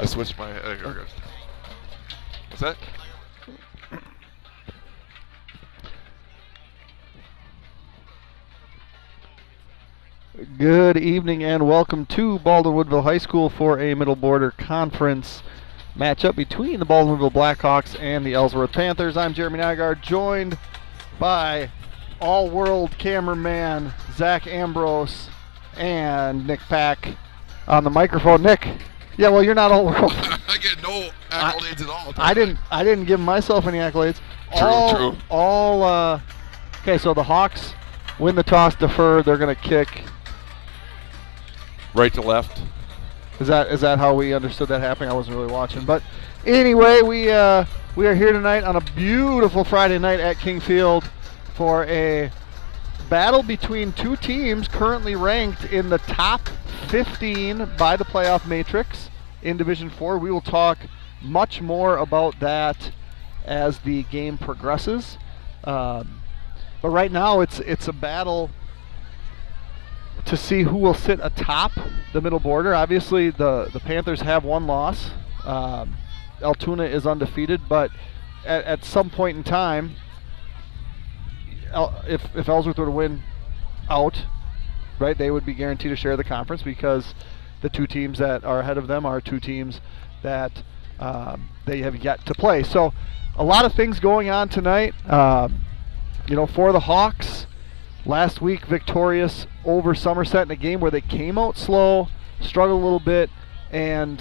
I switched my. What's that? Good evening and welcome to Baldwin-Woodville High School for a Middle Border Conference matchup between the Baldwin-Woodville Blackhawks and the Ellsworth Panthers. I'm Jeremy Nygaard, joined by all-world cameraman Zach Ambrose and Nick Pack on the microphone. Nick, yeah, well, you're not all-world. I get no accolades at all. I didn't give myself any accolades. True. Okay, so the Hawks win the toss, defer. They're going to kick. Right to left. Is that how we understood that happening? I wasn't really watching, but anyway, we are here tonight on a beautiful Friday night at King Field for a battle between two teams currently ranked in the top 15 by the playoff matrix in Division 4. We will talk much more about that as the game progresses, but right now it's a battle to see who will sit atop the middle border. Obviously, the Panthers have one loss. Altoona is undefeated, but at some point in time, if Ellsworth were to win out, right, they would be guaranteed to share the conference because the two teams that are ahead of them are two teams that they have yet to play. So a lot of things going on tonight. For the Hawks, last week victorious over Somerset in a game where they came out slow, struggled a little bit, and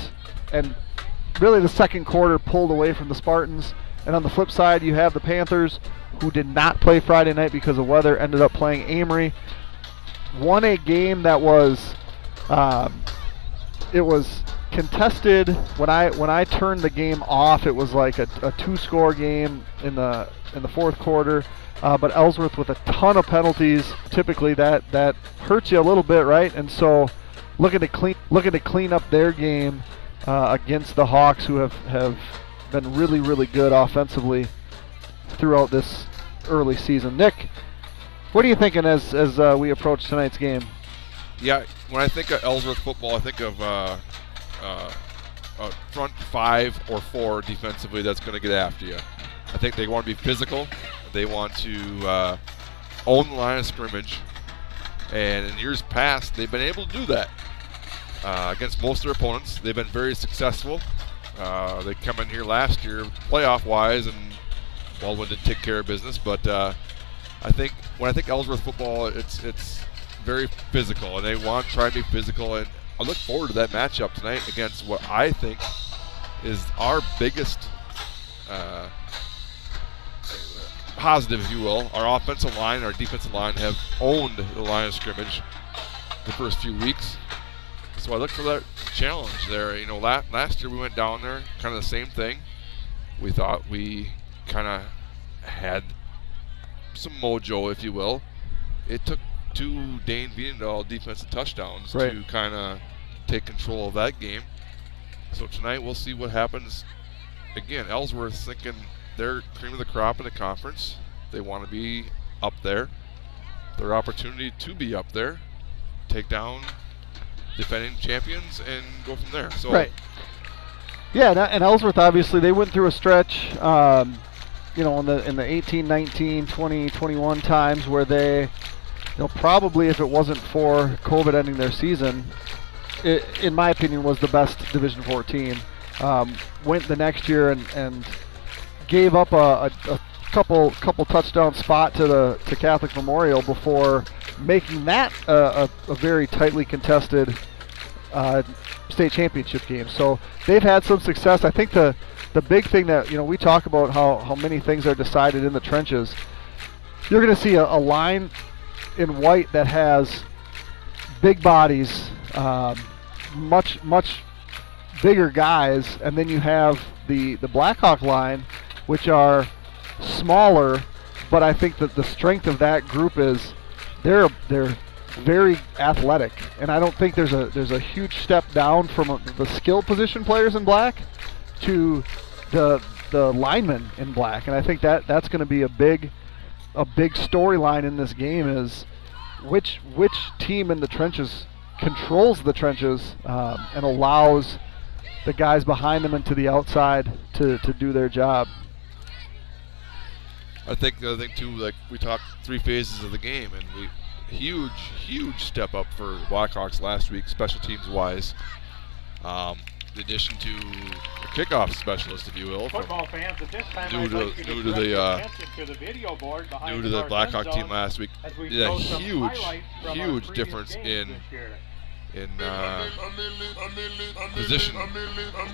really the second quarter pulled away from the Spartans. And on the flip side, you have the Panthers, who did not play Friday night because of weather, ended up playing Amory. Won a game that was it was contested. When I turned the game off, it was like a two-score game in the fourth quarter. But Ellsworth with a ton of penalties, typically that hurts you a little bit, right? And so looking to clean up their game against the Hawks, who have been really, really good offensively throughout this early season. Nick, what are you thinking as we approach tonight's game? Yeah, when I think of Ellsworth football, I think of a front 5 or 4 defensively that's going to get after you. I think they want to be physical. They want to own the line of scrimmage. And in years past, they've been able to do that against most of their opponents. They've been very successful. They come in here last year, playoff-wise, and Baldwin did take care of business. But when I think Ellsworth football, it's very physical, and they want to try to be physical. And I look forward to that matchup tonight against what I think is our biggest positive, if you will. Our offensive line, our defensive line have owned the line of scrimmage the first few weeks. So I look for that challenge there. Last year we went down there, kind of the same thing. We thought we kind of had some mojo, if you will. It took 2 Dane Viendahl defensive touchdowns to kind of take control of that game. So tonight we'll see what happens. Again, Ellsworth's thinking they're cream of the crop in the conference. They want to be up there. Their opportunity to be up there, take down defending champions, and go from there. So right. Yeah, and Ellsworth, obviously, they went through a stretch, in the 18, 19, 20, 21 times where they, probably if it wasn't for COVID ending their season, it, in my opinion, was the best Division 4 team. Went the next year and gave up a couple touchdown spot to Catholic Memorial before making that a very tightly contested state championship game. So they've had some success. I think the big thing that we talk about how many things are decided in the trenches. You're going to see a line in white that has big bodies, much bigger guys, and then you have the Blackhawk line, which are smaller, but I think that the strength of that group is they're very athletic, and I don't think there's a huge step down from the skill position players in black to the linemen in black, and I think that's going to be a big storyline in this game is which team in the trenches controls the trenches and allows the guys behind them and to the outside to do their job. I think the other thing too, like we talked 3 phases of the game, and huge step up for the Blackhawks last week, special teams wise. In addition to the kickoff specialist, if you will, Football fans, at this time new to the Blackhawk team last week. Did a huge difference in position.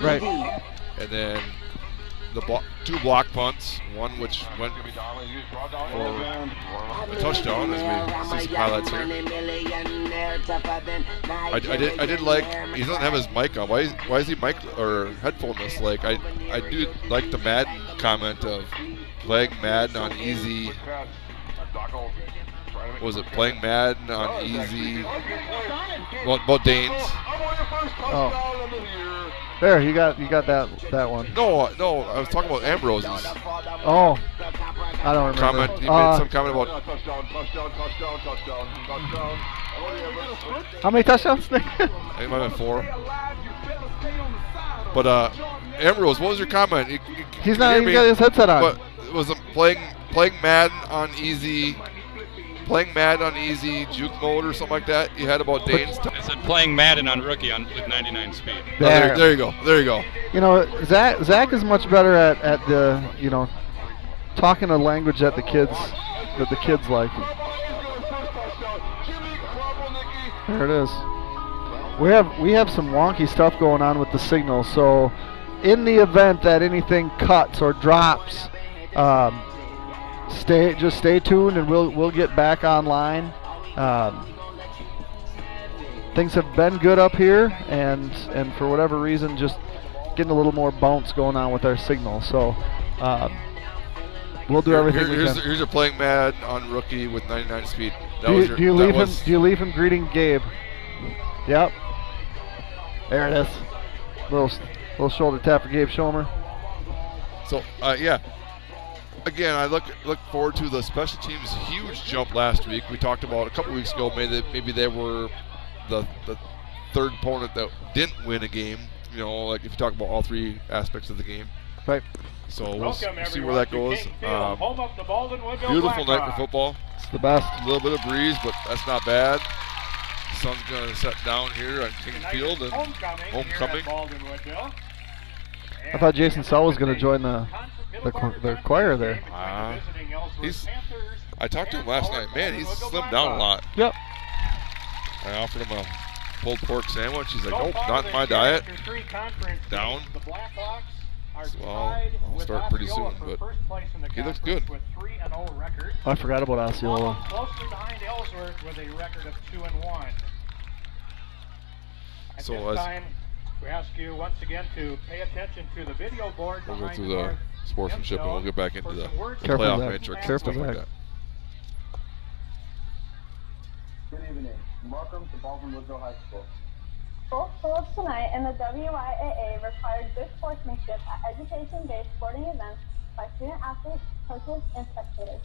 Right. And then the 2 block punts, one which went for a touchdown, as we see some highlights here. I did like, he doesn't have his mic on. Why is he mic or headphoneless? Like I do like the Madden comment of playing Madden on easy. Was it playing Madden on easy? Well, about Danes. Oh. There, you got that one. No, I was talking about Ambrose's Oh, I don't remember. comment. He made some comment about How many touchdowns? I think it might have been 4. But Ambrose, what was your comment? He's not even got his headset on. But was it playing Madden on easy? Playing Madden on easy juke mode or something like that? You had about Dane's. I said playing Madden on rookie with 99 speed. There you go. There you go. You know, Zach is much better at the, you know, talking a language that the kids like. There it is. We have some wonky stuff going on with the signal. So, in the event that anything cuts or drops, just stay tuned, and we'll get back online. Things have been good up here, and for whatever reason, just getting a little more bounce going on with our signal. So we'll do everything we can. Here's your playing Madden on rookie with 99 speed. Do you leave him greeting Gabe? Yep. There it is. Little shoulder tap for Gabe Schomer. So yeah. Again, I look forward to the special teams' huge jump last week. We talked about a couple weeks ago. Maybe they were the third opponent that didn't win a game. You know, like if you talk about all 3 aspects of the game. Right. So we'll see where that goes. Beautiful night for football. It's the best. A little bit of breeze, but that's not bad. The sun's going to set down here on King Field and homecoming. I thought Jason Sell was going to join the choir there. I talked to him last night. Man, he's slimmed down a lot. Yep. I offered him a pulled pork sandwich. He's like, nope, not in my diet. Down. So I'll start pretty soon, but he looks good. I forgot about Osceola. Closely behind Ellsworth with a record of 2-1. At this time, we ask you once again to pay attention to the video board. We'll go through the sportsmanship and we'll get back into the Careful, playoff Zach. matrix Careful, and stuff like Zach. that. Good evening. Welcome to Baldwin-Woodville High School. Both goals tonight in the WIAA required good sportsmanship at education-based sporting events by student athletes, coaches, and spectators.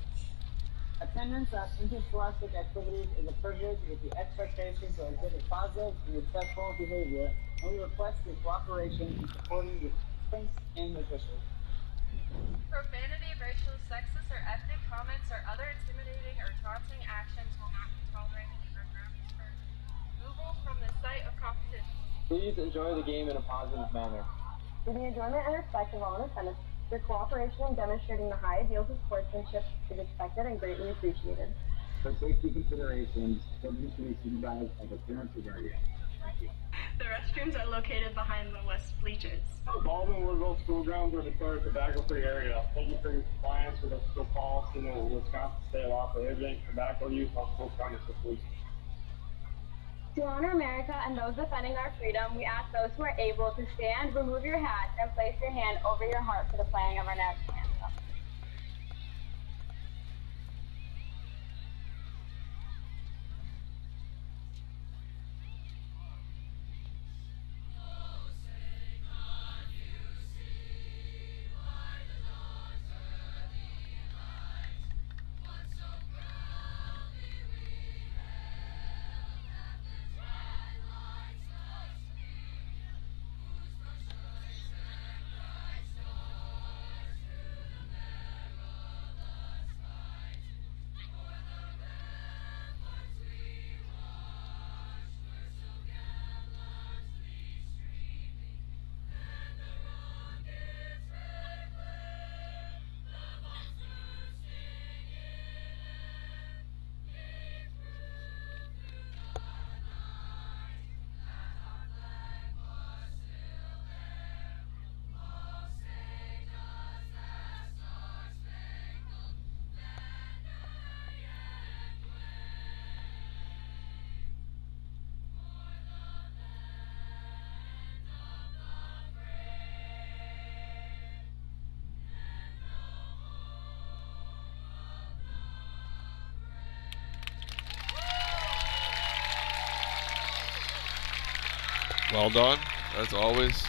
Attendance at interscholastic activities is a privilege with the expectation to exhibit positive and respectful behavior, and we request your cooperation in supporting the parents and officials. Profanity, racial, sexist, or ethnic comments or other intimidating or taunting actions will not be tolerated or grounds for removal from the site of competition. Please enjoy the game in a positive manner. With the enjoyment and respect of all in attendance, your cooperation in demonstrating the high ideals of sportsmanship is expected and greatly appreciated. For safety considerations, children should be supervised by the parents or guardian. Thank you. The restrooms are located behind the west bleachers. Baldwin-Woodville school grounds are declared tobacco-free area. Thank you for your compliance with the school policy in Wisconsin State law prohibiting tobacco use on school premises. To honor America and those defending our freedom, we ask those who are able to stand, remove your hats, and place your hand over your heart for the playing of our national anthem. Well done, as always.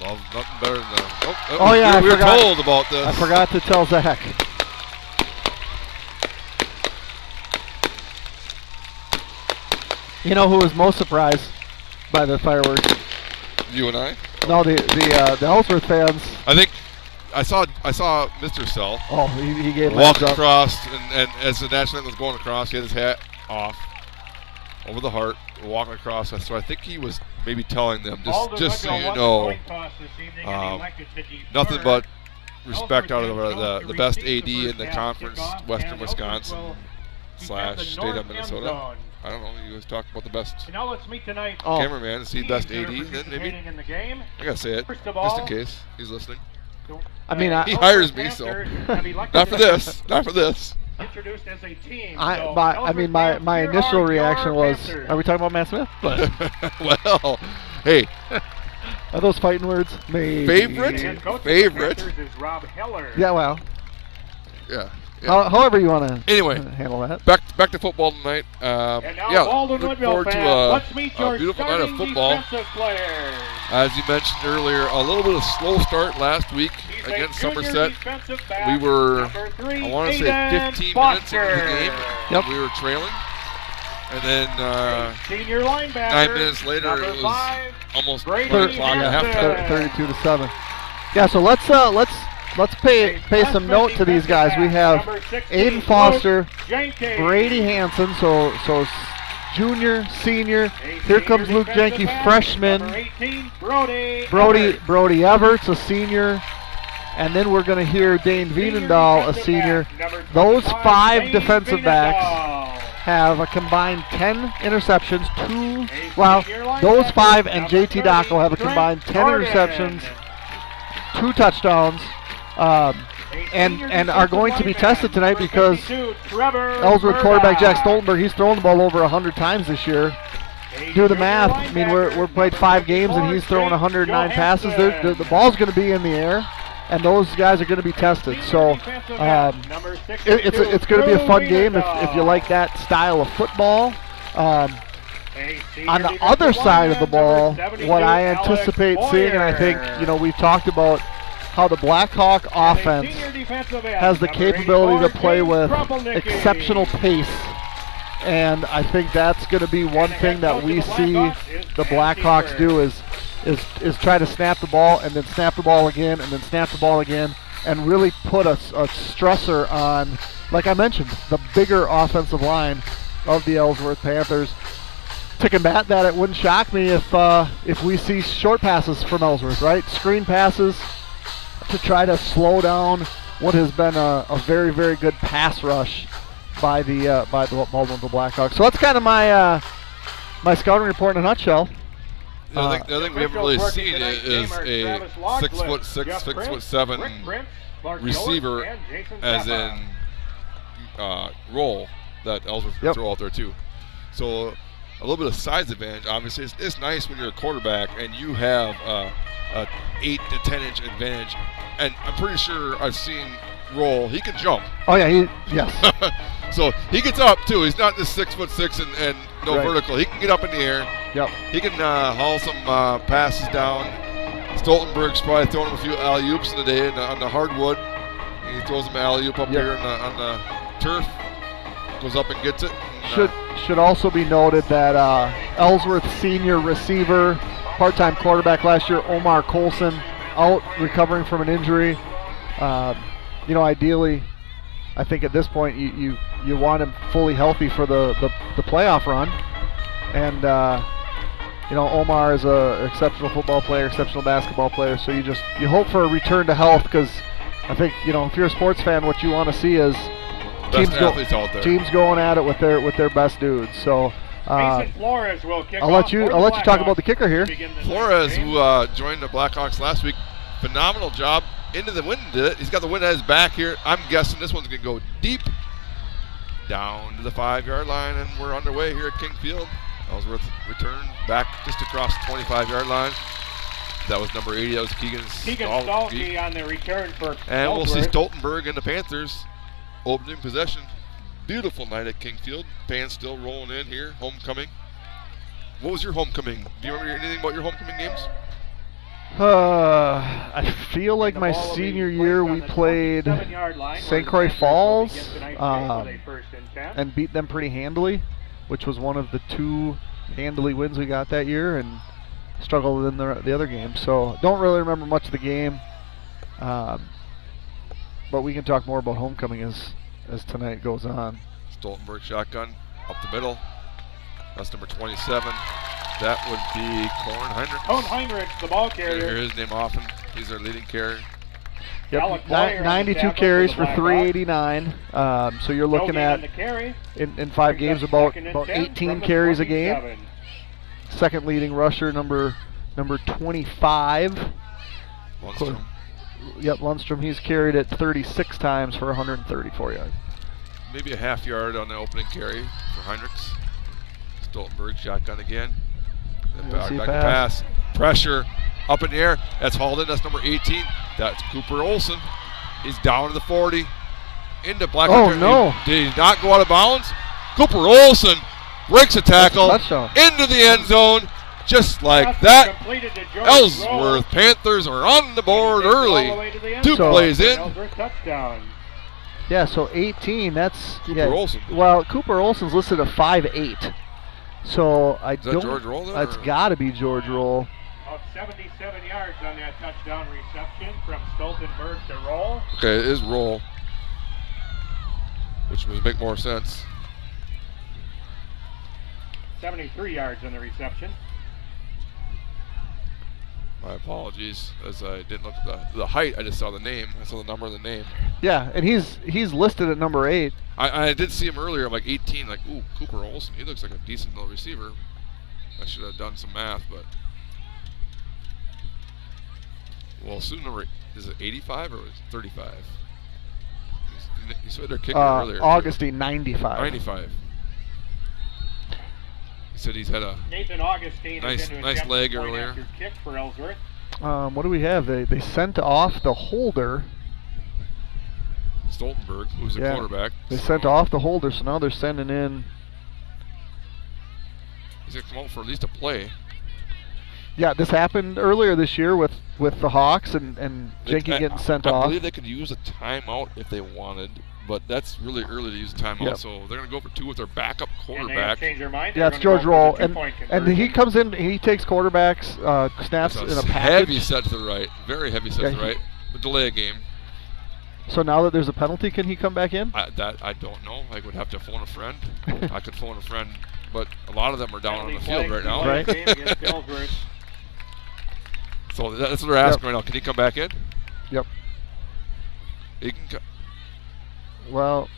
Love nothing better than that. Oh, yeah, we were told about this. I forgot to tell Zach. You know who was most surprised by the fireworks? You and I? No, the Ellsworth fans. I think I saw Mr. Sell. Oh, he gave walk hands up. across, and as the national anthem was going across, he had his hat off over the heart, walking across. So I think he was maybe telling them, just so you know, nothing but respect out of the best AD in the conference, Western Wisconsin / state of Minnesota. I don't know. You guys talk about the best cameraman to see best AD. Then maybe I gotta say it just in case he's listening. I mean, he hires me, so not for this. Not for this. Introduced as a team. My initial reaction was, are we talking about Matt Smith? But well, hey. Are those fighting words? Maybe. Favorite? Is Rob Heller. Yeah, well. Yeah. However you want to anyway, handle that. Back to football tonight. Look forward to a beautiful night of football. As you mentioned earlier, a little bit of slow start last week against Somerset. We were, I want to say, 15 minutes into the game. Yep. We were trailing. And then 9 minutes later, it was almost 1 o'clock at halftime. 32-7. Yeah, so let's pay some note to these guys. We have Aiden Foster, Brady Hansen, so junior, senior. Here comes Luke Jenke, freshman. Brody Everts, a senior. And then we're going to hear Dane Veenendahl, a senior. Those 5 defensive backs have a combined 10 interceptions. Those 5 and JT Daco have a combined 10 interceptions, 2 touchdowns. And are going to be tested tonight because Ellsworth quarterback Jack Stoltenberg, he's thrown the ball over 100 times this year. Do the math. I mean, we're played 5 games and he's thrown 109 passes. The ball's going to be in the air, and those guys are going to be tested. So it's going to be a fun game if you like that style of football. On the other side of the ball, what I anticipate seeing, and I think we've talked about how the Blackhawk offense has the capability to play with exceptional pace. And I think that's going to be one thing that we see the Blackhawks do is try to snap the ball and then snap the ball again and then snap the ball again and really put a stressor on, like I mentioned, the bigger offensive line of the Ellsworth Panthers. To combat that, it wouldn't shock me if we see short passes from Ellsworth, right? Screen passes to try to slow down what has been a very, very good pass rush by the Baldwin-Woodville Blackhawks. So that's kind of my scouting report in a nutshell. The other thing we haven't really seen is a 6'6", 6'7" receiver, as in role that Ellsworth can throw out there too. So a little bit of size advantage. Obviously, it's nice when you're a quarterback and you have an 8 to 10 inch advantage. And I'm pretty sure I've seen roll. He can jump. Oh yeah, yes. So he gets up too. He's not just 6'6" and no vertical. He can get up in the air. Yep. He can haul some passes down. Stoltenberg's probably throwing him a few alley-oops in the day on the hardwood. He throws him an alley-oop up here on the turf. Goes up and gets it. And, should also be noted that Ellsworth senior receiver, part-time quarterback last year, Omar Colson, out recovering from an injury. Ideally, I think at this point you want him fully healthy for the playoff run. And Omar is an exceptional football player, exceptional basketball player. So you hope for a return to health, because I think if you're a sports fan, what you want to see is teams going at it with their best dudes. So I'll let you talk about the kicker here. Flores, who joined the Blackhawks last week, phenomenal job. Into the wind did it. He's got the wind at his back here. I'm guessing this one's going to go deep down to the 5-yard line, and we're underway here at King Field. Ellsworth returned back just across the 25-yard line. That was number 80. That was Keegan Stalke on the return for And Ellsworth. We'll see Stoltenberg and the Panthers opening possession. Beautiful night at King Field. Fans still rolling in here. Homecoming. What was your homecoming? Do you remember anything about your homecoming games? I feel like my senior year we played St. Croix Falls and beat them pretty handily, which was one of the 2 handily wins we got that year, and struggled in the other game. So don't really remember much of the game, but we can talk more about homecoming as tonight goes on. Stoltenberg shotgun up the middle. That's number 27. That would be Corin Heinrich. Corin Heinrich, the ball carrier. Hear his name often. He's our leading carrier. Yep, 92 carries for 389. So you're looking at, in 5 games, about 18 carries a game. Second leading rusher, number 25. Lundstrom. Yep, Lundstrom. He's carried it 36 times for 134 yards. Maybe a half yard on the opening carry for Heinrichs. Stoltenberg shotgun again. Back pass. Pressure up in the air. That's hauled in. That's number 18. That's Cooper Olson. He's down to the 40. Into Blackhawks. Oh, no. Did he not go out of bounds? Cooper Olson breaks a tackle into the end zone. Just like that. Ellsworth Panthers are on the board early. 2 plays in. Yeah, so 18, that's Cooper Olson. Well, Cooper Olson's listed at 5'8". So I don't. George Roll? That's got to be George Roll. About 77 yards on that touchdown reception from Stoltenberg to Roll. Okay, it is Roll, which would make more sense. 73 yards on the reception. My apologies, as I didn't look at the height. I just saw the name. I saw the number of the name. Yeah, and he's listed at number 8. I did see him earlier. I'm like 18. Like, ooh, Cooper Olson. He looks like a decent little receiver. I should have done some math, but well, soon number is it 85 or is it 35? You said they're kicking earlier. Augustine 95. 95. He said he's had a Nathan Augustine nice leg earlier. Kick for Ellsworth. What do we have? They sent off the holder. Stoltenberg, who's the quarterback. They sent off the holder, so now they're sending in. He's going to come out for at least a play. Yeah, this happened earlier this year with the Hawks and Jenke getting sent off. I believe they could use a timeout if they wanted, but that's really early to use a timeout. So they're going to go for 2 with their backup quarterback. Yeah, it's George Roll, and he comes in. He takes quarterbacks snaps in a package. Heavy set to the right, very heavy set to the right. But delay a game. So now that there's a penalty, can he come back in? I don't know. I would have to phone a friend. I could phone a friend, but a lot of them are down on the field right now. Right. So that's what they're asking right now. Can he come back in? Yep. He can. Well,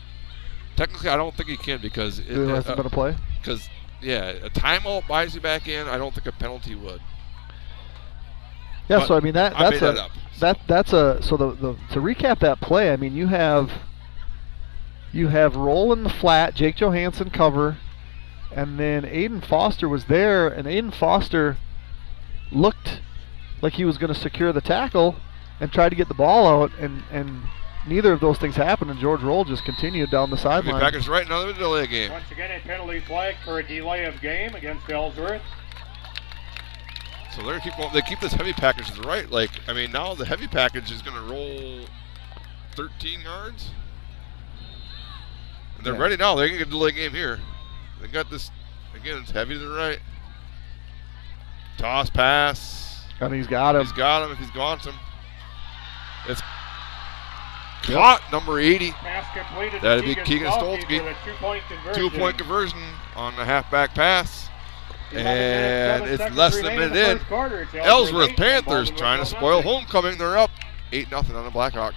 technically, I don't think he can because it hasn't been a play. Because a timeout buys you back in. I don't think a penalty would. Yeah, but so I mean that's so to recap that play, I mean you have Roll in the flat, Jake Johansson cover, and then Aiden Foster was there, and Aiden Foster looked like he was going to secure the tackle and tried to get the ball out, and neither of those things happened, and George Roll just continued down the sideline. Packers right, another delay of game. Once again, a penalty flag for a delay of game against Ellsworth. So they're they keep this heavy package to the right. Like, I mean, now the heavy package is going to roll 13 yards. And they're ready now. They're going to get a delay game here. They got this, again, it's heavy to the right. Toss, pass. And he's got him. He's got him if he's got him. It's caught, number 80. Pass completed. That'd be Keegan Stolsky. 2-point conversion on the halfback pass. And it's less than a minute in. Ellsworth Panthers trying to spoil homecoming. They're up 8-0 on the Blackhawks.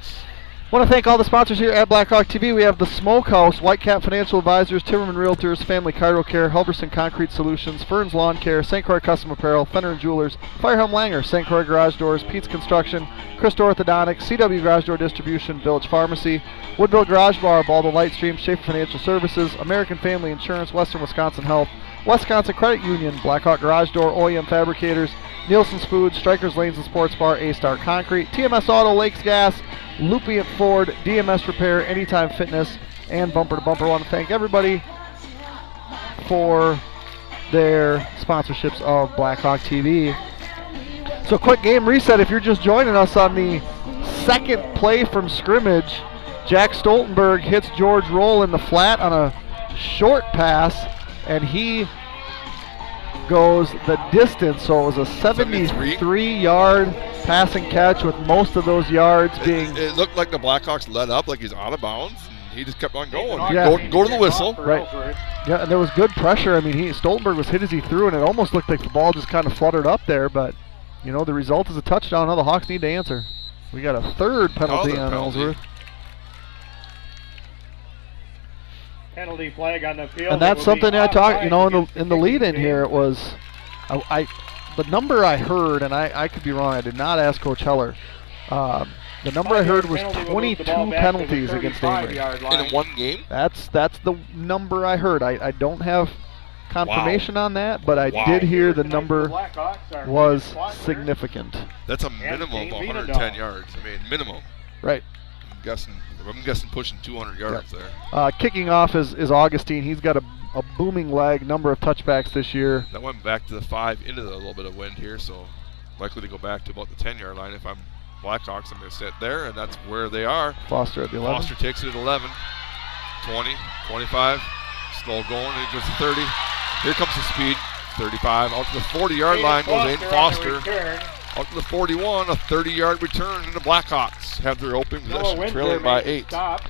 I want to thank all the sponsors here at Blackhawk TV. We have the Smokehouse, Whitecap Financial Advisors, Timmerman Realtors, Family Chiro Care, Helberson Concrete Solutions, Fern's Lawn Care, St. Croix Custom Apparel, Fenner & Jewelers, Firehelm Langer, St. Croix Garage Doors, Pete's Construction, Christo Orthodontics, CW Garage Door Distribution, Village Pharmacy, Woodville Garage Bar, Baldo Lightstream, Schaefer Financial Services, American Family Insurance, Western Wisconsin Health, Wisconsin Credit Union, Blackhawk Garage Door, OEM Fabricators, Nielsen's Foods, Strikers Lanes and Sports Bar, A-Star Concrete, TMS Auto, Lakes Gas, Lupient Ford, DMS Repair, Anytime Fitness, and Bumper to Bumper. I want to thank everybody for their sponsorships of Blackhawk TV. So quick game reset if you're just joining us on the second play from scrimmage. Jack Stoltenberg hits George Roll in the flat on a short pass, and he goes the distance. So it was a 73-yard passing catch, with most of those yards being... It looked like the Blackhawks let up, like he's out of bounds, and he just kept on going. Yeah. Go to the whistle. Right. Yeah, and there was good pressure. I mean, Stoltenberg was hit as he threw, and it almost looked like the ball just kind of fluttered up there, but, you know, the result is a touchdown. Now the Hawks need to answer. We got a third penalty on Ellsworth. Penalty flag on the field. And that's something I talked, you know, in the lead-in here. It was, the number I heard, and I could be wrong. I did not ask Coach Heller. The number I heard was 22 penalties against Amory. In one game? That's the number I heard. I don't have confirmation on that, but I did hear the number was significant. That's a minimum of 110 yards. I mean, minimum. Right. I'm guessing pushing 200 yards there. Kicking off is Augustine. He's got a booming leg, number of touchbacks this year. That went back to the 5 into a little bit of wind here, so likely to go back to about the 10-yard line. If I'm Blackhawks, I'm going to sit there, and that's where they are. Foster at the 11. Foster takes it at 11, 20, 25, slow going, and it goes to 30. Here comes the speed, 35, out to the 40-yard line goes Aiden Foster. Out to the 41, a 30-yard return, and the Blackhawks have their opening possession, trailing by 8.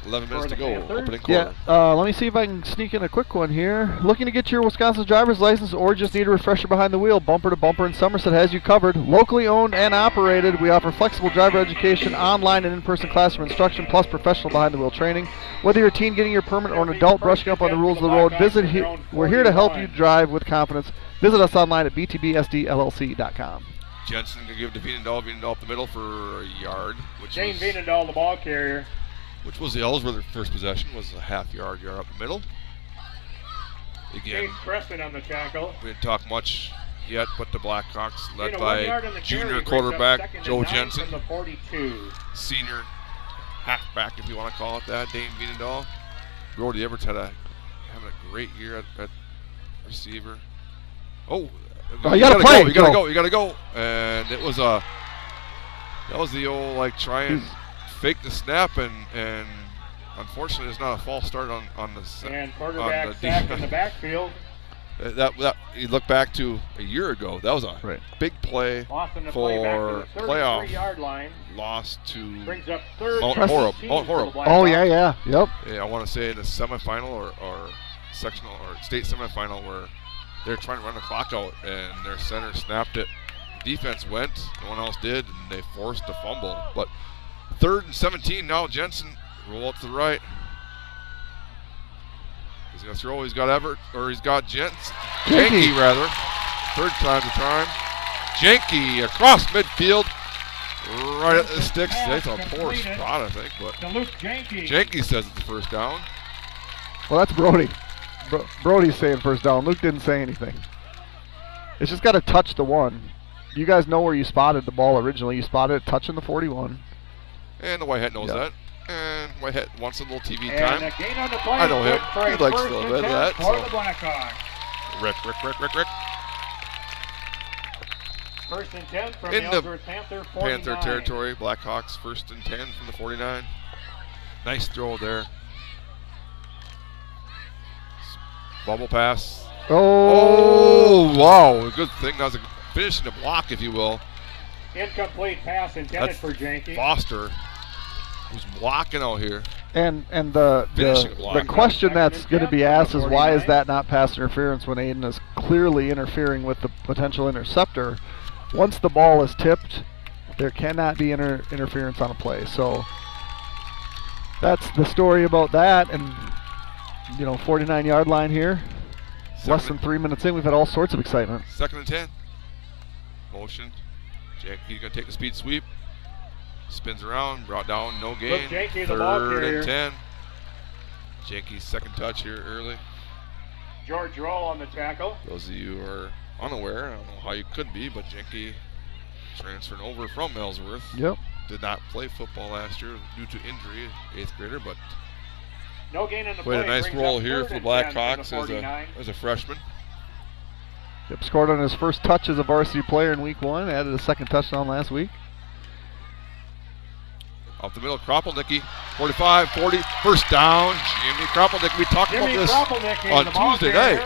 11 minutes to go, opening quarter. Yeah, let me see if I can sneak in a quick one here. Looking to get your Wisconsin driver's license or just need a refresher behind the wheel? Bumper to Bumper in Somerset has you covered. Locally owned and operated, we offer flexible driver education, online and in-person classroom instruction, plus professional behind-the-wheel training. Whether you're a teen getting your permit or an adult brushing up on the rules of the road, we're here to help you drive with confidence. Visit us online at btbsdllc.com. Jensen going to give it to Vienendahl. Vienendahl up the middle for a yard. Shane Vienendahl, the ball carrier. Which was the Ellsworth first possession, was a half-yard up the middle. Again, James Preston on the tackle. We didn't talk much yet, but the Blackhawks, led by junior quarterback Joe Jensen. From the 42. Senior halfback, if you want to call it that, Dane Vienendahl. Brody Everts having a great year at receiver. You gotta play. You gotta go. And it was that was the old try and fake the snap, and unfortunately there's not a false start on the and quarterback sack in the backfield. That you look back to a year ago. That was a big play for playoff. 33-yard line. Lost to brings up third. Horrible. Oh yeah. Yep. Yeah, I want to say in the semifinal or sectional or state semifinal where they're trying to run the clock out, and their center snapped it. Defense went, no one else did, and they forced a fumble. But 3rd and 17 now. Jensen roll up to the right. He's gonna throw. He's got Everett, or he's got Jenke rather. Third time's the time. Jenke across midfield, right at the sticks. That's a poor spot, I think, but Jenke says it's the first down. Well, that's Brody. Brody's saying first down. Luke didn't say anything. It's just got to touch the 1. You guys know where you spotted the ball originally. You spotted it touching the 41. And the Whitehead knows that. And Whitehead wants a little TV and time. A gain on the play. I know him. He likes a little bit of that. For the Blackhawks. Rick. First and 10 from in the Ellsworth Panther 49. Panther territory. Blackhawks 1st and 10 from the 49. Nice throw there. Bubble pass. Oh, wow. Good thing. That was a finishing the block, if you will. Incomplete pass intended for Jenke. Foster, who's blocking out here. And the question that's going to be asked is, why is that not pass interference when Aiden is clearly interfering with the potential interceptor? Once the ball is tipped, there cannot be interference on a play. So that's the story about that. And 49-yard line here. Less than 3 minutes in, we've had all sorts of excitement. 2nd and 10. Motion. He's going to take the speed sweep. Spins around, brought down, no gain. 3rd and 10. Jenke's second touch here early. George Roll on the tackle. Those of you who are unaware, I don't know how you could be, but Jenke transferred over from Ellsworth. Yep. Did not play football last year due to injury, 8th grader, but no gain in the played a nice role here for the Blackhawks as a freshman. Yep, scored on his first touch as a varsity player in week 1. Added a second touchdown last week. Off the middle, Kropelnicki, 45, 40, first down. Jimmy Kropelnicki. We talked about this on Tuesday night.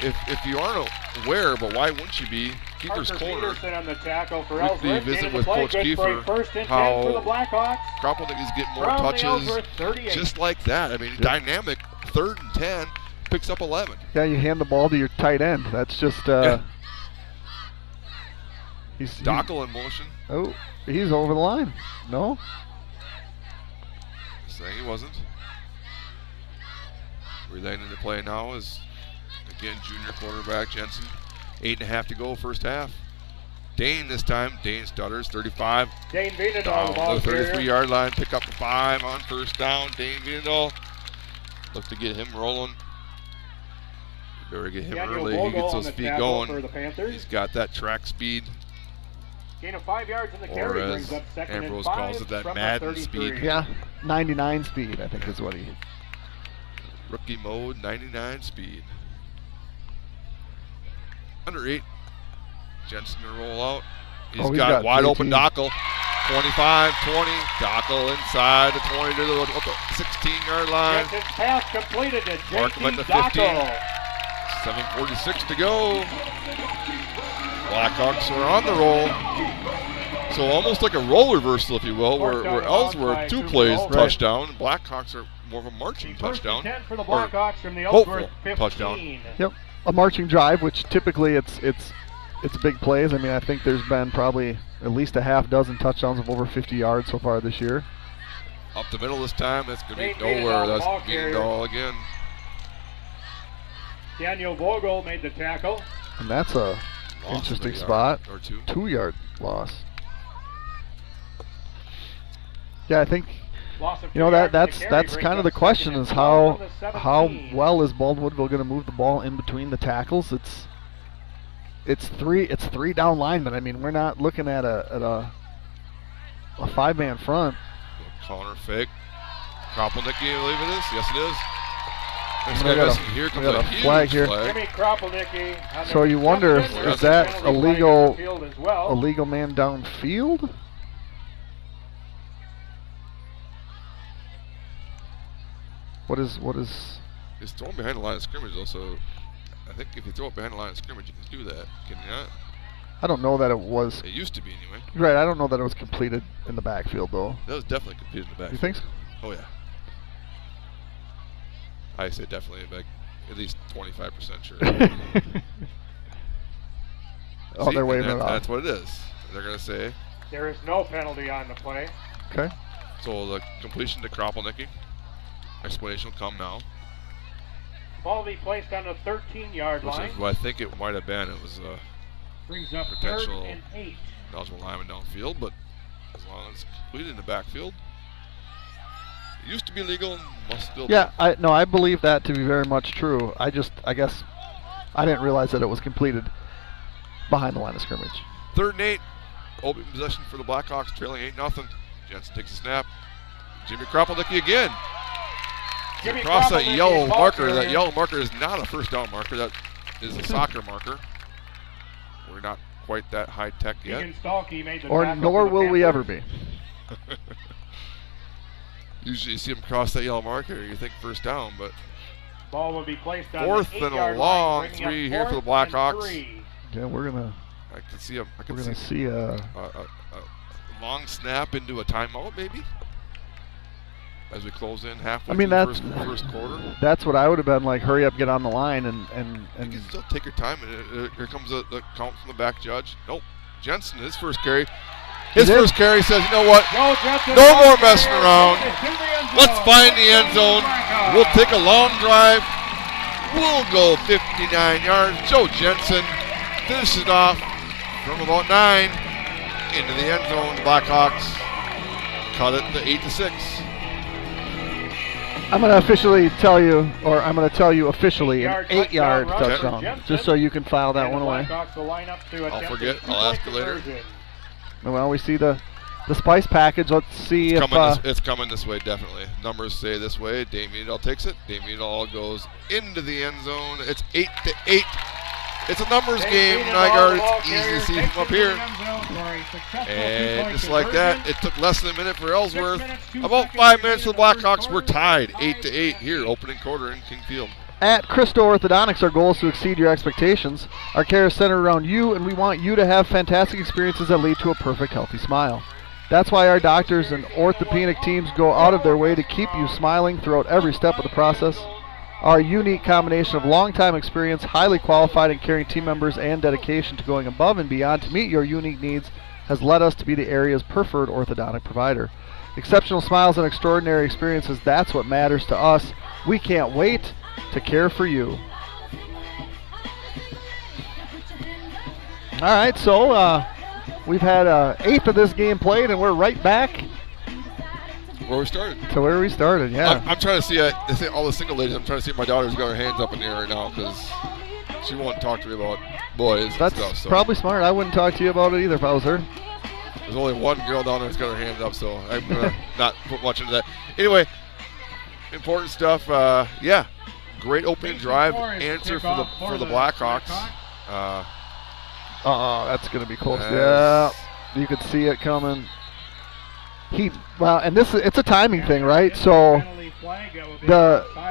If you aren't aware, but why wouldn't you be? Keeper's corner. On the tackle for Weekly Ellsworth. visit Gain of with the play, Coach good for a Kiefer, first and 10 how for the Blackhawks. Kropelnicki's getting more From the touches, Ellsworth 38. just like that. I mean, dynamic, 3rd and 10, picks up 11. Yeah, you hand the ball to your tight end. That's just he's Dockel in motion. Oh, he's over the line. No? Saying he wasn't. Relaying into play now is, again, junior quarterback Jensen. 8.5 to go, first half. Dane this time. Dane stutters, 35. Dane Vienendahl, Down the ball the carrier. 33-yard line, pick up the 5 on first down. Dane Vienendahl. Look to get him rolling. You better get him Daniel early. He Vogel gets on those the feet tackle going. for the Panthers. He's got that track speed. Gain of 5 yards in the Or carry as brings up second and Ambrose 5 calls it, that from the Madden 33. speed. Yeah, 99 speed, I think is what he. Rookie mode, 99 speed. Under 8. Jensen to roll out. He's got wide open Dockel. 25, 20. Dockel inside the 20 to the 16-yard line. Jensen's pass completed to Mark him at JT the 15. Dockel. 7:46 to go. Blackhawks are on the roll. So almost like a role reversal, if you will, where Ellsworth 2 plays touchdown. Blackhawks are more of a marching touchdown. 10 for the Or Blackhawks from the hopeful Ellsworth 15. touchdown. Yep, a marching drive, which typically it's big plays. I mean, I think there's been probably at least a half dozen touchdowns of over 50 yards so far this year. Up the middle this time, that's going to be Dane nowhere. Vienendahl, That's ball carrier. Vienendahl again. Daniel Vogel made the tackle. And that's a Loss interesting of a spot. yard or 2. 2-yard loss. Yeah, I think Loss of 2 that's yards in the carry that's brings kind of up the second question and is 12 from the how 17. well is Baldwin-Woodville going to move the ball in between the tackles? It's three down linemen. I mean, we're not looking at a 5-man front. Corner fake. Kropelnicki, I believe it is. Yes, it is. Next We guy got missing. Here we comes got a a huge flag here. Jimmy Kropelnicki on So the you wonder reception. is that Penalty a flag on legal the field as well. a legal man downfield? What is It's thrown behind the line of scrimmage, though, so I think if you throw it behind the line of scrimmage, you can do that. Can you not? I don't know that it was. It used to be, anyway. Right, I don't know that it was completed in the backfield, though. That was definitely completed in the back. You think so? Oh, yeah. I say definitely, like, at least 25% sure. Oh, See, they're waving and it off. That's what it is. They're going to say. There is no penalty on the play. Okay. So the completion to Kropelnicki. Explanation will come now. Ball will be placed on the 13-yard Which line. is what I think it might have been. It was Brings up potential 3rd and 8. eligible lineman downfield, but as long as it's completed in the backfield. It used to be legal and must still Yeah, I believe that to be very much true. I guess I didn't realize that it was completed behind the line of scrimmage. be. 3rd and 8. Open possession for the Blackhawks, trailing 8-0. Jensen takes a snap. Jimmy Kropelnicki again. Jimmy Across that Kropelnicki, yellow ball marker. carrier. That yellow marker is not a first down marker. That is a soccer marker. We're not quite that high tech yet. Keegan Stalkey made the Or tackle nor for the will we ever Panthers. be. Usually you see him cross that yellow marker, you think first down, but Ball will be placed on 4th the and a 8-yard long line, bringing up 3 here for the 4th and Blackhawks. 3. Yeah, we're gonna see a a long snap into a timeout, maybe, as we close in halfway I mean, through the first quarter. that's what I would have been like. Hurry up, get on the line, and You can still take your time. And here comes the count from the back judge. Nope. Jensen, his first carry. His did. first carry says, you know what? Joe Jensen, No ball more carrier, messing around. takes it to the end Let's zone. find the end zone. Blackhawks. We'll take a long drive. We'll go 59 yards. Joe Jensen finishes it off from about 9 into the end zone. Blackhawks cut it to 8-6. I'm gonna officially tell you, or I'm gonna tell you officially, an 8-yard touchdown run for touchdown, Jensen. just so you can file that And one the away. Blackhawks will line up to I'll attempt forget. a I'll ask two-point you later. conversion. Well, we see the Spice package. Let's see if It's coming this way, definitely. Numbers say this way. Damian takes it. Damian goes into the end zone. It's 8-8. It's a numbers game, Nygaard. It's easy to see from up here. And just like that, it took less than a minute for Ellsworth. About 5 minutes for the Blackhawks. We're tied 8-8 here, opening quarter in King Field. At Christo Orthodontics, our goal is to exceed your expectations. Our care is centered around you, and we want you to have fantastic experiences that lead to a perfect, healthy smile. That's why our doctors and orthopedic teams go out of their way to keep you smiling throughout every step of the process. Our unique combination of long-time experience, highly qualified and caring team members, and dedication to going above and beyond to meet your unique needs has led us to be the area's preferred orthodontic provider. Exceptional smiles and extraordinary experiences, that's what matters to us. We can't wait to care for you. All right, so we've had an eighth of this game played, and we're right back where we started. To where we started, yeah. I'm trying to see all the single ladies. I'm trying to see if my daughter's got her hands up in the air right now because she won't talk to me about boys and That's stuff. So. probably smart. I wouldn't talk to you about it either if I was her. There's only one girl down there that's got her hands up, so I'm going to not put much into that. Anyway, important stuff. Yeah, great opening drive answer for the Blackhawks. That's going to be close. Yeah, you could see it coming. And it's a timing thing, right? So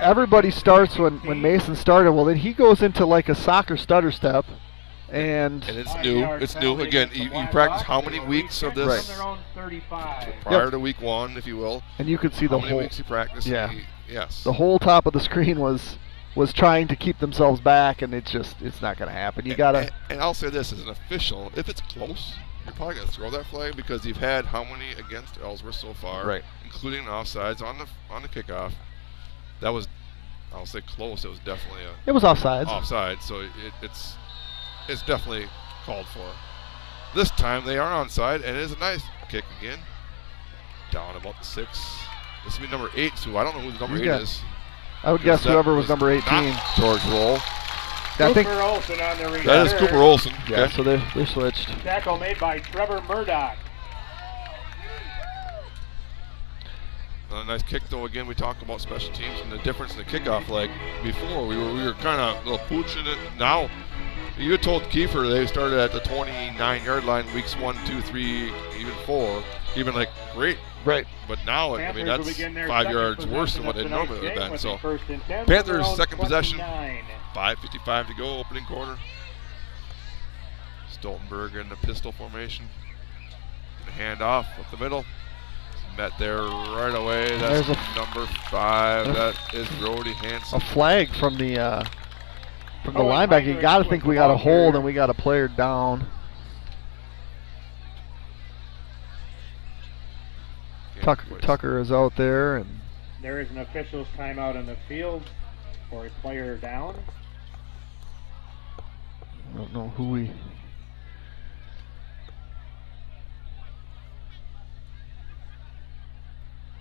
everybody starts when Mason started. Well, then he goes into like a soccer stutter step, and it's new. It's new. Again, you practice how many weeks of this prior to week one, if you will. And you could see the whole. How many weeks you practice? Yeah. Yes. The whole top of the screen was trying to keep themselves back, and it's not going to happen. You gotta. And I'll say this as an official: if it's close, you're probably going to throw that flag because you've had how many against Ellsworth so far, right? Including offsides on the kickoff. That was, I'll say close. It was definitely It was offsides. Offside, so it's definitely called for. This time they are onside, and it is a nice kick again. Down about the 6. This will be number 8, so I don't know who the number 8 is. I would guess whoever was number 18. George Roll. Cooper Olsen on the return. That is Cooper Olsen. Yeah, okay. So they switched. Tackle made by Trevor Murdoch. A nice kick, though. Again, we talked about special teams and the difference in the kickoff. Like before, we were kind of a little pooching it. Now, you had told Kiefer they started at the 29-yard line weeks 1, 2, 3, even 4. Even like great. Right. But now, I mean, that's 5 yards worse than what they normally would have been. So, Panthers' second possession. 5:55 to go, opening quarter. Stoltenberg in the pistol formation. Hand off up the middle. Met there right away. That's number 5. That is Brody Hansen. A flag from the linebacker. You got to think we got a hold and we got a player down. Tucker is out there, and there is an official's timeout on the field for a player down. I don't know who we.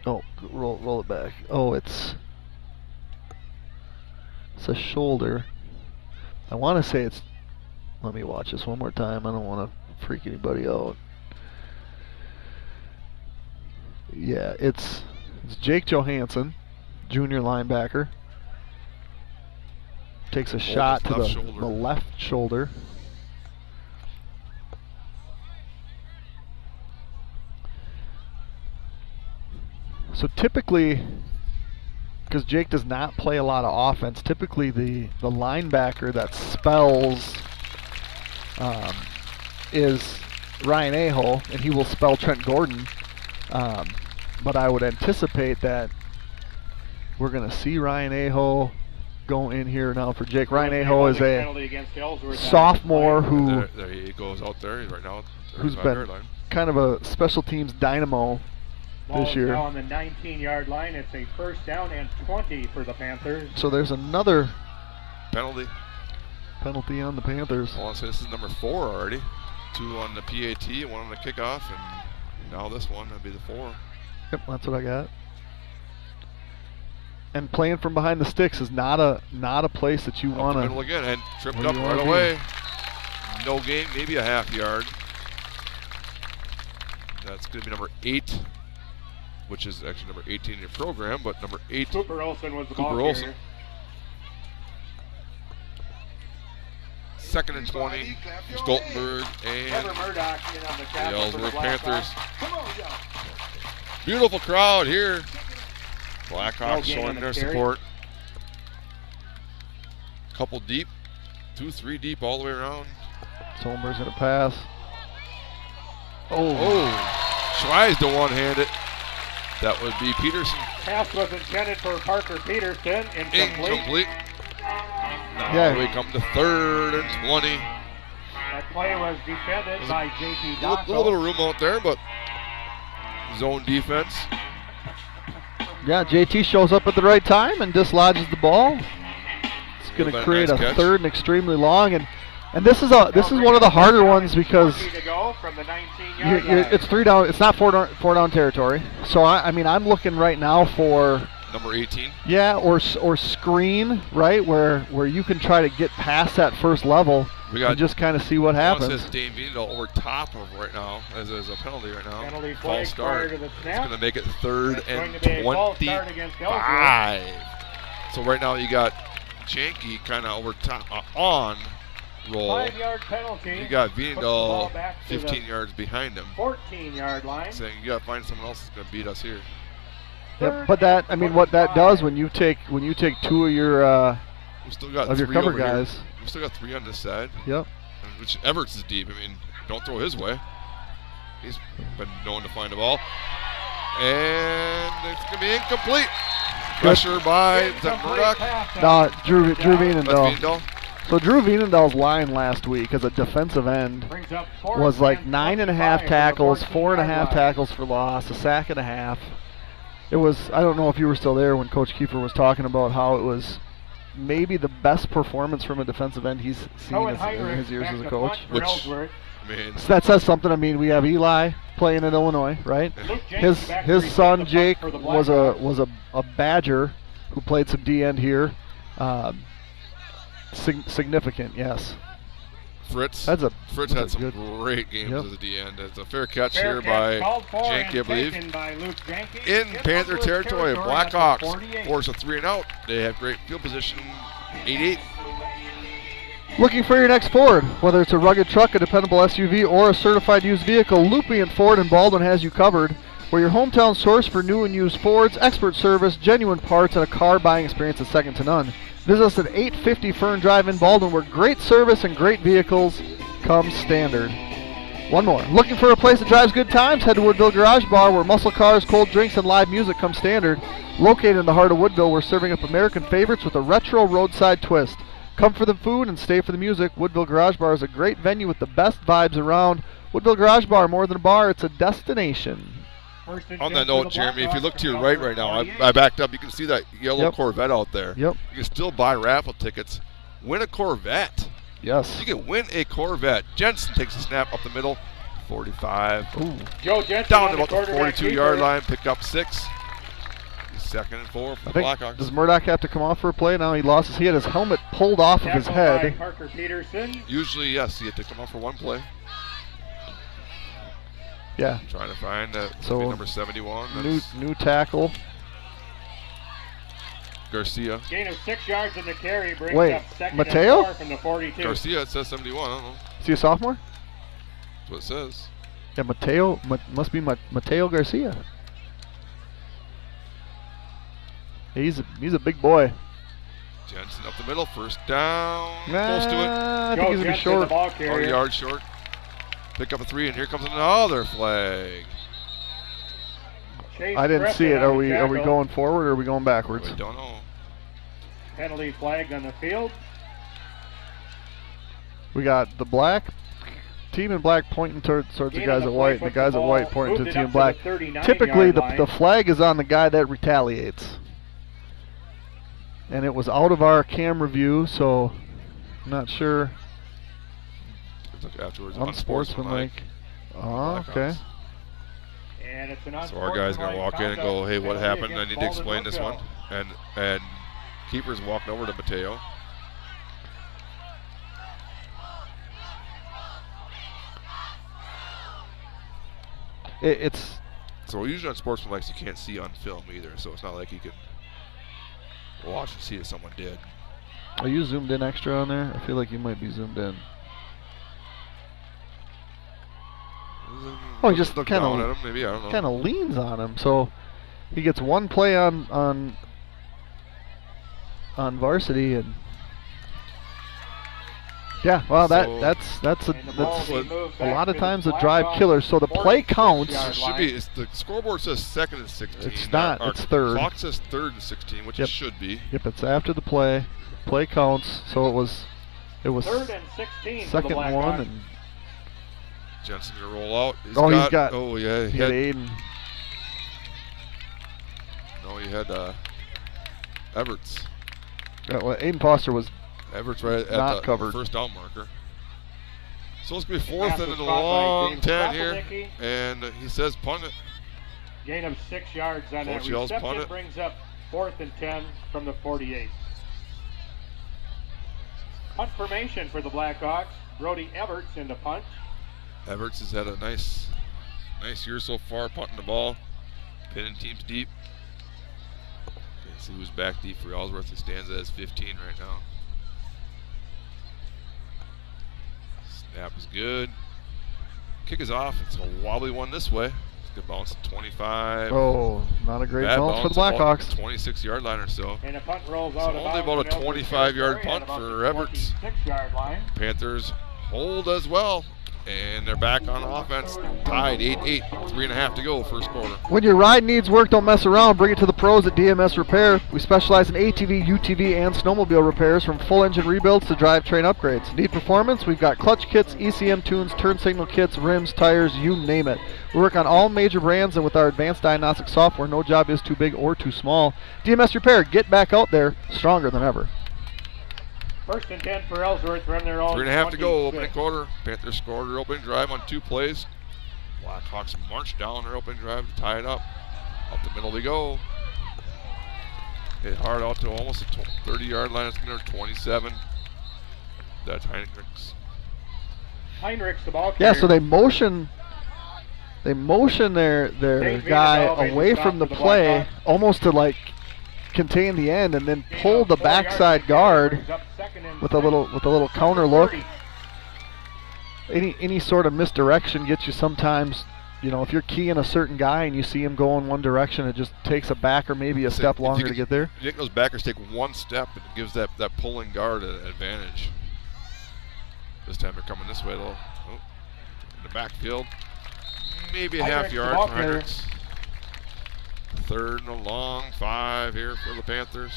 Oh, roll it back. Oh, it's a shoulder. I want to say it's. Let me watch this one more time. I don't want to freak anybody out. Yeah, it's Jake Johansson, junior linebacker. Takes a shot to the left shoulder. So typically, because Jake does not play a lot of offense, typically the linebacker that spells is Ryan Aho, and he will spell Trent Gordon. But I would anticipate that we're going to see Ryan Aho go in here now for Jake. Ryan Aho is a sophomore who there he goes out there. He's right now. Who's been kind of a special teams dynamo this year. Now on the 19-yard line, it's a first down and 20 for the Panthers. So there's another penalty on the Panthers. I want to say this is number 4 already. 2 on the PAT, 1 on the kickoff, and now this one would be the 4. Yep, that's what I got. And playing from behind the sticks is not a place that you want to. Middle again and tripped up right away. No gain, maybe a half yard. That's going to be number 8, which is actually number 18 in your program, but number 8. Cooper Olsen was the ball carrier. 2nd and 20 for Stoltenberg and the Ellsworth Panthers. Beautiful crowd here. Blackhawks showing their support. Couple deep, 2-3 deep all the way around. Stoltenberg's going to pass. Tries to one-hand it. That would be Peterson. Pass was intended for Parker Peterson. Incomplete. Now we come to 3rd and 20. That play was defended by J.P. Dossel. A little bit of room out there, but zone defense. Yeah, JT shows up at the right time and dislodges the ball. It's going to create a 3rd and extremely long, and this is one of the harder ones because it's 3 down. It's not 4 down territory. So I'm looking right now for number 18. Yeah, or screen, right, where you can try to get past that first level and just kind of see what happens. It says Dane Veenendahl over top of right now as a penalty right now. False start. It's going to make it 3rd and 25. So right now you got Janke kind of over top on roll. 5-yard penalty. You got Veenendahl 15 yards behind him. 14-yard line. Saying you got to find someone else that's going to beat us here. Yep, but what that does when you take 2 of your cover guys. We still got 3 on this side. Yep. Which Everts is deep. Don't throw his way. He's been known to find the ball. And it's going to be incomplete. Pressure by Murdoch. No, Drew Veenendahl. So Drew Veenendahl's line last week as a defensive end was like 9.5 tackles, 4.5 tackles for loss, a sack and a half. It was, I don't know if you were still there when Coach Kiefer was talking about how it was maybe the best performance from a defensive end he's seen in his years as a coach. So that says something. We have Eli playing in Illinois, right? His son Jake was a Badger who played some D end here. Significant, yes. Fritz had some great games as a D end. It's a fair catch here by Janke, I believe. In Panther territory, Blackhawks force a 3 and out. They have great field position, 8-8. Looking for your next Ford, whether it's a rugged truck, a dependable SUV, or a certified used vehicle, Lupien Ford in Baldwin has you covered. We're your hometown source for new and used Fords, expert service, genuine parts, and a car buying experience is second to none. Visit us at 850 Fern Drive in Baldwin, where great service and great vehicles come standard. One more. Looking for a place that drives good times? Head to Woodville Garage Bar, where muscle cars, cold drinks, and live music come standard. Located in the heart of Woodville, we're serving up American favorites with a retro roadside twist. Come for the food and stay for the music. Woodville Garage Bar is a great venue with the best vibes around. Woodville Garage Bar, more than a bar, it's a destination. On that note, Jeremy, if you look to your right now, I backed up. You can see that yellow Corvette out there. Yep. You can still buy raffle tickets. Win a Corvette. Yes. You can win a Corvette. Jensen takes a snap up the middle. 45. Ooh. Joe Jensen down to about the 42-yard line. Pick up 6. 2nd and 4 for the Blackhawks. Does Murdoch have to come off for a play? Now he had his helmet pulled off of his head. Parker Peterson. Usually, yes, he had to come off for one play. Yeah. Trying to find number 71. New tackle. Garcia. Gain of 6 yards in the carry brings up 2nd Mateo? and 4 from the 42. Garcia, it says 71. I don't know. Is he a sophomore? That's what it says. Yeah, Mateo must be Mateo Garcia. He's a big boy. Jensen up the middle, 1st down. Close to it. I think he's going to be short. 40 yards short. Pick up a 3, and here comes another flag. I didn't see it. Are we going forward or are we going backwards? We don't know. Penalty flag on the field. We got the black team in black pointing towards the guys at white, and the guys at white pointing to the team in black. Typically, the flag is on the guy that retaliates. And it was out of our camera view, so I'm not sure. Afterwards, unsportsmanlike. Oh, okay. And it's an so our guy's going to walk in and go, hey, what happened? I need to explain this one. And keeper's walking over to Mateo. So usually on sportsmanlike you can't see on film either, so it's not like you can watch and see if someone did. Are you zoomed in extra on there? I feel like you might be zoomed in. Oh, he just kind of leans on him, so he gets one play on varsity, and yeah, well, that's a lot of times a drive killer. So the play counts. It should be. The scoreboard says 2nd and 16. It's not. It's 3rd. Clock says 3rd and 16, which it should be. Yep, it's after the play. Play counts. So it was 3rd and 16. 2nd one, and Jensen gonna roll out. he's got. Oh yeah, he had Aiden. No, he had Everts. Yeah, well, Aiden Foster was. Everts right not at the covered. first down marker. So it's going to be 4th and a long 10 here. And he says punt it. Gain of 6 yards on that reception brings up 4th and 10 from the 48. Punt formation for the Blackhawks. Brody Everts in the punt. Everts has had a nice year so far, punting the ball, pinning teams deep. Can't see who's back deep for Ellsworth. He stands at his 15 right now. Snap is good. Kick is off. It's a wobbly one this way. It's going to bounce at 25. Oh, not a great bounce for the Blackhawks. 26-yard line or so. And a punt rolls out. Only about a 25-yard punt for Everts. 26-yard line. Panthers hold as well. And they're back on offense, tied 8-8, 3.5 to go, first quarter. When your ride needs work, don't mess around. Bring it to the pros at DMS Repair. We specialize in ATV, UTV, and snowmobile repairs, from full engine rebuilds to drivetrain upgrades. Need performance? We've got clutch kits, ECM tunes, turn signal kits, rims, tires, you name it. We work on all major brands, and with our advanced diagnostic software, no job is too big or too small. DMS Repair, get back out there stronger than ever. 1st and 10 for Ellsworth from their own 3.5 to go, opening quarter. Panthers scored their opening drive on 2 plays. Blackhawks march down their opening drive to tie it up. Up the middle we go. Hit hard out to almost a 30-yard line. It's going to 27. That's Heinrichs. Heinrichs, the ball carrier. Yeah, so they motion their guy away from the play, almost to like contain the end, and then pull the backside guard with a little counter look. Any sort of misdirection gets you sometimes. You know, if you're keying a certain guy and you see him go in one direction, it just takes a back or maybe a step longer to get there. You think those backers take one step, it gives that pulling guard an advantage. This time they're coming this way though. Oh, in the backfield, maybe a half yard for Heinrichs. 3rd and a long 5 here for the Panthers.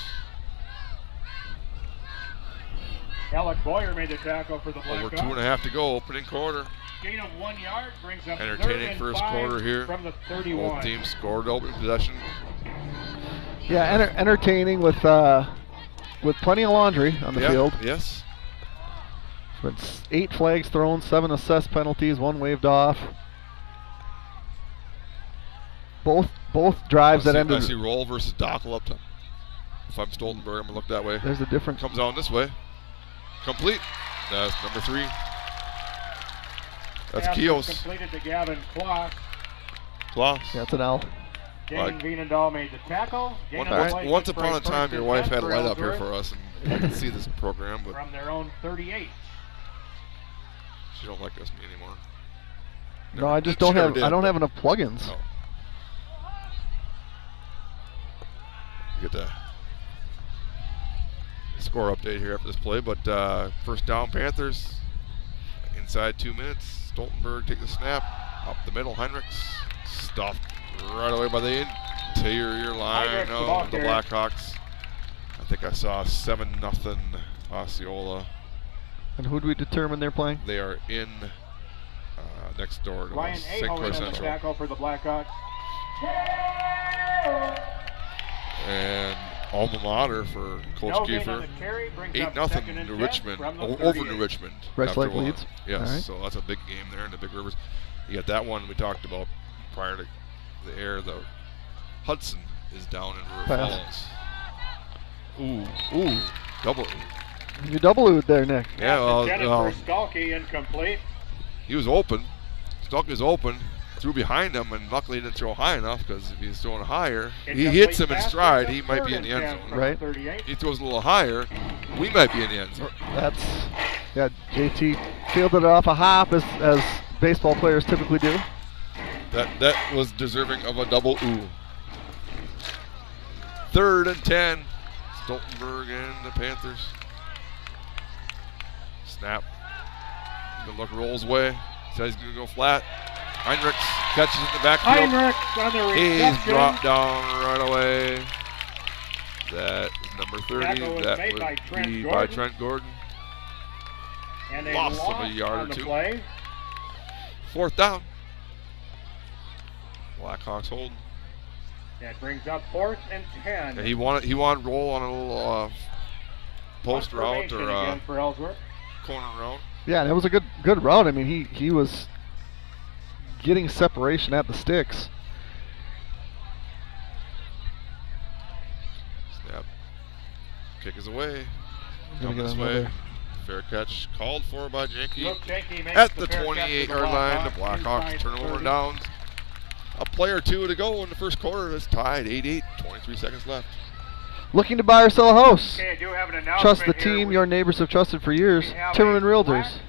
Alec Boyer made the tackle for the Blackhawks. Over 2.5 to go, opening quarter. Gain of 1 yard brings up entertaining first quarter here. From the 31. Both teams scored opening possession. Yeah, entertaining with plenty of laundry on the field. Yes. It's 8 flags thrown, 7 assessed penalties, 1 waved off. Both drives that ended. I see Roll versus Dockel up top. If I'm Stoltenberg, I'm going to look that way. There's a difference. Comes on this way. Complete. That's number 3. That's Kios. Completed to Gavin Kloss. Kloss. Yeah, that's an L. Dane Vienendahl made the tackle. Once upon a time, your wife had a light up here for us, and you can see this program. But from their own 38. She don't like us anymore. No, I just don't have. I don't have enough plugins. No. Get the score update here after this play, but first down Panthers. Inside 2 minutes. Stoltenberg take the snap. Up the middle, Heinrichs. Stuffed right away by the interior line of the Blackhawks. I think I saw 7-0 Osceola. And who do we determine they're playing? They are in next door to Ryan St. Clair Central. Tackle for the Blackhawks. And alma mater for Coach Kiefer. 8-0 to Richmond, over New Richmond. Rice Lake leads. Yes, right. So that's a big game there in the Big Rivers. You got that one we talked about prior to the air. The Hudson is down in River Falls. Ooh, double. You double-ooed there, Nick. Yeah, well, Stalky incomplete. he was open. Stalky was open. threw behind him, and luckily he didn't throw high enough, because if he's throwing higher, he hits him in stride, he might be in the end zone. Right. He throws a little higher, we might be in the end zone. Yeah, JT fielded it off a hop, as baseball players typically do. That was deserving of a double ooh. 3rd and 10. Stoltenberg and the Panthers. Snap. Good look, rolls away. Says he's going to go flat. Heinrichs catches in the backfield. Heinrichs on the reception. He's dropped down right away. That is number 30. That would be by Trent Gordon. And lost him a yard or two. Play. 4th down. Blackhawks hold. That brings up 4th and 10. Yeah, he wanted to roll on a little post route or for Ellsworth. Corner route. Yeah, and it was a good route. I mean, he was getting separation at the sticks. Snap. Kick is away. Coming this way. Fair catch called for by Janke. At the 28-yard line, the Blackhawks turn over downs. A play or two to go in the first quarter. It's tied 8-8, 23 seconds left. Looking to buy or sell a house? Okay, I do have an announcement. Trust the team your neighbors have trusted for years. Timmerman Realtors.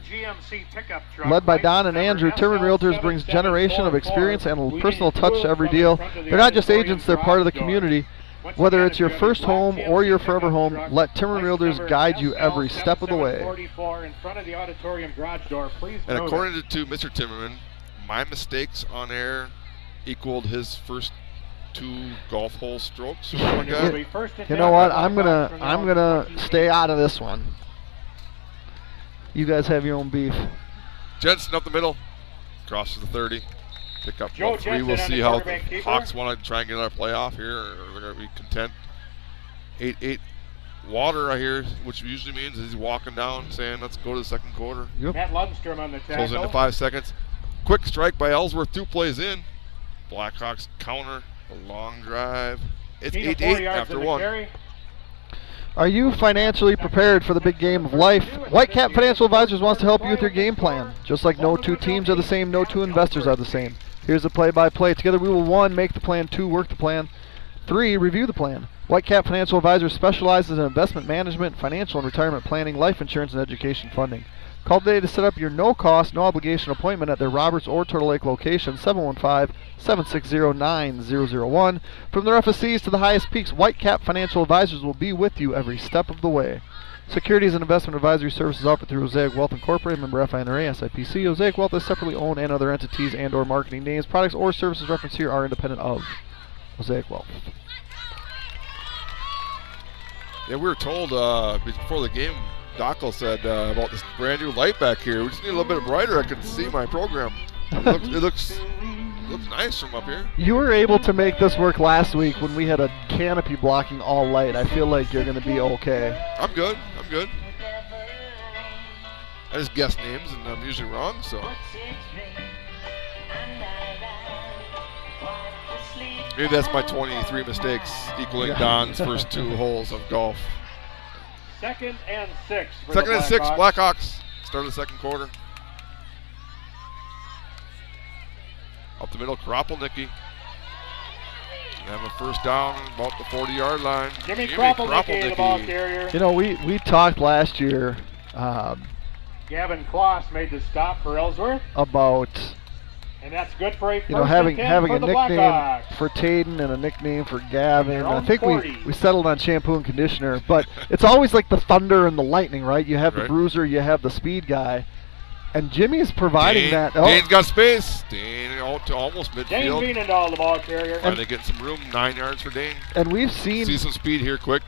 Led by Don and Andrew, Timmerman Realtors brings generation of experience and personal touch to every deal. They're not just agents, they're part of the community. Whether it's your first home or your forever home, let Timmerman Realtors guide you every step of the way. And according to Mr. Timmerman, my mistakes on air equaled his first 2 golf hole strokes. You know what? I'm gonna stay out of this one. You guys have your own beef. Jensen up the middle, crosses the 30, pick up 3. We'll see how the Hawks want to try and get another playoff here, or they're going to be content. 8-8. Water right here, which usually means he's walking down, saying, "Let's go to the second quarter." Yep. Matt Lundstrom on the tackle. Close into 5 seconds. Quick strike by Ellsworth, 2 plays in. Blackhawks counter, a long drive. It's 8-8 after 1. Carry. Are you financially prepared for the big game of life? Whitecap Financial Advisors wants to help you with your game plan. Just like no 2 teams are the same, no 2 investors are the same. Here's a play-by-play. Together we will 1, make the plan, 2, work the plan, 3, review the plan. Whitecap Financial Advisors specializes in investment management, financial and retirement planning, life insurance, and education funding. Call today to set up your no-cost, no-obligation appointment at their Roberts or Turtle Lake location, 715-760-9001. From their FSCs to the highest peaks, Whitecap Financial Advisors will be with you every step of the way. Securities and investment advisory services offered through Mosaic Wealth Incorporated, member FINRA, SIPC. Mosaic Wealth is separately owned, and other entities and or marketing names, products, or services referenced here are independent of Mosaic Wealth. Yeah, we were told before the game, Dockel said about this brand new light back here. We just need a little bit brighter. I can see my program. It looks nice from up here. You were able to make this work last week when we had a canopy blocking all light. I feel like you're going to be okay. I'm good. I just guess names and I'm usually wrong, so. Maybe that's my 23 mistakes equaling Don's first 2 holes of golf. 2nd and 6. 2nd and 6, Blackhawks. Start of the second quarter. Up the middle, Kropelnicki. Have a first down about the 40-yard line. Jimmy Kropelnicki, the ball carrier. You know, we talked last year Gavin Kloss made the stop for Ellsworth. About, and that's good for a having a nickname Blackhawks. for Taden and a nickname for Gavin. And I think 40. we settled on shampoo and conditioner, but it's always like the thunder and the lightning, right? You have the bruiser, you have the speed guy, and Jimmy's providing that. Dane's got space. Dane out to almost midfield. Dane Veenendahl, the ball carrier. And they get some room, 9 yards for Dane. And we've seen some speed here, quick.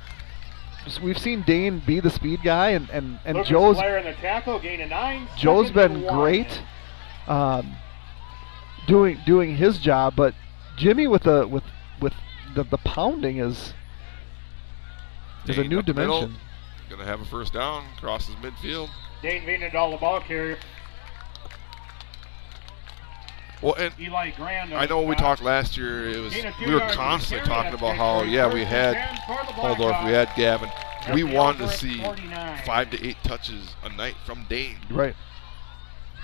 We've seen Dane be the speed guy, and Lucas Joe's Blair in the tackle, gain of 9. Joe's been great. Doing his job, but Jimmy with the pounding is a new dimension. Gonna have a first down, crosses midfield. Dane Veenendahl, the ball carrier. Well, and Eli Grand. I know we talked last year. We were constantly talking about how we had Holdorf, we had Gavin. We wanted to see 5 to 8 touches a night from Dane. Right.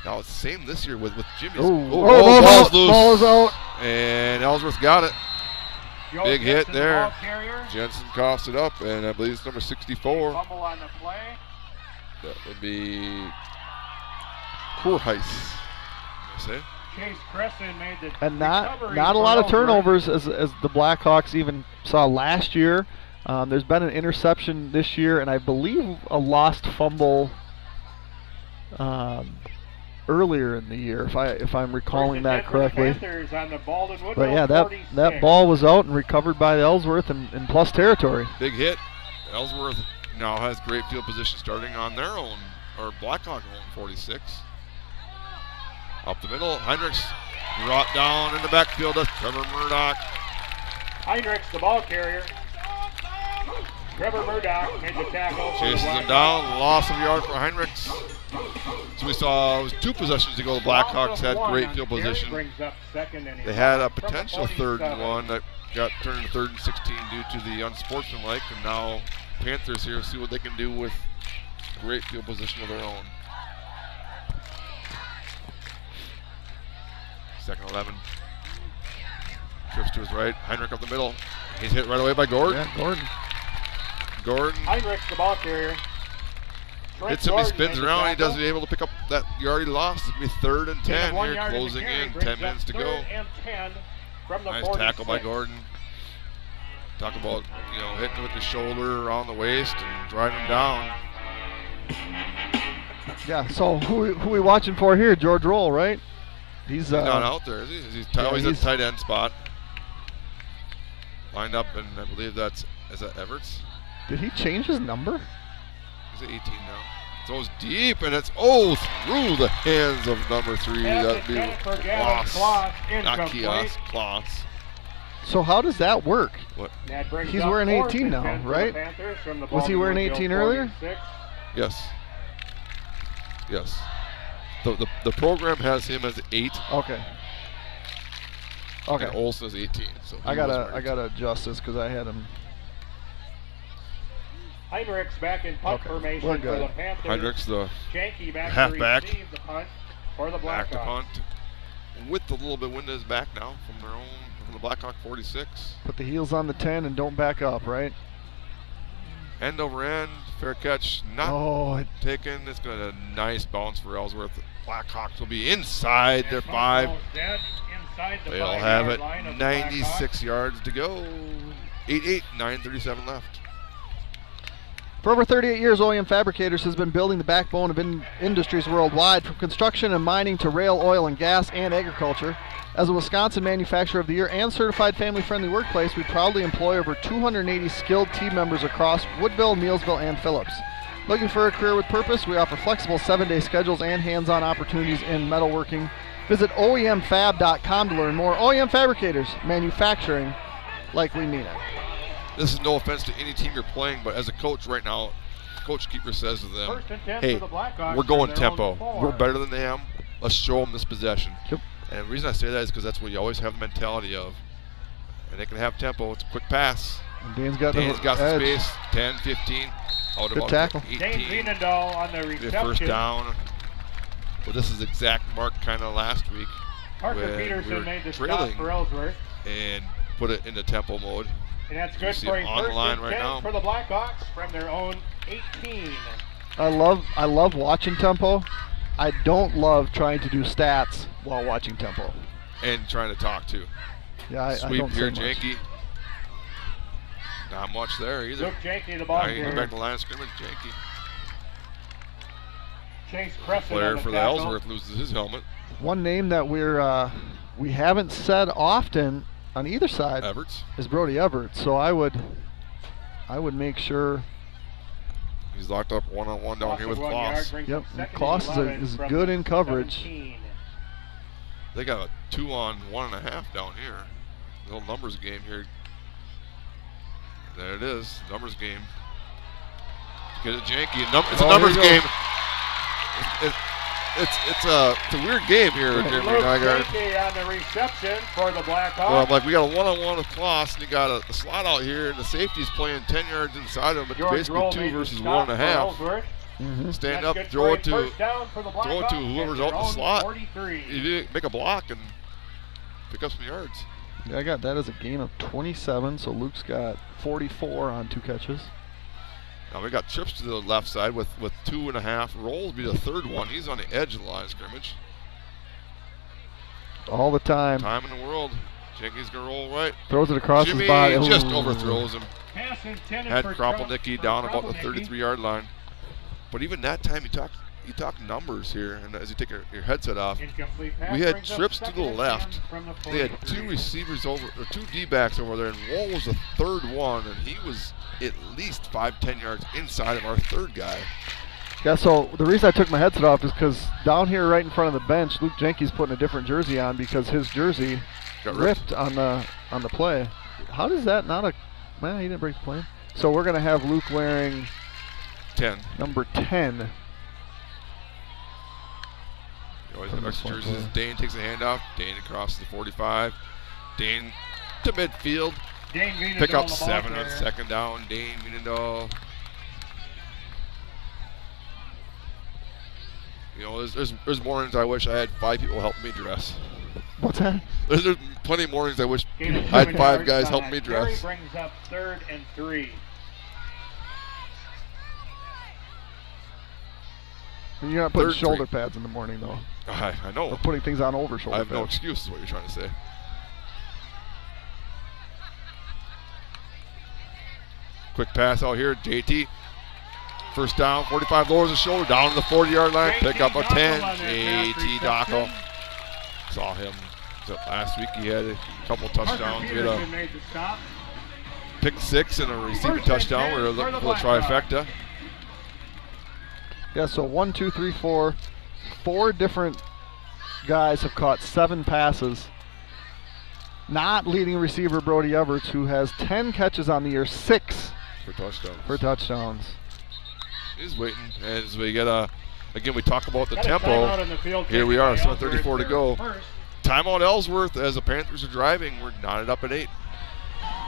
Now it's the same this year with Jimmy's. Ball's loose. Ball is out. And Ellsworth got it. Big hit there. The Jensen coughs it up, and I believe it's number 64. Fumble on the play. That would be Kurheis. Chase Crescent made the and not a lot of turnovers as the Blackhawks even saw last year. There's been an interception this year, and I believe a lost fumble earlier in the year, if I'm recalling that correctly. But yeah, that ball was out and recovered by Ellsworth in plus territory. Big hit. Ellsworth now has great field position starting on their own, or Blackhawk own 46. Up the middle, Heinrichs brought down in the backfield to Trevor Murdoch. Heinrichs, the ball carrier. Trevor Murdoch made the tackle. Chases him down, loss of yard for Heinrichs. So we saw it was 2 possessions ago. The Blackhawks had great field position. They had a potential 3rd and 1 that got turned into 3rd and 16 due to the unsportsmanlike, and now Panthers here see what they can do with great field position of their own. 2nd 11. Trips to his right. Heinrich up the middle. He's hit right away by Gordon. Yeah, Gordon. Heinrichs, the ball carrier. Hits him, he spins around, he doesn't able to pick up that yard he lost. It's going to be 3rd and 10 here, closing in, 10 minutes to go. Nice tackle by Gordon. Talk about, hitting with the shoulder around the waist and driving him down. Yeah, so who we watching for here? George Roll, right? He's not out there, is he? He's always at tight end spot. Lined up, and I believe is that Everts? Did he change his number? He's at 18 now. Throws deep, and it's through the hands of number 3. That'd be Kloss. Not Kiosk, Kloss. So how does that work? What? He's wearing 18 now, right? Was he wearing 18 earlier? Yes. Yes. The program has him as 8. Okay. Okay. And Olsen is 18. So I gotta adjust this because I had him. Heinrichs back in punt formation for the Panthers. Heinrichs, the halfback, the punt for the Blackhawks. Back to punt with a little bit wind in his back now from the Blackhawk 46. Put the heels on the 10 and don't back up, right? End over end, fair catch, not taken. It's going to a nice bounce for Ellsworth. Blackhawks will be inside their 5. They'll have it. 96 yards to go. 8-8, 9:37 left. For over 38 years, OEM Fabricators has been building the backbone of industries worldwide, from construction and mining to rail, oil and gas, and agriculture. As a Wisconsin Manufacturer of the Year and Certified Family-Friendly Workplace, we proudly employ over 280 skilled team members across Woodville, Neillsville, and Phillips. Looking for a career with purpose? We offer flexible 7-day schedules and hands-on opportunities in metalworking. Visit OEMFab.com to learn more. OEM Fabricators, manufacturing like we mean it. This is no offense to any team you're playing, but as a coach right now, Coach Keeper says to them, hey, we're going tempo. We're better than them. Let's show them this possession. Yep. And the reason I say that is because that's what you always have the mentality of. And they can have tempo. It's a quick pass. And Dan's got the space. 10, 15. Out Good about tackle. 18. On the reception. First down. Well, this is exact mark kind of last week. Parker Peterson made the stop for Ellsworth. And put it into tempo mode. And that's good for a on the line right now for the Blackhawks from their own 18. I love watching tempo. I don't love trying to do stats while watching tempo. And trying to talk too. Yeah, I Sweep don't here, say much. Janky. Not much there either. Luke Janky, the ball carrier. Back to the line of scrimmage, Janky. Chase Crescent player for the Ellsworth loses his helmet. One name that we haven't said often on either side is Brody Everts. So I would make sure. He's locked up one-on-one down here with Kloss. Yep, Kloss is good in coverage. 17. They got a 2-on-1.5 down here. Little numbers game here. There it is, numbers game. Get it, Janky. It's a numbers game. It's a weird game here, Jeremy Nygaard. On the reception for the Blackhawks. Well, like we got a one-on-one with Kloss, and you got a slot out here, and the safety's playing 10 yards inside of him, but basically 2 versus 1.5. Stand up, throw it to whoever's out in the slot. You make a block and pick up some yards. Yeah, I got that as a gain of 27, so Luke's got 44 on 2 catches. Now we got trips to the left side with 2.5. Rolls be the third one. He's on the edge of the line of scrimmage. All the time. Time in the world. Jenkins going to roll right. Throws it across Jimmy his body. just Ooh. overthrows him. Had Kropelnicki down about the 33-yard line. But even that time, you talk numbers here, and as you take your headset off, we had trips to the left. They had 2 receivers over, or 2 D-backs over there, and Wall was the third one, and he was at least 5-10 yards inside of our third guy. Yeah, so the reason I took my headset off is because down here right in front of the bench, Luke Jenkins putting a different jersey on because his jersey got ripped on the play. How does that not well, he didn't break the play. So we're going to have Luke wearing 10. Number 10. You always have extra jerseys. Dane takes the handoff. Dane across the 45. Dane to midfield. Pick up 7 on second down. Dane Vienendahl. You know, there's mornings I wish I had 5 people help me dress. What's that? There's plenty of mornings I wish I had 5 guys help me dress. Brings up 3rd and 3. You're not putting shoulder pads in the morning, though. I know. Or putting things on over shoulder I have pads. no excuse, is what you're trying to say. Quick pass out here, JT. First down, 45, lowers the shoulder, down to the 40-yard line, pick up a 10. JT Dockel. Saw him last week. He had a couple touchdowns. He had a pick 6 and a receiving touchdown. We were looking for the trifecta. Yeah, so 1, 2, 3, 4. 4 different guys have caught 7 passes. Not leading receiver Brody Everts, who has 10 catches on the year, 6 for touchdowns. He's waiting as we get again, we talk about the tempo. Here we are, 7:34 to go. Timeout Ellsworth as the Panthers are driving. We're knotted up at 8.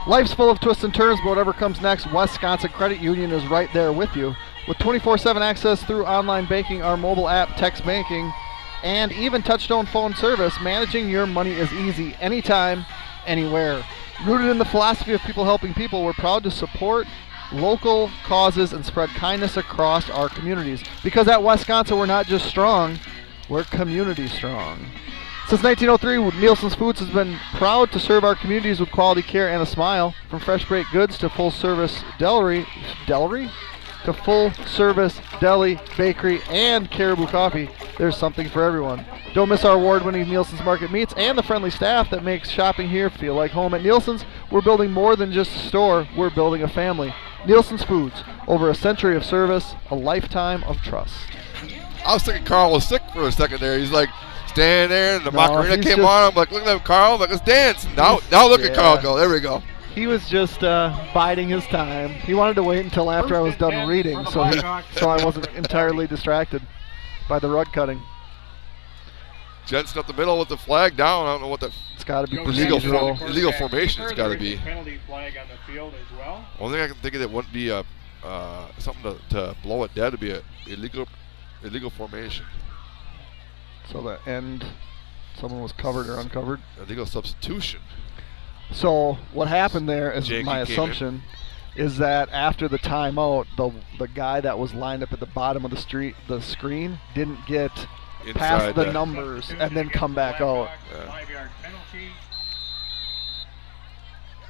Life's full of twists and turns, but whatever comes next, Wisconsin Credit Union is right there with you. With 24/7 access through online banking, our mobile app, text banking, and even touch-tone phone service, managing your money is easy anytime, anywhere. Rooted in the philosophy of people helping people, we're proud to support local causes and spread kindness across our communities. Because at Wisconsin, we're not just strong, we're community strong. Since 1903, Nielsen's Foods has been proud to serve our communities with quality care and a smile. From fresh baked goods to full-service deli, bakery, and Caribou Coffee, there's something for everyone. Don't miss our award-winning Nielsen's Market Meats and the friendly staff that makes shopping here feel like home. At Nielsen's, we're building more than just a store, we're building a family. Nielsen's Foods, over a century of service, a lifetime of trust. I was thinking Carl was sick for a second there. He's like standing there, and the Macarena came on. I'm like, look at that, Carl. I'm like, let's dance. Now look at Carl go. There we go. He was just biding his time. He wanted to wait until after I was done reading, so I wasn't entirely distracted by the rug cutting. Jensen up the middle with the flag down. I don't know what the it's got to be illegal formation. It's got to be. Penalty flag on the field as well. Only thing I can think of that wouldn't be something to blow it dead to be a illegal formation. So the end, someone was covered or uncovered. Illegal substitution. So what happened there is my assumption is that after the timeout, the guy that was lined up at the bottom of the screen didn't get past the numbers and then come back out. Yeah.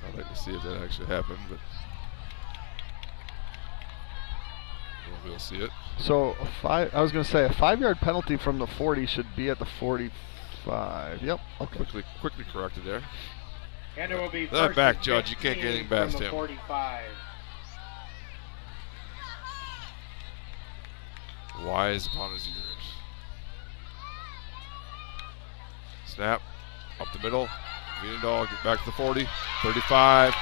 I'd like to see if that actually happened, but we'll see it. So I was going to say a 5-yard penalty from the 40 should be at the 45. Yep. Okay. Quickly corrected there. And it will be that back judge, you can't get anything past him. 45. Wise upon his ears. Snap, up the middle. Vienendahl, get back to the 40. 35.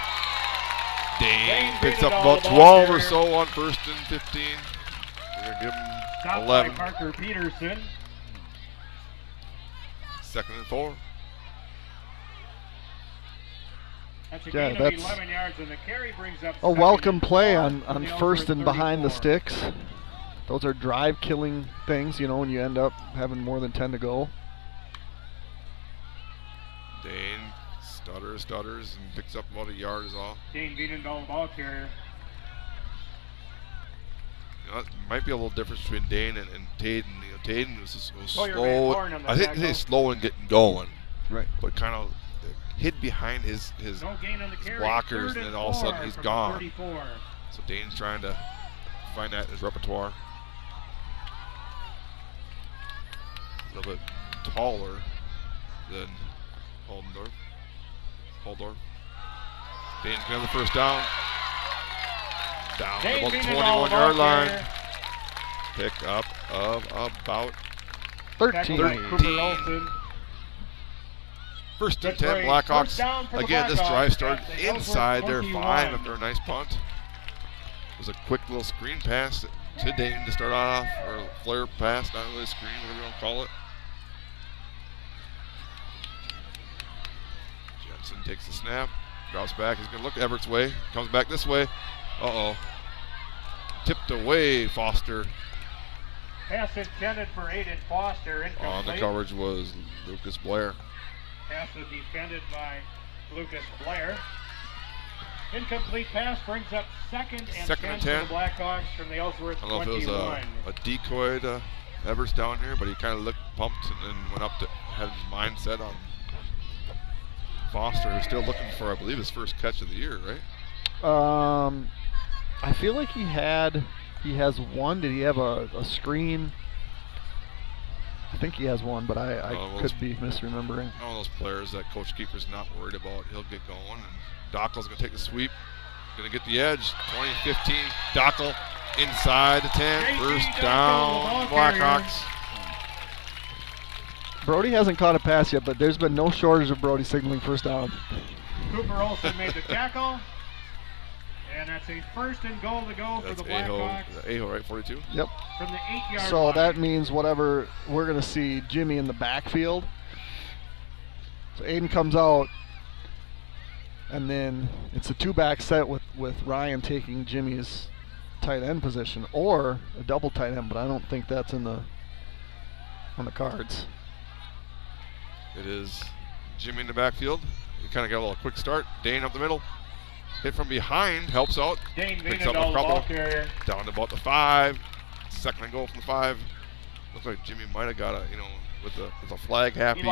Dane picks up about 12 or so on 1st and 15. We're going to give him 11. Parker Peterson. 2nd and 4. That's a gain of 11 yards, and the carry brings up a welcome play on 1st and behind the sticks. those are drive-killing things, you know, when you end up having more than 10 to go. Dane stutters, and picks up about a yard is all. Dane Veenendahl, ball carrier. You know, it might be a little difference between Dane and Taden. You know, Taden was slow. I think he's slow in getting going. Right. But kind of hid behind his blockers, and then all of a sudden he's gone. 34. So Dane's trying to find that in his repertoire. A little bit taller than Holdorf. Dane's going to the first down. Down to about the 21-yard line. Pick up of about 13. First and 10, Blackhawks. Again, this drive started inside their 5 after a nice punt. It was a quick little screen pass to Dane to start off, or a flare pass, not really a screen, whatever you want to call it. Jensen takes the snap, drops back. He's going to look Everett's way, comes back this way. Uh-oh. Tipped away, Foster. Pass intended for Aiden Foster. Incomplete. On the coverage was Lucas Blair. Pass was defended by Lucas Blair. Incomplete pass brings up second and 10 for the Blackhawks from the Ellsworth 21. I don't know if it was a decoy to Evers down here, but he kind of looked pumped and then went up to had his mindset on Foster, who's still looking for, I believe, his first catch of the year, right? I feel like he has one. Did he have a screen? I think he has one, but I could be misremembering. One of those players that Coach Keeper's not worried about. He'll get going, and Dockel's going to take the sweep. Going to get the edge. 20-15. Dockel inside the 10. First down, Blackhawks. Brody hasn't caught a pass yet, but there's been no shortage of Brody signaling first down. Cooper Olsen made the tackle. And that's a first and goal to go for the Blackhawks. Aho, right? 42? Yep. From the 8-yard So line. that means whatever, we're going to see Jimmy in the backfield. So Aiden comes out, and then it's a two-back set with Ryan taking Jimmy's tight end position, or a double tight end, but I don't think that's on the cards. It is Jimmy in the backfield. He kind of got a little quick start. Dane up the middle. Hit from behind, helps out. Dane picks up a couple. Down to about the 5. Second and goal from the 5. Looks like Jimmy might have got a, with a flag happy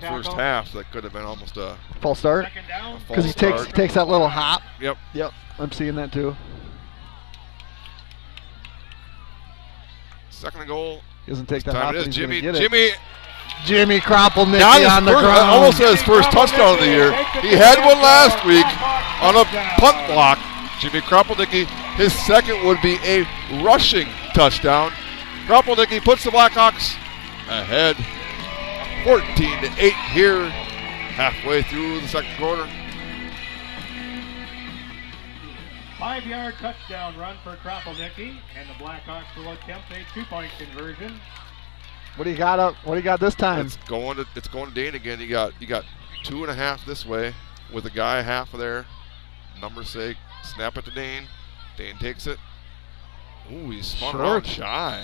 first half. So that could have been almost a false start. Because he takes that little hop. Yep. I'm seeing that too. Second and goal. He doesn't take that hop. It is Jimmy. Jimmy Kropelnicki on the ground. Almost his first touchdown of the year. He had one last week on a punt block. Jimmy Kropelnicki, his second would be a rushing touchdown. Kropelnicki puts the Blackhawks ahead 14-8 here, halfway through the second quarter. 5-yard touchdown run for Kropelnicki, and the Blackhawks will attempt a 2-point conversion. What do you got this time? It's going to Dane again. You got 2.5 this way with a guy half of there. Numbers say snap it to Dane. Dane takes it. Ooh, he spun around shy.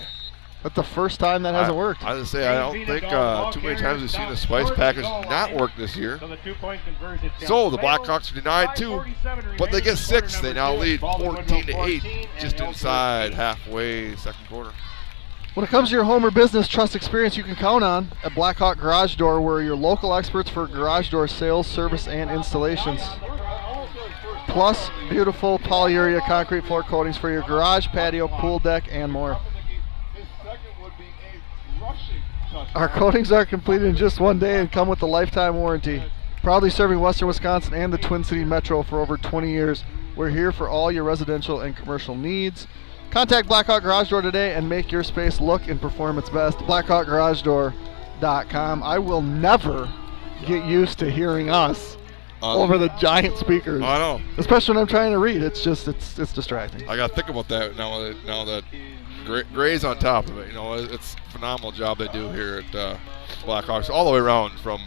That's the first time that hasn't worked. I was say I don't think too many times we've seen the spice package not work this year. So the Blackhawks are denied 2, but they get 6. They now lead 14-8, just inside halfway second quarter. When it comes to your home or business, trust experience you can count on at Blackhawk Garage Door. We're your local experts for garage door sales, service, and installations. Plus, beautiful polyurea concrete floor coatings for your garage, patio, pool deck, and more. Our coatings are completed in just 1 day and come with a lifetime warranty. Proudly serving Western Wisconsin and the Twin City Metro for over 20 years. We're here for all your residential and commercial needs. Contact Blackhawk Garage Door today and make your space look and perform its best. BlackhawkGarageDoor.com. I will never get used to hearing us over the giant speakers. I know. Especially when I'm trying to read. It's distracting. I got to think about that now that Gray's on top of it. It's a phenomenal job they do here at Blackhawks all the way around from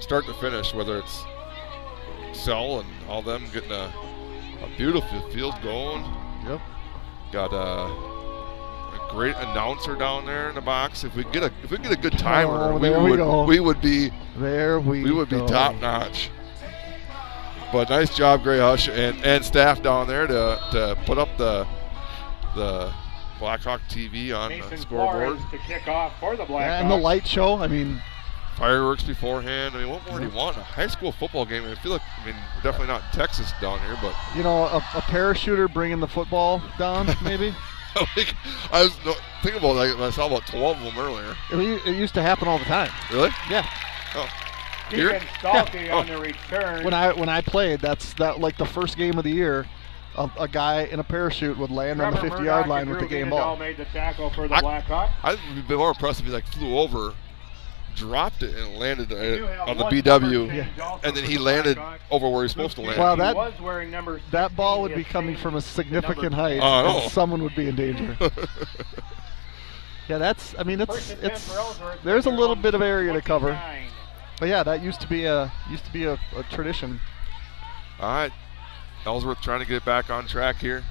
start to finish, whether it's Cell and all them getting a beautiful field going. Yep. Got great announcer down there in the box. If we get a good timer, we would be top notch. But nice job, Gray Hush and staff down there to put up the Blackhawk TV on the scoreboard. To kick off for the Blackhawks. Yeah, and the light show. I mean, fireworks beforehand. I mean, what more do you want in a high school football game? I feel like, we're definitely not in Texas down here, but a parachuter bringing the football down, maybe. I was thinking about that. I saw about 12 of them earlier. It used to happen all the time. Really? Yeah. Oh. Here? Stalky on the return. When I played, that like the first game of the year, a guy in a parachute would land on the 50-yard line with the game ball. Made the tackle for the Blackhawks. I'd be more impressed if he flew over, dropped it, and landed on the BW, and then he landed over where he's supposed to land. Well, that ball would be coming from a significant height, and someone would be in danger. Yeah, there's a little bit of area to cover. But yeah, that used to be a tradition. All right, Ellsworth trying to get it back on track here.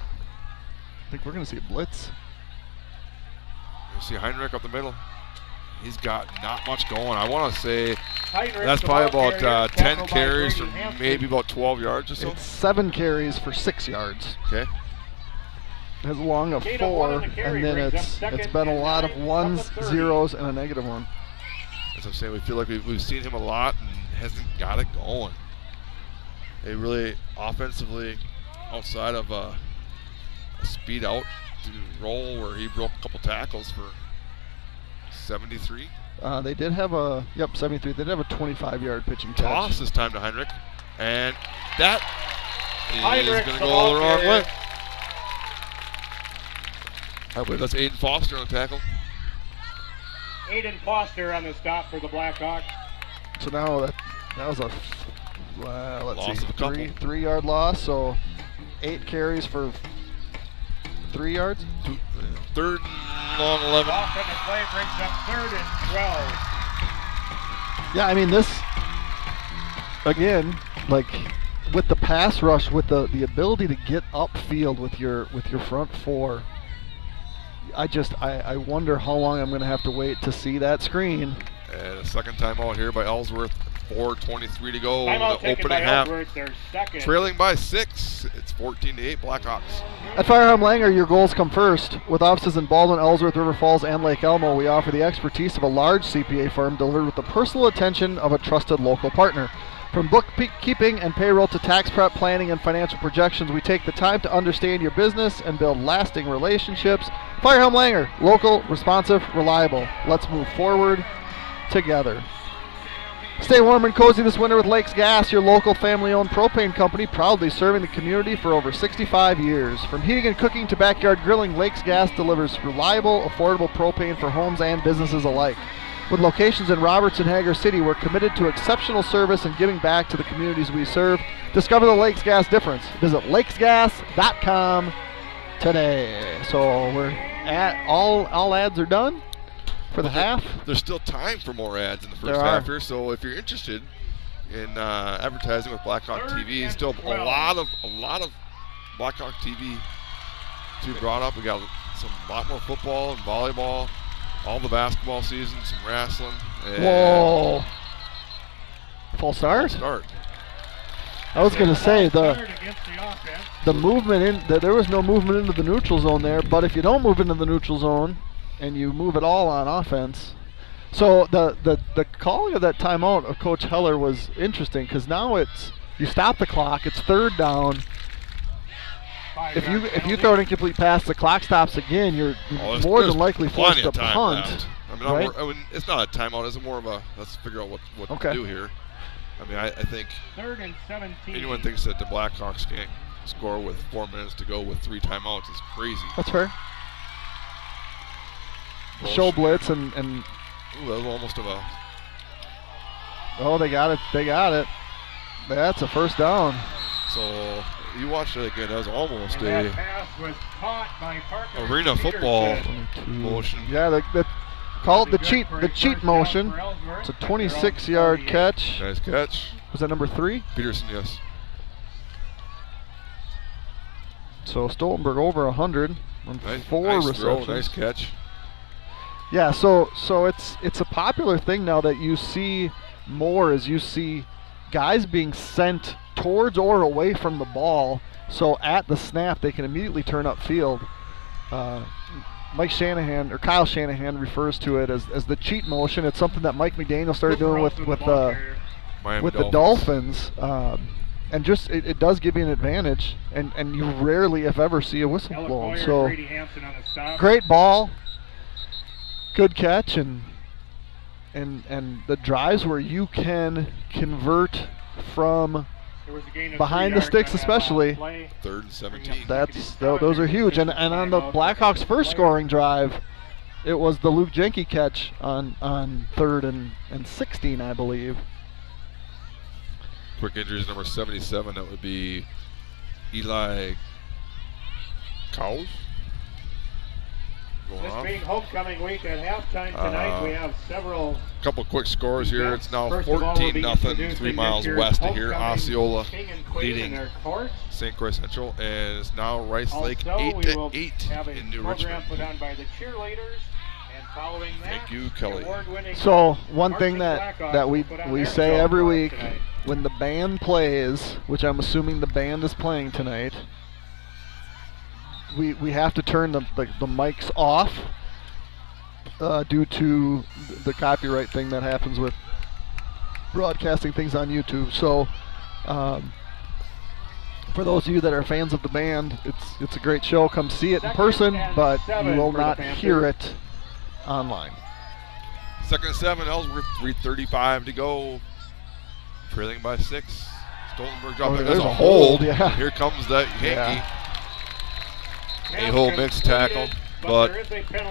I think we're going to see a blitz. You see Heinrich up the middle. He's got not much going. I want to say Heinrich, that's probably about 10 carries for maybe about 12 yards or so. It's 7 carries for 6 yards. Okay. Has along a 4, and then it's been a lot of 1s, 0s, and a -1. As I'm saying, we feel like we've seen him a lot and hasn't got it going. They really offensively, outside of a speed out roll where he broke a couple tackles for 73. They did have 73. They did have a 25-yard pitching catch. Toss this time to Heinrich, and that is going to go the wrong way. I believe that's Aiden Foster on the tackle. Aiden Foster on the stop for the Blackhawks. So now that was a loss of a couple. 3-yard loss. So 8 carries for 3 yards. Third and long 11. Off in the play brings up 3rd and 12. Yeah, I mean this again, like with the pass rush, with the ability to get upfield with your front 4. I wonder how long I'm going to have to wait to see that screen. And a second timeout here by Ellsworth. 4:23 to go. Timeout The opening half. Trailing by 6. It's 14-8 Blackhawks. At Firearm Langer, your goals come first. With offices in Baldwin, Ellsworth, River Falls, and Lake Elmo, we offer the expertise of a large CPA firm delivered with the personal attention of a trusted local partner. From bookkeeping and payroll to tax prep, planning, and financial projections, we take the time to understand your business and build lasting relationships. Firehelm Langer, local, responsive, reliable. Let's move forward together. Stay warm and cozy this winter with Lakes Gas, your local family-owned propane company, proudly serving the community for over 65 years. From heating and cooking to backyard grilling, Lakes Gas delivers reliable, affordable propane for homes and businesses alike. With locations in Roberts and Hager City, we're committed to exceptional service and giving back to the communities we serve. Discover the Lakes Gas difference. Visit lakesgas.com today. So we're at all ads are done for the half. There's still time for more ads in the first half here. So if you're interested in advertising with Blackhawk TV, still a lot of Blackhawk TV to be brought up. We got a lot more football and volleyball. All the basketball season, some wrestling. Whoa. Full start? Full start. I was going to say, the movement, there was no movement into the neutral zone there, but if you don't move into the neutral zone and you move it all on offense. So the calling of that timeout of Coach Heller was interesting because now you stop the clock, it's 3rd down. If you throw an incomplete pass, the clock stops again. You're more than likely forced to punt. Right? It's not a timeout. It's more of a let's figure out what to do here. I mean, I think 3rd and 17. Anyone thinks that the Blackhawks can't score with 4 minutes to go with 3 timeouts is crazy. That's fair. Show blitz and ooh, that was almost of a. Oh, they got it. They got it. That's a first down. So. You watched it again. That was almost that pass was caught by Parker arena football motion. Yeah, call it the cheat motion. It's a 26-yard catch. Nice catch. Was that number 3? Peterson, yes. So Stoltenberg over 100. and 4 nice throw, receptions. nice catch. Yeah, so it's a popular thing now that you see more, as you see guys being sent towards or away from the ball, so at the snap they can immediately turn upfield. Kyle Shanahan refers to it as the cheat motion. It's something that Mike McDaniel started doing with the Dolphins. And just it does give you an advantage, and you rarely, if ever, see a whistle blown. So great ball, good catch, and the drives where you can convert from behind the sticks, especially 3rd and 17. Those are huge. And on the Blackhawks' first scoring drive, it was the Luke Jenke catch on 3rd and 16, I believe. Quick injuries, number 77, that would be Eli Cows. This being homecoming week at halftime tonight, we have several. Couple quick scores here. It's now 14-0, 3 miles west of here. Osceola leading St. Croix Central, and it's now Rice Lake 8-8 in New Richmond. Put on by the cheerleaders, and following that, thank you, Kelly. So one thing that we say every week, when the band plays, which I'm assuming the band is playing tonight, we have to turn the mics off due to the copyright thing that happens with broadcasting things on YouTube. So for those of you that are fans of the band, it's a great show. Come see it in person, but you will not hear it online. 2nd and 7, Ellsworth, 3:35 to go. Trailing by 6. Stoltenberg dropped. There's a hold. Yeah. Here comes that Yankee. A-hole mixed tackle, but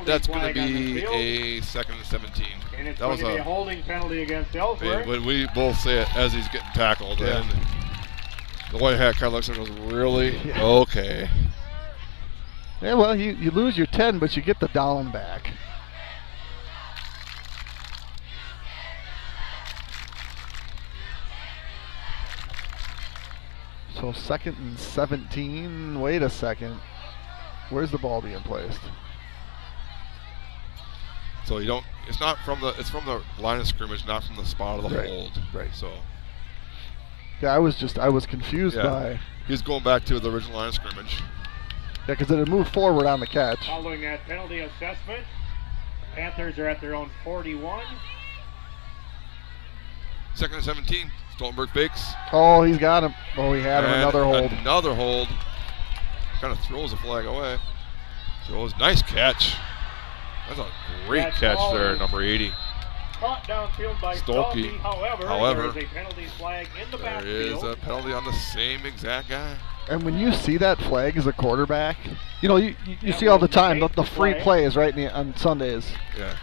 that's going to be a 2nd and 17. And it's that was a holding penalty against Ellsworth. When we both say it as he's getting tackled, and the white hat kind of looks at him and goes, really? Yeah. Okay. Yeah, well, you lose your 10, but you get the $1 back. So 2nd and 17. Wait a second. Where's the ball being placed? So you don't. It's not from the. It's from the line of scrimmage, not from the spot of the hold. Right. So. Yeah, I was confused by. He was going back to the original line of scrimmage. Yeah, because it had moved forward on the catch. Following that penalty assessment, Panthers are at their own 41. 2nd and 17. Stoltenberg fakes. Oh, he's got him. Oh, he had him. Another hold. Another hold. Kind of throws the flag away. Throws. Nice catch. That's a great catch there, number 80. Caught downfield by Stolke. However, there is a penalty flag in the backfield. There is a penalty on the same exact guy. And when you see that flag as a quarterback, you know, you see all the time the free plays, right, on Sundays. Yeah.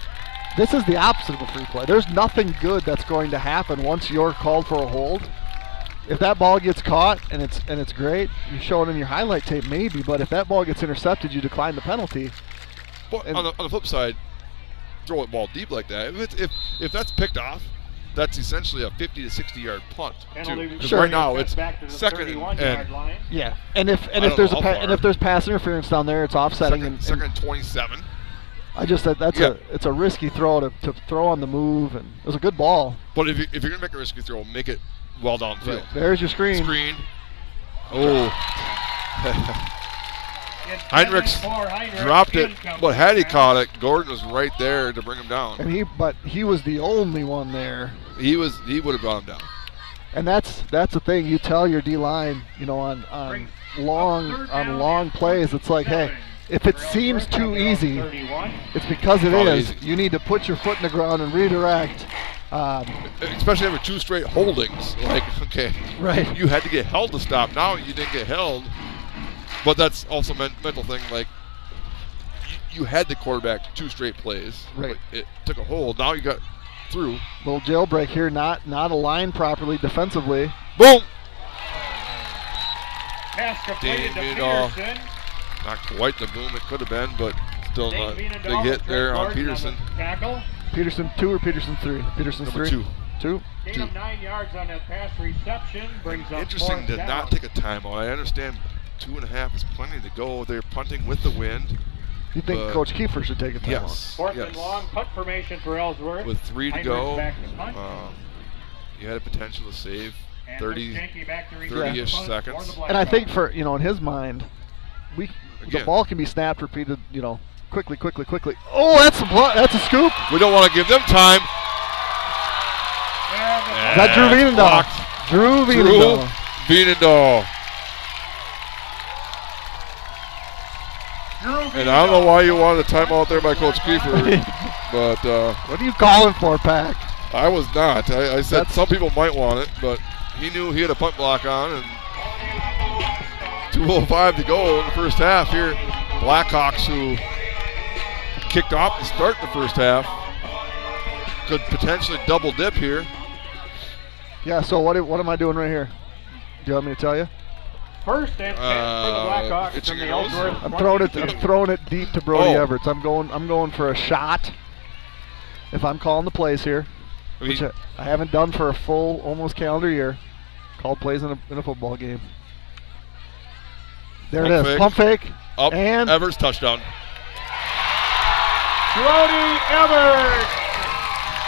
This is the opposite of a free play. There's nothing good that's going to happen once you're called for a hold. If that ball gets caught and it's great, you show it in your highlight tape maybe, but if that ball gets intercepted, you decline the penalty. But on the flip side, throw a ball deep like that. If that's picked off, that's essentially a 50 to 60 yard punt. Because right now it's 2nd and line. Yeah, and if there's pass interference down there, it's offsetting. 2nd and 27. I just said it's a risky throw to throw on the move, and it was a good ball. But if you're gonna make a risky throw, make it well downfield. Right. There's your screen. Oh. Heinrichs dropped it, but had he caught it, Gordon was right there to bring him down. And he was the only one there. He would have brought him down. And that's the thing. You tell your D line, you know, on long plays, it's like, hey, if it seems too easy, it's because it is. Easy. You need to put your foot in the ground and redirect. Especially over 2 straight holdings. Like, okay, right. You had to get held to stop. Now you didn't get held. But that's also a mental thing. Like, you had the quarterback 2 straight plays. Right. It took a hold. Now you got through. Little jailbreak here, not aligned properly defensively. Boom. Pass completed to Peterson. Not quite the boom it could have been, but still not a big hit there on Peterson. Peterson 2 or Peterson 3? Peterson's number 3. 2. Gain of 9 yards on that pass reception. Brings up Interesting to not take a timeout. I understand 2.5 is plenty to go. They're punting with the wind. You think Coach Kiefer should take a timeout? Yes. Fourth and long, punt formation for Ellsworth. With 3 to Heinrich go, back to punt. you had a potential to save And 30-ish seconds. And I think for, in his mind, the Again. ball can be snapped, repeated, quickly. Oh, that's a scoop. We don't want to give them time. Is that Drew Vienendahl? Drew Vienendahl. And I don't know why you wanted a timeout there by Coach Kiefer, but what are you calling for, Pack? I was not. I said some people might want it, but he knew he had a punt block on, and 2:05 to go in the first half here. Blackhawks, who kicked off to start the first half, could potentially double dip here. Yeah, so what am I doing right here? Do you want me to tell you? First and 10 for the Blackhawks from the Ellsworth. I'm throwing it deep to Brody Oh. Everts. I'm going for a shot. If I'm calling the plays here, which I haven't done for a full almost calendar year, called plays in a football game. There it is. Pump fake. Up. And Everts touchdown. Brody Everts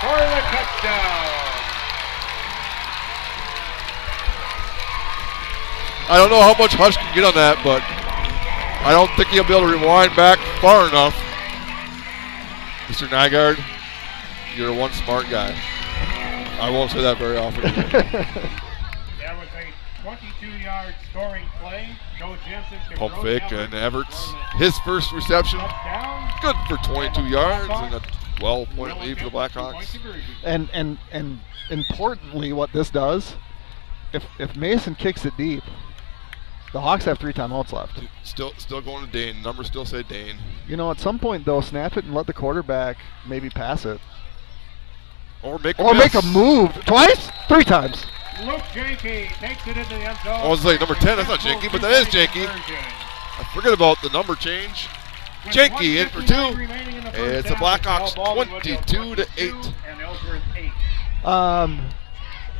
for the touchdown. I don't know how much Hush can get on that, but I don't think he'll be able to rewind back far enough. Mr. Nygaard, you're one smart guy. I won't say that very often. That was a 22-yard scoring play. Joe Jensen. Pump fake and Everts. His first reception, good for 22 yards and a 12-point lead for the Blackhawks. And importantly, what this does, if Mason kicks it deep, the Hawks have 3 timeouts left. Still going to Dane. Numbers still say Dane. At some point though, snap it and let the quarterback maybe pass it. Or make a move. Twice? 3 times. Luke Janke takes it into the end zone. I was like, number 10, that's not Janke, but that is Janke. I forget about the number change. Janke in for 2. It's the Blackhawks 22-8.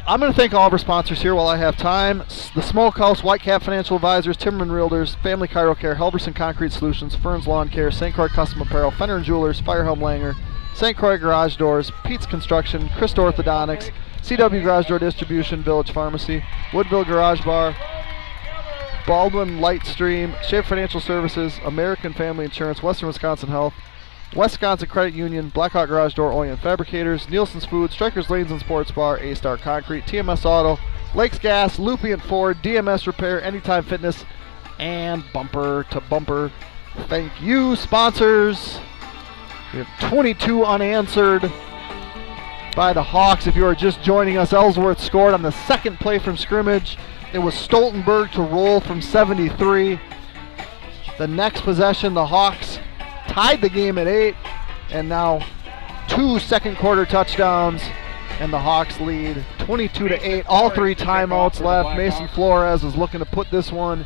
I'm going to thank all of our sponsors here while I have time. The Smokehouse, Whitecap Financial Advisors, Timmerman Realtors, Family Chiro Care, Helberson Concrete Solutions, Ferns Lawn Care, St. Croix Custom Apparel, Fenner & Jewelers, Firehelm Langer, St. Croix Garage Doors, Pete's Construction, Christ Orthodontics, CW Garage Door Distribution, Village Pharmacy, Woodville Garage Bar, Baldwin Light Stream, Shape Financial Services, American Family Insurance, Western Wisconsin Health, Wisconsin Credit Union, Blackhawk Garage Door, Orient Fabricators, Nielsen's Food, Strikers Lanes and Sports Bar, A-Star Concrete, TMS Auto, Lakes Gas, Lupient Ford, DMS Repair, Anytime Fitness, and Bumper to Bumper. Thank you, sponsors. We have 22 unanswered by the Hawks. If you are just joining us, Ellsworth scored on the second play from scrimmage. It was Stoltenberg to roll from 73. The next possession, the Hawks tied the game at 8, and now 2 second quarter touchdowns, and the Hawks lead 22-8. All 3 timeouts left. Mason Flores is looking to put this one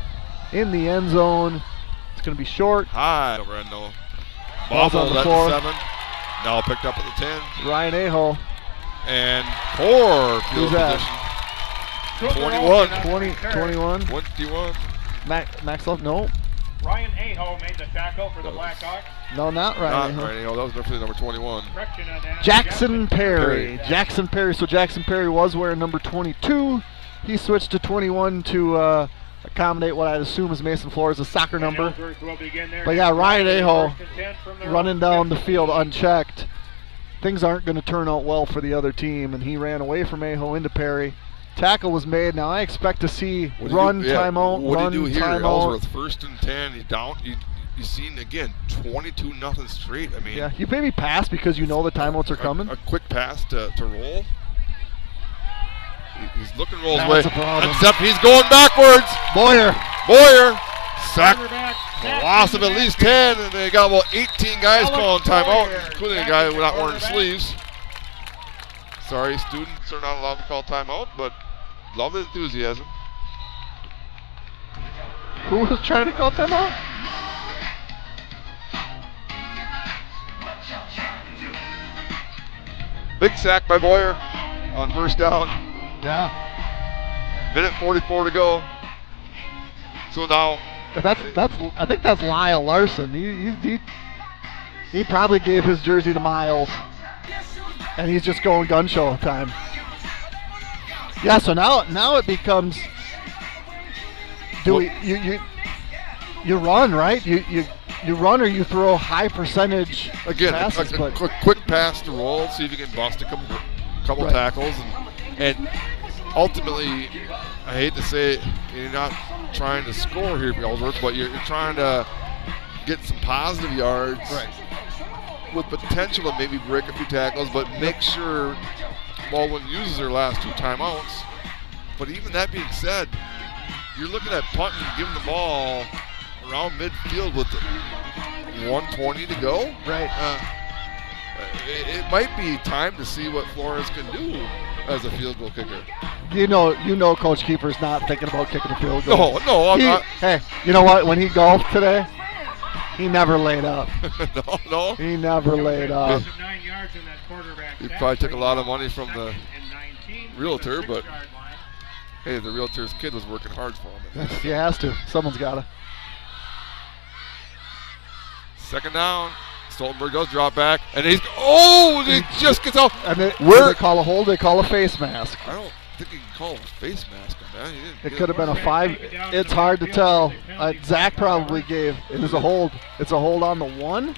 in the end zone. It's going to be short. High over end though. Ball's on the floor. 7. Now picked up at the 10. Ryan Aho. And 4 field position. 21. Max Love, no. Ryan Aho made the tackle for the Blackhawks. No, not Ryan Aho. Ryan Aho. That was definitely number 21. Jackson Perry. Jackson Perry. So Jackson Perry was wearing number 22. He switched to 21 to accommodate what I'd assume is Mason Flores' soccer number. But yeah, Ryan Aho running down the field unchecked. Things aren't going to turn out well for the other team, and he ran away from Aho into Perry. Tackle was made. Now I expect to see timeout. What run, do you do here? timeout. Ellsworth, 1st and 10. He's down. You seen again 22-0 straight. I mean, yeah, you maybe pass because you know the timeouts are coming. A quick pass to roll. He's looking rolls That's way. a problem. Except he's going backwards. Boyer. Sack. A loss of at least 10, and they got about 18 guys calling timeout, including a guy without wearing sleeves. Sorry, students are not allowed to call timeout, but love the enthusiasm. Who was trying to call timeout? Big sack by Boyer on 1st down. Yeah. Minute 44 to go. So now I think that's Lyle Larson. He probably gave his jersey to Miles, and he's just going gun show time. Yeah, so now it becomes, you run, right? You run or you throw high percentage again passes, a quick pass to roll, see if you can bust a couple Right. tackles, and ultimately, I hate to say it, you're not trying to score here for Ellsworth, but you're trying to get some positive yards with potential to maybe break a few tackles, but make sure Baldwin uses their last 2 timeouts. But even that being said, you're looking at punting, giving the ball around midfield with 1:20 to go. Right. It might be time to see what Flores can do as a field goal kicker. You know, Coach Keeper's not thinking about kicking a field goal. No, I'm not. Hey, you know what? When he golfed today, he never laid up. No. He never laid up. 9 yards in that quarterback. He probably took a lot of money from the realtor, but hey, the realtor's kid was working hard for him. He has to. Someone's got to. Second down. Stoltenberg does drop back, and he just gets out. And they call a hold, they call a face mask. I don't think you can call a face mask on that. It could have been a 5. It's hard to tell. Zach probably gave. It was a hold. It's a hold on the 1.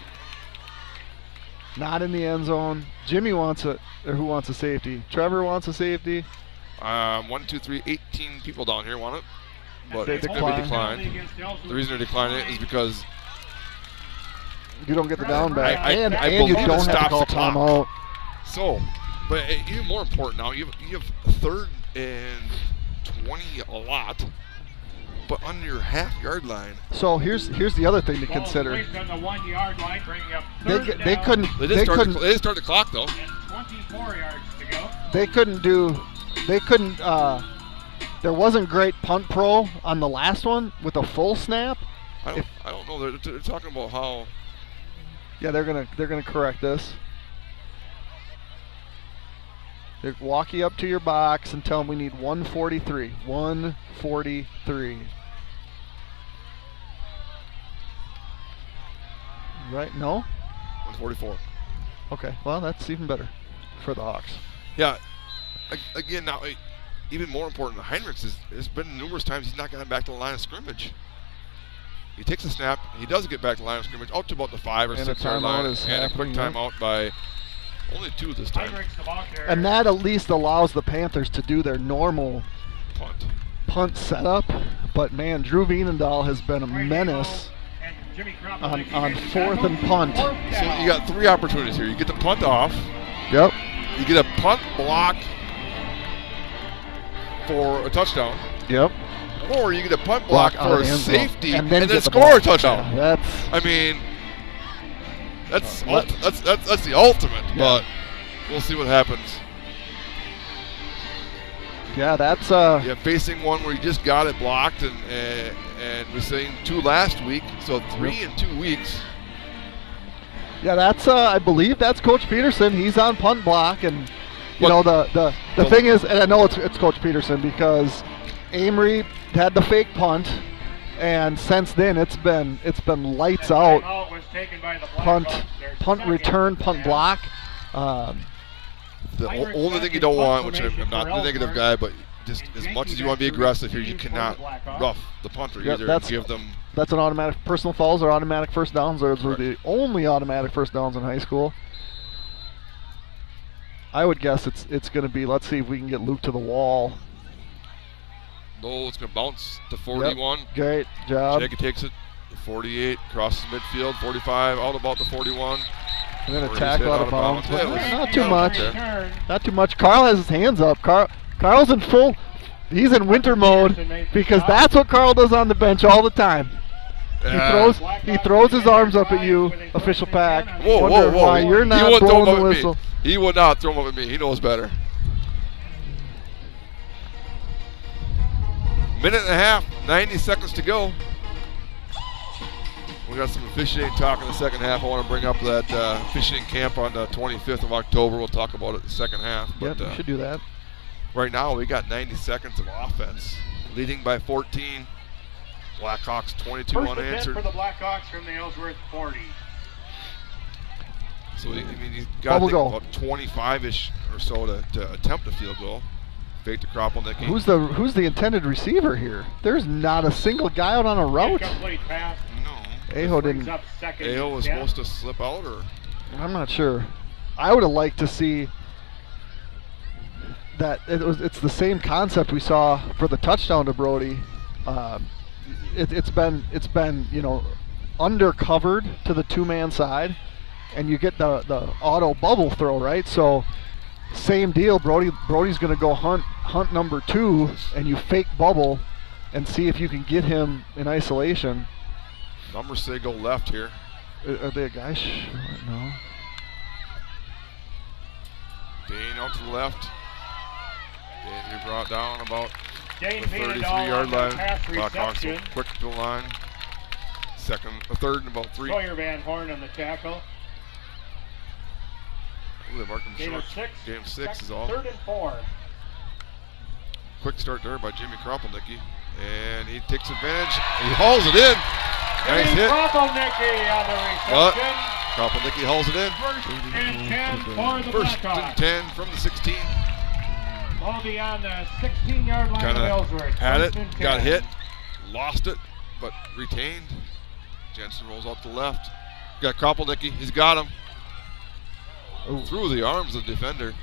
Not in the end zone. Jimmy wants it. Or who wants a safety? Trevor wants a safety. 1, 2, 3, 18 people down here want it, but They it's going to be decline. declined. The reason they're declining it is because you don't get the down back, I and believe you it don't have to stops call the clock. timeout. So, but even more important now, you have 3rd and 20 a lot, but under your half-yard line. So here's the other thing to consider. On the 1 yard line, bringing up They couldn't. They didn't start the clock though. 24 yards to go. They couldn't. There wasn't great punt pro on the last one with a full snap. I don't know. They're talking about how. Yeah, they're gonna correct this. They walk you up to your box and tell them we need 143. 143. Right? No? 144. Okay. Well, that's even better for the Hawks. Yeah. Again, now even more important, Heinrichs has been numerous times he's not gotten back to the line of scrimmage. He takes a snap. He does get back to the line of scrimmage, out to about the 5 or 6 yard line, and a quick timeout by only 2 this time. And that at least allows the Panthers to do their normal punt setup. But man, Drew Vienendahl has been a menace on 4th and punt. So you got 3 opportunities here. You get the punt off. Yep. You get a punt block for a touchdown. Yep. Or you get a punt block for a safety and then get score a touchdown. Yeah, that's the ultimate, but we'll see what happens. Yeah, that's Yeah, facing one where you just got it blocked, and we're saying 2 last week, so 3 in 2 weeks. Yeah, that's I believe that's Coach Peterson. He's on punt block, and the thing is, and I know it's Coach Peterson because Amory had the fake punt, and since then it's been lights out. Punt return, punt block. The only thing you don't want, which I'm not the negative guy, but just as much as you want to be aggressive here, you cannot rough the punter either. Give them. That's an automatic. Personal fouls are automatic first downs. Those were the only automatic first downs in high school. I would guess it's going to be. Let's see if we can get Luke to the wall. No, it's going to bounce to 41. Yep. Great job. Jackie takes it. 48, crosses midfield. 45, out about the 41. And then a tackle out of bounds. Not too much. Okay. Not too much. Carl has his hands up. Carl's in full. He's in winter mode because that's what Carl does on the bench all the time. He throws his arms up at you, official pack. Whoa. Why you're not blowing the whistle. He would not throw him up at me. He knows better. Minute and a half, 90 seconds to go. We got some officiating talk in the second half. I want to bring up that officiating camp on the 25th of October. We'll talk about it in the second half. Yep, we should do that. Right now, we got 90 seconds of offense, leading by 14. Blackhawks 22 First attempt unanswered. for the Blackhawks from the Ellsworth 40. So I mean, he's got to think goal. about 25-ish or so to attempt a field goal. Fake to Kropelnicki. Who's the intended receiver here? There's not a single guy out on a route. Incomplete pass. No. Aho didn't. Aho was supposed to slip out, or I'm not sure. I would have liked to see that it's the same concept we saw for the touchdown to Brody. It's been undercovered to the two-man side, and you get the auto bubble throw, right? So same deal. Brody's going to go hunt number 2, and you fake bubble and see if you can get him in isolation. numbers say go left here. Are they a guy? No. Dane out to the left. Dane be brought down about Dane the 33-yard line. Blackhawks will quick to the line. Third and about 3. Sawyer Van Horn on the tackle. Ooh, they marked him short. Game 6 is all. 3rd and 4. Quick start there by Jimmy Kropelnicki. And he takes advantage. He hauls it in. Nice hit. Kropelnicki on the But reception. Kropelnicki hauls it in. 1st and 10 for the First Blackhawks. and 10 from the 16. Ball beyond the 16-yard line of Ellsworth. Had it, 1st and 10. got hit, lost it, but retained. Jensen rolls out to the left. Got Kropelnicki. He's got him. Ooh. Through the arms of the defender.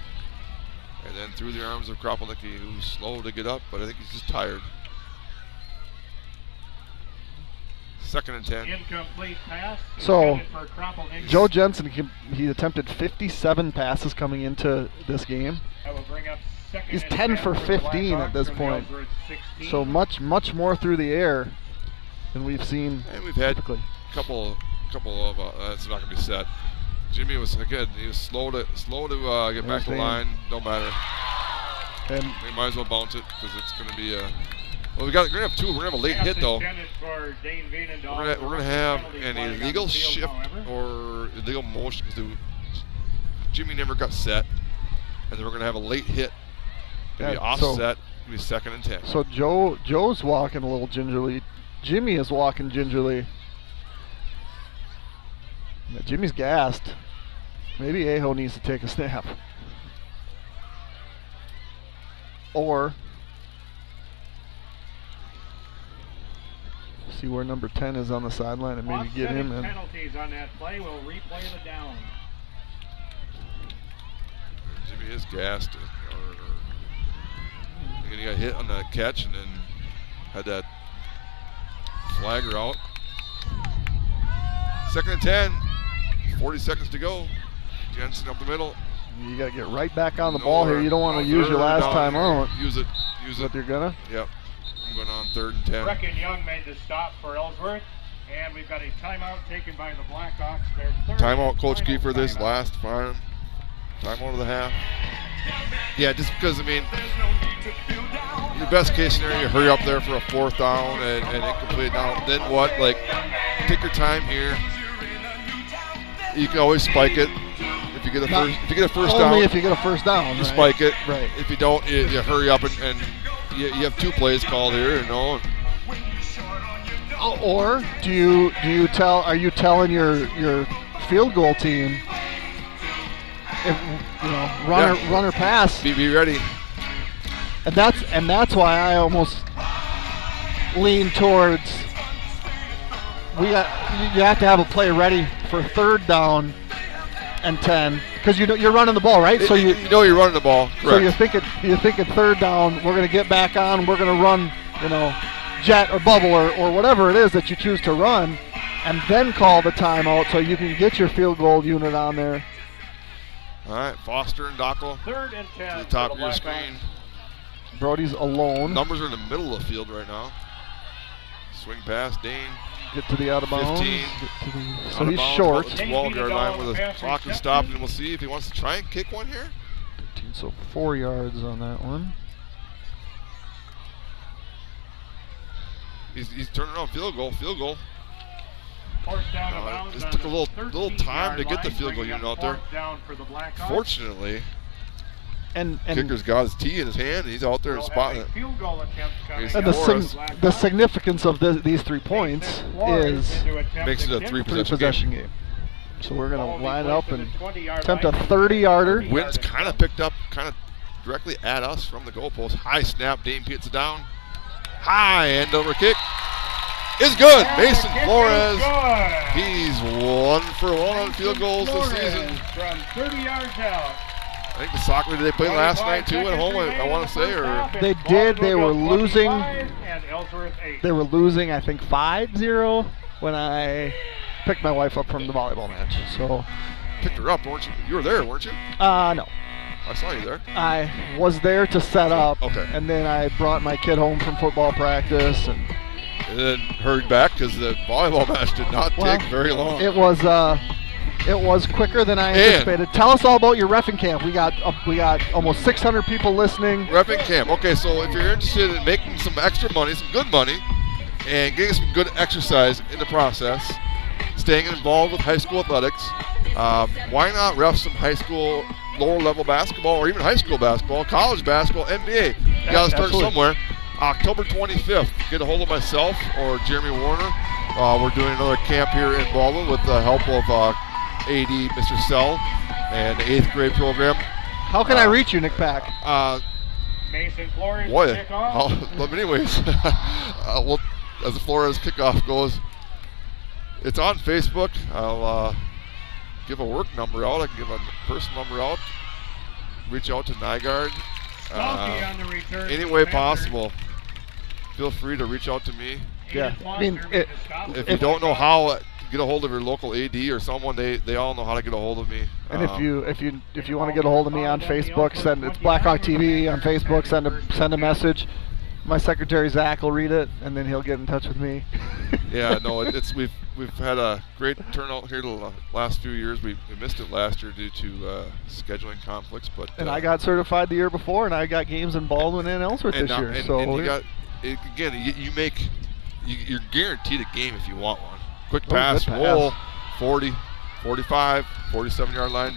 And then through the arms of Kropelnicki, who's slow to get up, but I think he's just tired. 2nd and 10. Incomplete pass. So, Intended for Kropelnicki. Joe Jensen, he attempted 57 passes coming into this game. That will bring up 2nd He's and 10 for the 15 at Blackhawks this from the point. Ellsworth 16. So much more through the air than we've seen And we've had typically. a couple of that's not going to be set. Jimmy was, again, he was slow to get back to the line. Don't matter. And We might as well bounce it because it's going to be a. Well, we're going to have 2. We're going to have a late hit though. For Dane Veenendahl. We're going to have Penalty an flag on illegal the field, shift however. or illegal motion. Jimmy never got set, and then we're going to have a late hit. Going to be Yeah, offset. Going to be 2nd and 10. so Joe's walking a little gingerly. Jimmy is walking gingerly. Yeah, Jimmy's gassed. Maybe Aho needs to take a snap. Or see where number 10 is on the sideline and maybe get him in. Penalties on that play. We'll replay the down. Jimmy is gassed. He got hit on that catch and then had that flagger out. 2nd and 10. 40 seconds to go. Jensen up the middle. You got to get right back on the ball here. You don't want to use your last time out. Use it. But you're gonna? Yep. I'm going on 3rd and 10. Brecken Young made the stop for Ellsworth. And we've got a timeout taken by the Blackhawks. Their 3rd Timeout, Coach final Kiefer, this timeout. last final. Timeout of the half. Yeah, just because, I mean, your best case scenario, you hurry up there for a 4th down and incomplete down. Then what? Like, take your time here. You can always spike it. If you get a first down. Only if you get a first down. You right? spike it. Right. If you don't, you hurry up and you have 2 plays called here, you know. Or are you telling your field goal team, if, run or pass? Be ready. And that's why I almost lean towards you have to have a play ready for 3rd down and 10 because you're running the ball, right? So you know you're running the ball. Correct. So you're thinking 3rd down. We're going to get back on. We're going to run, jet or bubble or whatever it is that you choose to run, and then call the timeout so you can get your field goal unit on there. All right, Foster and Dockel 3rd and 10 to the top for of the your Blackhawks. screen. Brody's alone. Numbers are in the middle of the field right now. Swing pass, Dane. Get to the out of bounds. 15. So he's short. It's 12-yard line with a clock is stopped, and we'll see if he wants to try and kick one here. 15, so 4 yards on that one. He's turning around field goal. Forced down of bounds Just on took a the little time to 13-yard get the line, field goal bringing unit up out there. 4th down for the Blackhawks. Fortunately, And Kicker's got his tee in his hand, and he's out there spotting it. Field goal attempts coming. And the significance of these 3 points is makes it a three-possession game. So we're going to line up and attempt a 30-yarder. Wind's kind of picked up, kind of directly at us from the goalpost. High snap, Dane gets it down. High end over kick is good. Mason Flores, he's 1 for 1 on field goals this season. From 30 yards out. I think the soccer did they play last night too at home, I want to say, or they did. They were losing. They were losing, I think 5-0 when I picked my wife up from the volleyball match. So picked her up, weren't you? You were there, weren't you? No. I saw you there. I was there to set up, okay. And then I brought my kid home from football practice and then hurried back because the volleyball match did not take very long. It was quicker than I anticipated. Tell us all about your reffing camp. We got almost 600 people listening. Reffing camp. Okay, so if you're interested in making some extra money, some good money, and getting some good exercise in the process, staying involved with high school athletics, why not ref some high school lower level basketball or even high school basketball, college basketball, NBA? You got to start somewhere. October 25th, get a hold of myself or Jeremy Warner. We're doing another camp here in Baldwin with the help of AD Mr. Sell and the 8th grade program. How can I reach you, Nick Pack? Mason Flores boy, kickoff. anyways, well, as the Flores kickoff goes, it's on Facebook. I'll give a work number out. I can give a personal number out. Reach out to Nygaard. Any way possible. Feel free to reach out to me. Yeah, I mean, if you don't know how, get a hold of your local AD or someone. They all know how to get a hold of me. And if you want to get a hold of me on Facebook, it's Blackhawk TV on Facebook. Send a message. My secretary Zach will read it, and then he'll get in touch with me. Yeah, no, we've had a great turnout here the last few years. We missed it last year due to scheduling conflicts, but and I got certified the year before, and I got games in Baldwin and Ellsworth this year. You're guaranteed a game if you want one. Quick pass, roll, 40, 45, 47-yard line,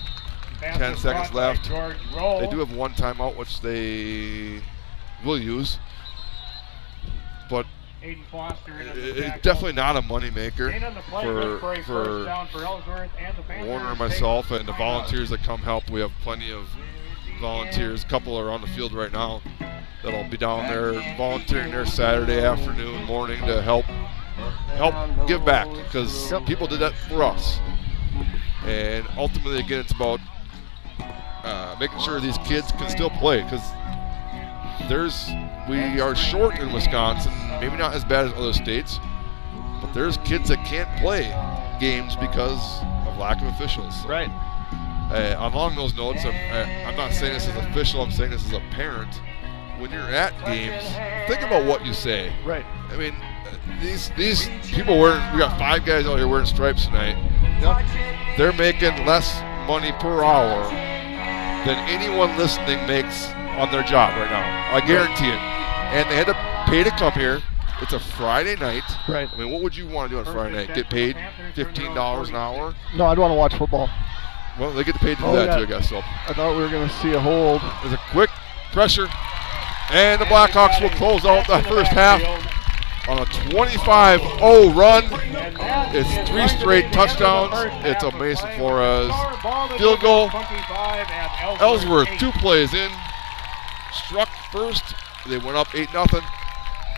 10 seconds left. They do have one timeout, which they will use, but it's definitely not a moneymaker for Warner and myself and the volunteers that come help. We have plenty of volunteers. A couple are on the field right now that'll be down there volunteering there Saturday afternoon, morning to help give back, because people did that for us. And ultimately, again, it's about making sure these kids can still play, because we are short in Wisconsin, maybe not as bad as other states, but there's kids that can't play games because of lack of officials. Right. Along those notes, I'm not saying this as official, I'm saying this as a parent. When you're at games, think about what you say. Right. I mean, these people we got 5 guys out here wearing stripes tonight. Yep. They're making less money per hour than anyone listening makes on their job right now. I guarantee it. And they had to pay to come here. It's a Friday night. Right. I mean, what would you want to do on Friday night? Get paid $15 an hour? No, I'd want to watch football. Well, they get paid to do that too, I guess. So I thought we were going to see a hold. There's a quick pressure, and the Blackhawks will close out the first half on a 25-0 run. It's 3 straight touchdowns. It's a Mason Flores field goal. Ellsworth, 2 plays in, struck first. They went up 8-0.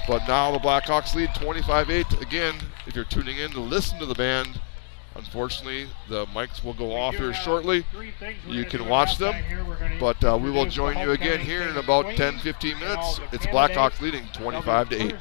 But now the Blackhawks lead 25-8. Again, if you're tuning in to listen to the band, unfortunately, the mics will go off here shortly. You can watch them, but we will join you again here in about 10-15 minutes. It's Blackhawks leading 25-8.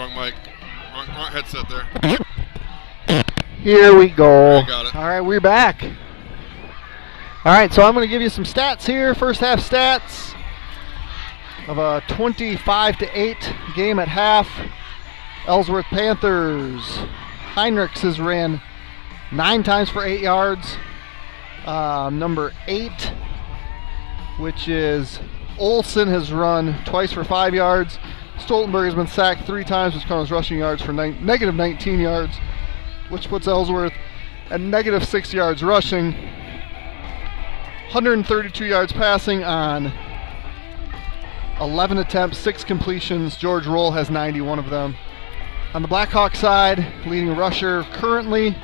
Wrong mic. Wrong headset there. Here we go. You got it. All right, we're back. All right, so I'm going to give you some stats here. First half stats of a 25-8 game at half. Ellsworth Panthers. Heinrichs has ran 9 times for 8 yards. Number 8, which is Olsen, has run twice for 5 yards. Stoltenberg has been sacked 3 times, which counts rushing yards for negative 19 yards, which puts Ellsworth at negative 6 yards rushing. 132 yards passing on 11 attempts, 6 completions. George Roll has 91 of them. On the Blackhawks side, leading rusher currently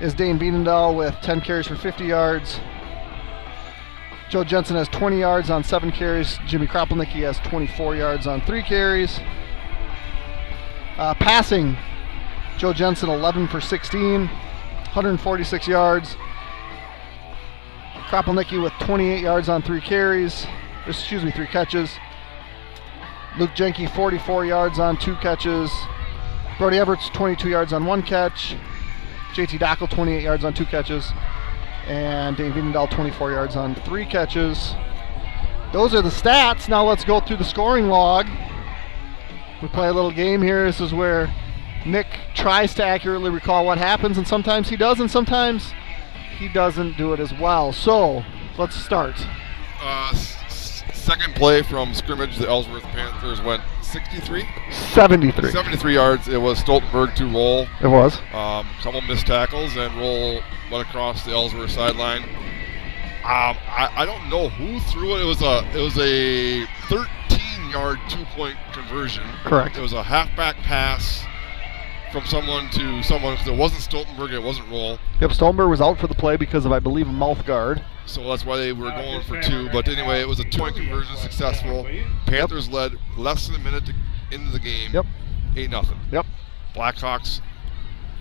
is Dane Wiedendahl with 10 carries for 50 yards. Joe Jensen has 20 yards on 7 carries. Jimmy Kropelnicki has 24 yards on 3 carries. Passing, Joe Jensen 11 for 16, 146 yards. Kropelnicki with 28 yards on 3 carries. 3 catches. Luke Jenke 44 yards on 2 catches. Brody Everts 22 yards on 1 catch. JT Dockel 28 yards on 2 catches. And Dane Wiedendahl 24 yards on 3 catches. Those are the stats. Now let's go through the scoring log. We play a little game here. This is where Nick tries to accurately recall what happens, and sometimes he does, and sometimes he doesn't do it as well. So let's start. Second play from scrimmage, the Ellsworth Panthers went 73? 73. 73 yards. It was Stoltenberg to Roll. It was. Couple missed tackles, and Roll went across the Ellsworth sideline. I don't know who threw it. It was a 13-yard 2-point conversion. Correct. It was a halfback pass from someone to someone, because it wasn't Stoltenberg, it wasn't Roll. Yep, Stoltenberg was out for the play because of, I believe, a mouth guard. So that's why they were going for 2. But anyway, it was a 2-point conversion, successful. Panthers led less than a minute into the game. Yep. 8-0. Yep. Blackhawks,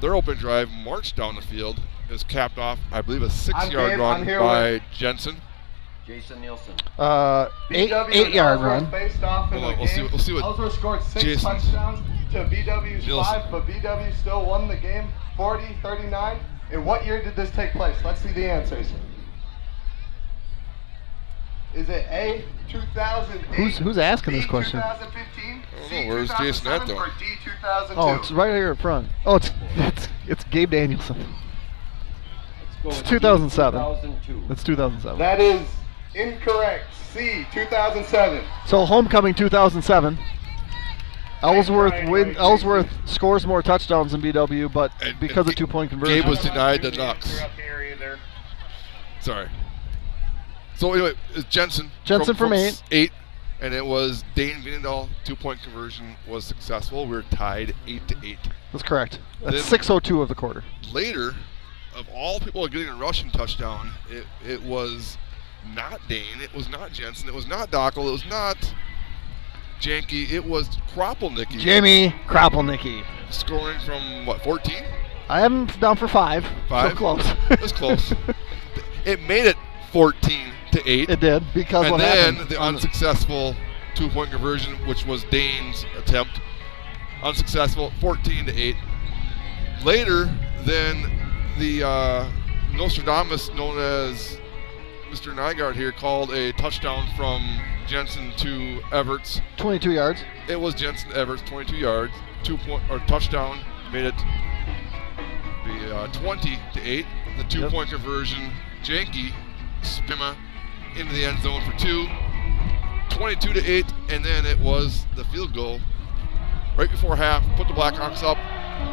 their open drive marched down the field. It was capped off, I believe, a 6-yard run by Jensen. Jason Nielsen. 8-yard run. Faced off in Hold the on, game. we'll see what Ellsworth scored 6 Jason touchdowns to BW's Nielsen. 5, but BW still won the game 40-39. In what year did this take place? Let's see the answers. Is it A, 2008? Who's asking B, this question? 2015, I don't C, know. Where's Jason at, 2007, though? or D, 2002? Oh, it's right here up front. Oh, it's Gabe Danielson. It's 2007. 2002. It's 2007. That is incorrect. C, 2007. So homecoming 2007. Ellsworth scores more touchdowns than BW, but because of 2-point conversion. Gabe was denied the Nux. Sorry. So anyway, it's Jensen. From 8. And it was Dane Wiedendahl, 2-point conversion was successful. We were tied 8-8. That's correct. That's Then 6:02 of the quarter. Later, of all people getting a rushing touchdown, it was not Dane, it was not Jensen, it was not Dockel, it was not Janke, it was Kropelnicki. Jimmy Kropelnicki. Scoring from, what, 14? I have him down for 5. 5? So close. It was close. It made it 14-8. It did, because what happened? happened? And then the unsuccessful 2-point conversion, which was Dane's attempt, unsuccessful, 14-8. Later, then the Nostradamus, known as Mr. Nygaard here, called a touchdown from Jensen to Everts. 22 yards. It was Jensen to Everts, 22 yards, touchdown, made it be 20-8. The 2-point conversion, Janke, Spima into the end zone for 2, 22-8, and then it was the field goal right before half, put the Blackhawks up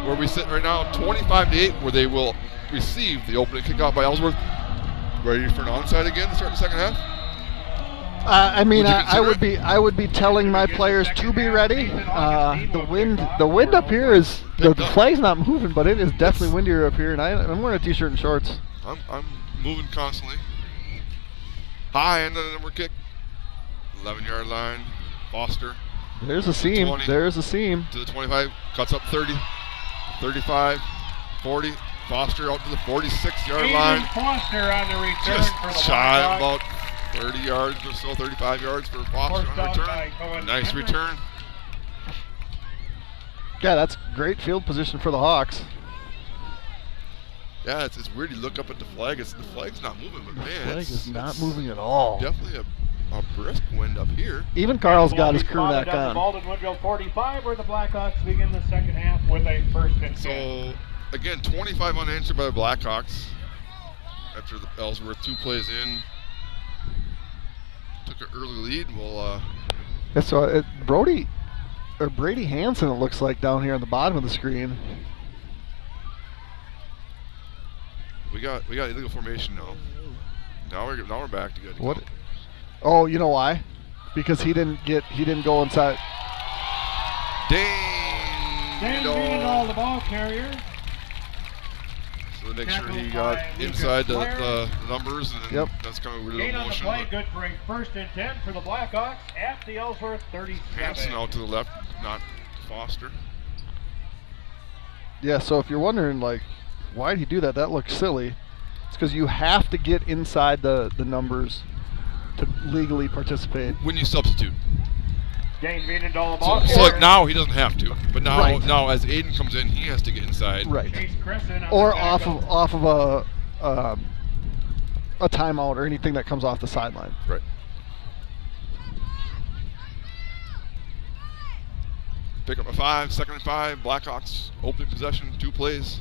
where we sit right now, 25-8, where they will receive the opening kickoff by Ellsworth. Ready for an onside again to start the second half? I would be telling my players to be ready. The wind up here is the flag's not moving, but it is definitely windier up here, and I'm wearing a t-shirt and shorts. I'm moving constantly. High end of the number kick, 11-yard line. Foster. There's a seam. 20, there's a seam. To the 25, cuts up 30, 35, 40. Foster out to the 46-yard line. Foster on the return just for the shy Blackhawks. about 30 yards or so, 35 yards for Foster on the return. Nice return. Yeah, that's great field position for the Hawks. Yeah, it's weird. You look up at the flag. The flag's not moving, but man, The flag it's is not moving at all. Definitely a brisk wind up here. Even Carl's got his crew neck on. Baldwin-Woodville 45, where the Blackhawks begin the second half with a 1st and 10. So again, 25 unanswered by the Blackhawks after the Ellsworth 2 plays in. Took an early lead. Well, Yeah, so Brady Hansen, it looks like down here on the bottom of the screen. we got illegal formation now. Now we're back to good. What? Oh, you know why? Because he didn't go inside. Dan Beadle, the ball carrier. So to make sure he got inside the numbers, and yep. That's kind of a Gain little on the motion. play, good for a 1st and 10 for the Blackhawks at the Ellsworth 37. Hansen out to the left, not Foster. Yeah, so if you're wondering, like, why did he do that? That looks silly. It's because you have to get inside the numbers to legally participate. When you substitute. Dane Veenendahl, the ball So like now he doesn't have to, but now Right. now as Aiden comes in, he has to get inside. Right. Chase Crescent on Or the off tackle. of a timeout or anything that comes off the sideline. Right. Pick up a 5, 2nd and 5. Blackhawks opening possession, 2 plays.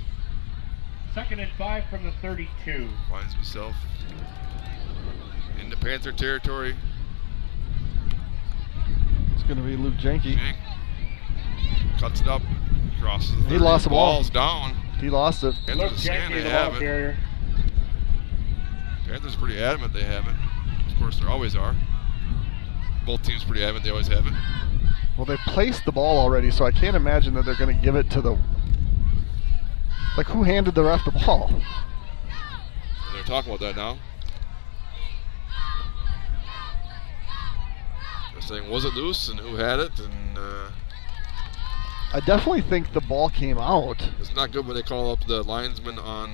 2nd and 5 from the 32. Finds himself into Panther territory. It's going to be Luke Jenke. Jenk cuts it up, crosses the 30. He lost the ball. Ball's down. He lost it. Panthers Luke are saying Jenke, they the have ball it. carrier. Panthers are pretty adamant they have it. Of course, they always are. Both teams pretty adamant they always have it. Well, they placed the ball already, so I can't imagine that they're going to give it to the... Like, who handed the ref the ball? And they're talking about that now. They're saying, was it loose and who had it? And I definitely think the ball came out. it's not good when they call up the linesman on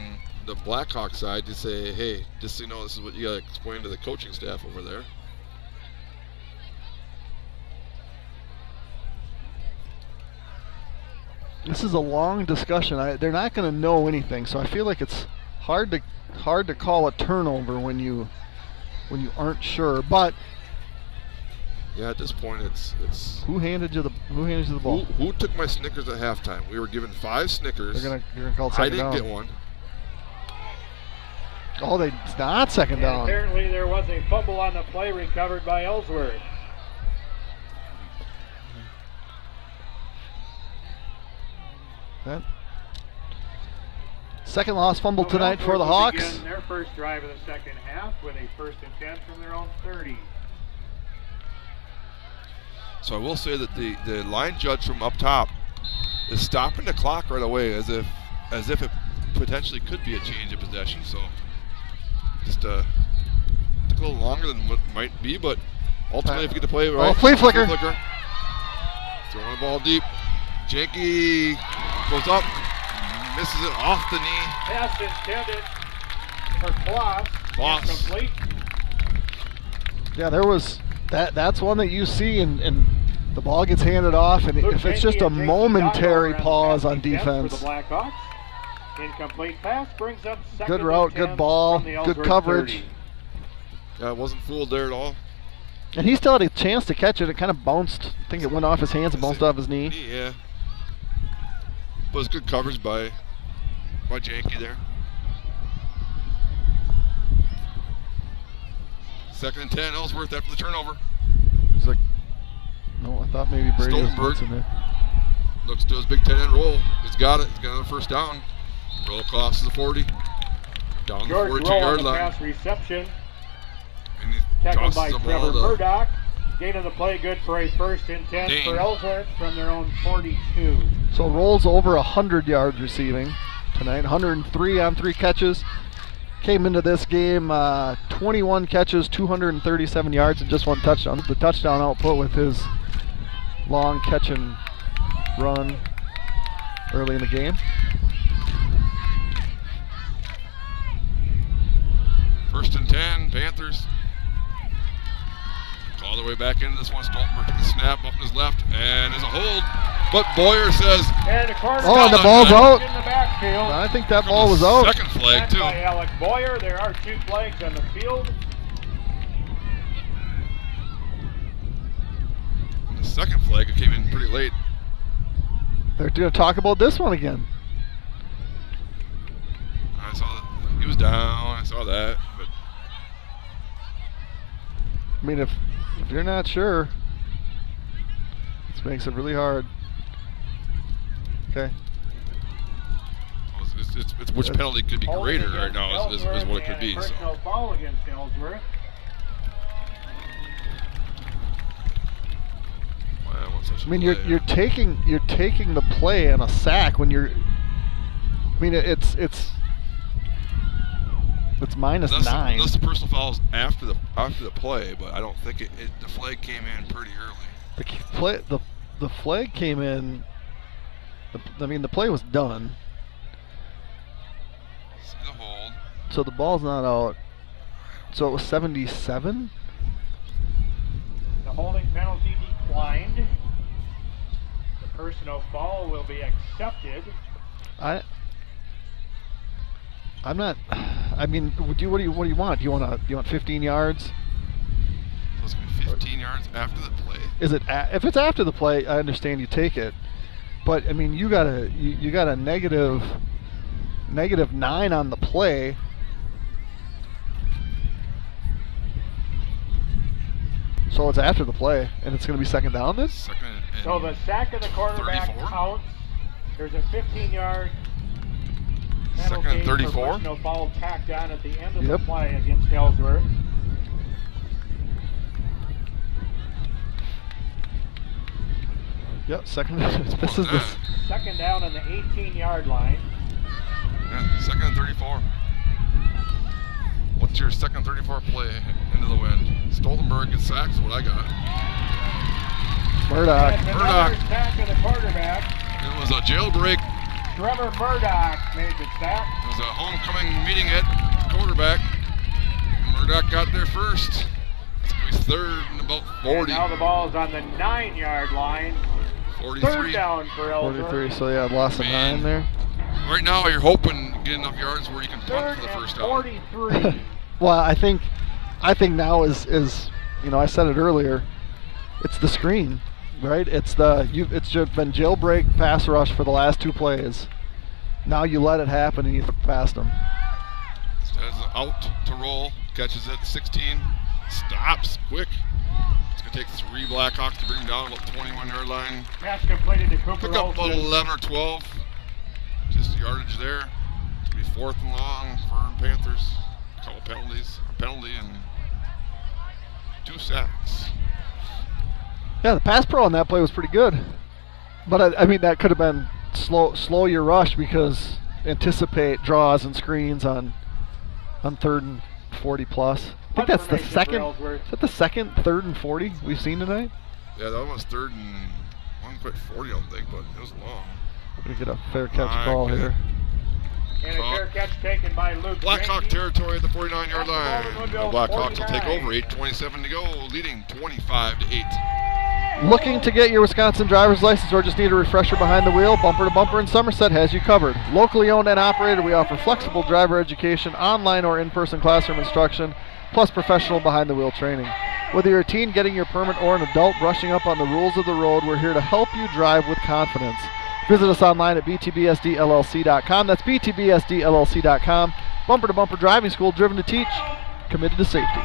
the Blackhawk side to say, hey, just so you know, this is what you got to explain to the coaching staff over there. This is a long discussion. They're not going to know anything, so I feel like it's hard to call a turnover when you aren't sure. But Yeah, at this point, it's who handed you the ball? who took my Snickers at halftime? We were given 5 Snickers. You're gonna call I second didn't down. get one. Oh, it's not second And down. apparently there was a fumble on the play recovered by Ellsworth. That second lost fumble So tonight for the Ellsworth will Hawks. begin their first drive of the second half with a 1st and 10 from their own 30. So I will say that the line judge from up top is stopping the clock right away, as if it potentially could be a change of possession. So just took a little longer than what it might be, but ultimately if you get to play right, flea flicker. Throwing the ball deep. Jenke goes up, misses it off the knee. Pass intended for Kloss. Incomplete. Yeah, there was that's one that you see, and the ball gets handed off, and if it's just a momentary pause on defense. For the Blackhawks. Incomplete pass brings up Good route, good ball, good coverage. 30. Yeah, I wasn't fooled there at all. And he still had a chance to catch it. It kind of bounced. I think it went off his hands and bounced off his knee. Yeah. But it's good coverage by Jenke there. 2nd and 10, Ellsworth after the turnover. He's like, no, I thought maybe Brady was Stoltenberg in there. Looks to his big 10-end roll. He's got it. He's got another 1st down. Roll across to the 40. Down George the Rowe on 42-yard the line. pass reception. And he Tackled tosses by the Trevor ball to Murdoch. Gain of the play good for a 1st and 10 Dane. for Ellsworth from their own 42. So rolls over 100 yards receiving tonight. 103 on 3 catches. Came into this game 21 catches, 237 yards, and just 1 touchdown. The touchdown output with his long catch and run early in the game. 1st and 10, Panthers. All the way back into this one. Stoltenberg took the snap up his left, and there's a hold. But Boyer says, And the corner Oh, and the ball's out. in the backfield. I think that ball was out. second flag, Back too. by Alec Boyer. There are 2 flags on the field. And the second flag came in pretty late. They're going to talk about this one again. I saw that he was down. I saw that. But I mean, if you're not sure, this makes it really hard. Okay. it's which penalty could be greater right now is what it could be. So. Personal foul against Ellsworth. I mean, you're taking the play and a sack when you're. I mean, it's minus unless 9. Unless the personal foul is after the play, but I don't think the flag came in pretty early. The flag came in. I mean, the play was done. See the hold. So the ball's not out. So it was 77. The holding penalty declined. The personal foul will be accepted. I'm not. I mean, what do you want? Do you want 15 yards? So it's going to be 15 yards after the play. Is it if it's after the play? I understand you take it, but I mean you got a negative 9 on the play. So it's after the play, and it's going to be second down. This. So the sack of the quarterback 34? counts. There's a 15-yard. Second and 34. Personal foul tacked on at the end of Yep. the play against Ellsworth. Yep, second. This is the Second down on the 18-yard line. Yeah, second and 34. What's your second 34 play into the wind? Stoltenberg gets sacked is what I got. Murdoch. Another sack of the quarterback. It was a jailbreak. Trevor Murdoch made the sack. It was a homecoming meeting at quarterback. Murdoch got there first. It's going to be third and about 40. And now the ball's on the 9-yard line. 43. Third down for Ellsworth. 43. So yeah, lost a 9 there. Right now, you're hoping to get enough yards where you can punt for the first down. 43. Well, I think now is I said it earlier. It's the screen, right? It's just been jailbreak pass rush for the last 2 plays. Now you let it happen and you look past them. Has out to roll, catches it 16, stops quick. It's going to take 3 Blackhawks to bring him down about 21-yard line. Pass completed to Cooper Pick up about Olsen. 11 or 12. Just yardage there. It's going to be 4th and long for Panthers. A couple penalties, a penalty and 2 sacks. Yeah, the pass pro on that play was pretty good. But I mean, that could have been slow your rush because anticipate draws and screens on 3rd and 40 plus. I think that's the second. Is that the second 3rd and 40 we've seen tonight? Yeah, that was 3rd and wasn't quite 40, I don't think, but it was long. We're gonna get a fair catch call here. And a fair catch taken by Luke. Blackhawk Jenkins. territory at the 49-yard line. Baldwin-Woodville, The Blackhawks will take 49. over. 8:27 to go, leading 25-8. Looking to get your Wisconsin driver's license or just need a refresher behind the wheel? Bumper to Bumper in Somerset has you covered. Locally owned and operated, we offer flexible driver education, online or in-person classroom instruction, plus professional behind the wheel training. Whether you're a teen getting your permit or an adult brushing up on the rules of the road, we're here to help you drive with confidence. Visit us online at btbsdllc.com. That's btbsdllc.com. Bumper to Bumper Driving School, driven to teach, committed to safety.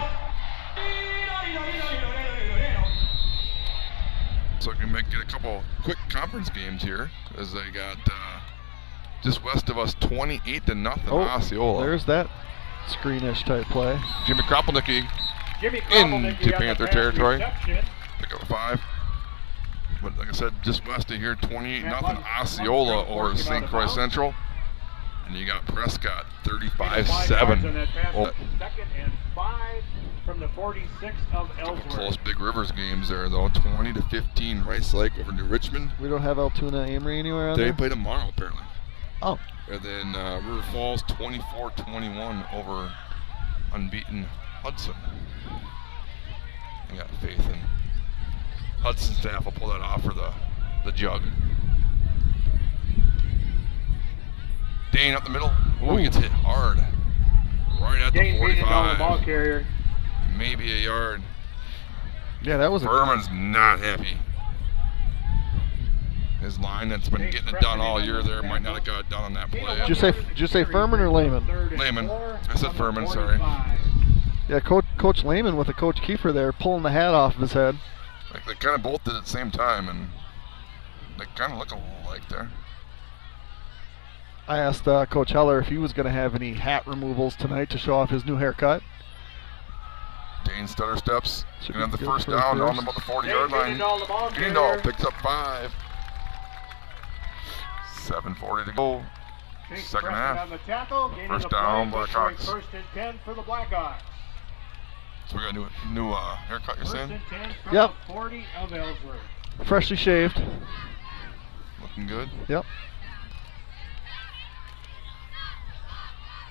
So we might get a couple quick conference games here, as they got just west of us 28-0 Osceola. There's that screenish type play. Jimmy Kropelnicki Kropelnicki into on the Panther pass territory. reception. Pick up a 5. But like I said, just west of here, 28-0 Osceola over St. Croix Central. And you got Prescott 35-7. Oh, Second and 5 from the 46 of Ellsworth. close Big Rivers games there though. 20-15 Rice Lake over New Richmond. We don't have Altoona Amory anywhere on They there? play tomorrow apparently. Oh. And then River Falls 24-21 over unbeaten Hudson. I got faith in Hudson staff will pull that off for the the jug. Dane up the middle. Oh, he gets hit hard. Right at Dane the beating down the 45. ball carrier. Maybe a yard. Yeah, that was Furman's not happy. His line that's been getting it done all year there might not have got it done on that play. Did you say Furman or Lehman? Lehman. I said Furman, sorry. Yeah, Coach Lehman with a Coach Kiefer there pulling the hat off of his head. Like they kind of both did it at the same time, and they kind of look alike there. I asked Coach Heller if he was going to have any hat removals tonight to show off his new haircut. Dane stutter steps. Should Gonna have be the good first for the down first. on about the 40-yard line. Greendahl picks up 5. 7:40 to go. Second half. First down, Blackhawks. First and 10 for the Blackhawks. So we got a new haircut, you're saying? First and 10 from Yep. the 40 of Ellsworth. Freshly shaved. Looking good. Yep.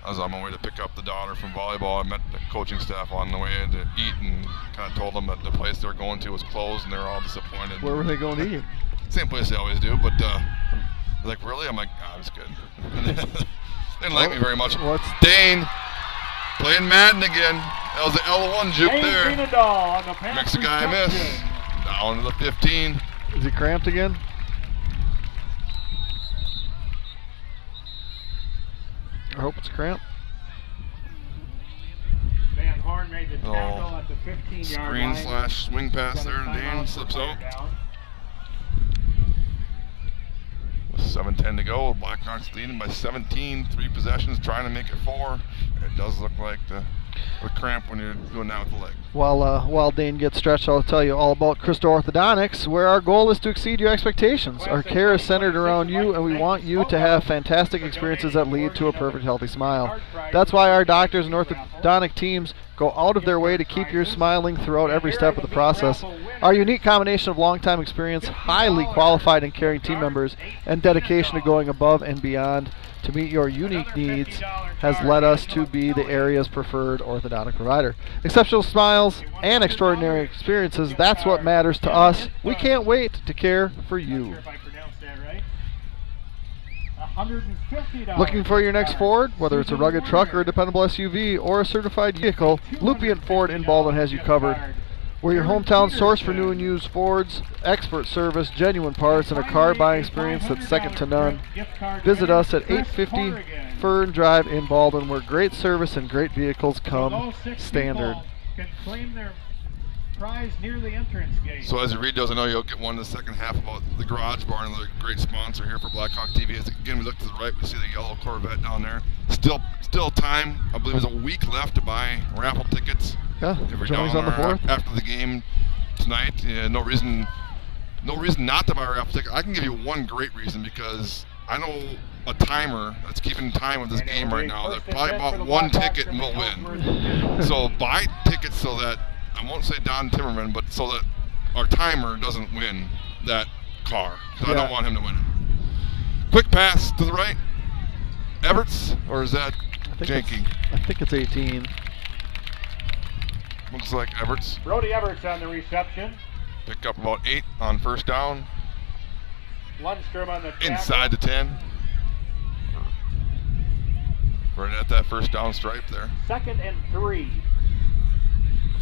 I was on my way to pick up the daughter from volleyball. I met the coaching staff on the way to eat and kind of told them that the place they were going to was closed and they were all disappointed. Where were they going to eat? Same place they always do, but like, really? I'm like, ah, it's good. They didn't like me very much. What's Dane playing Madden again. That was the L1 juke there. Makes the guy miss. Down to the 15. Is he cramped again? I hope it's cramped. Van Horn made the tackle at the 15-yard Screen line. / swing pass there, and Dane slips out. With 7:10 to go, Blackhawks leading by 17. 3 possessions, trying to make it 4. It does look like the cramp when you're doing that with the leg. While Dane gets stretched, I'll tell you all about Crystal Orthodontics, where our goal is to exceed your expectations. Our care is centered around you, and we want you to have fantastic experiences that lead to a perfect, healthy smile. That's why our doctors and orthodontic teams go out of their way to keep you smiling throughout every step of the process. Our unique combination of long-time experience, highly qualified and caring team members, and dedication to going above and beyond to meet your unique needs has led us to be the area's preferred orthodontic provider. Exceptional smiles and extraordinary experiences, that's what matters to us. We can't wait to care for you. Looking for your next Ford? Whether it's a rugged truck or a dependable SUV or a certified vehicle, Lupien Ford in Baldwin has you covered. We're your hometown source for new and used Fords, expert service, genuine parts, and a car buying experience that's second to none. Visit us at 850 Fern Drive in Baldwin, where great service and great vehicles come standard. So as you read those, I know you'll get one in the second half about the Garage Barn, another great sponsor here for Blackhawk TV. As again, we look to the right, we see the yellow Corvette down there. Still time, I believe there's a week left to buy raffle tickets. Yeah, If we're Johnny's down on the there 4th. after the game tonight, no reason not to buy a raffle ticket. I can give you one great reason, because I know a timer that's keeping time with this game right now that probably bought one ticket and will win. So buy tickets so that, I won't say Don Timmerman, but so that our timer doesn't win that car. So I don't want him to win it. Quick pass to the right. Everts, or is that Janky? I think it's 18. Looks like Everts. Brody Everts on the reception. Pick up about 8 on first down. Lundstrom on the tackle. Inside the 10. Right at that first down stripe there. 2nd and 3.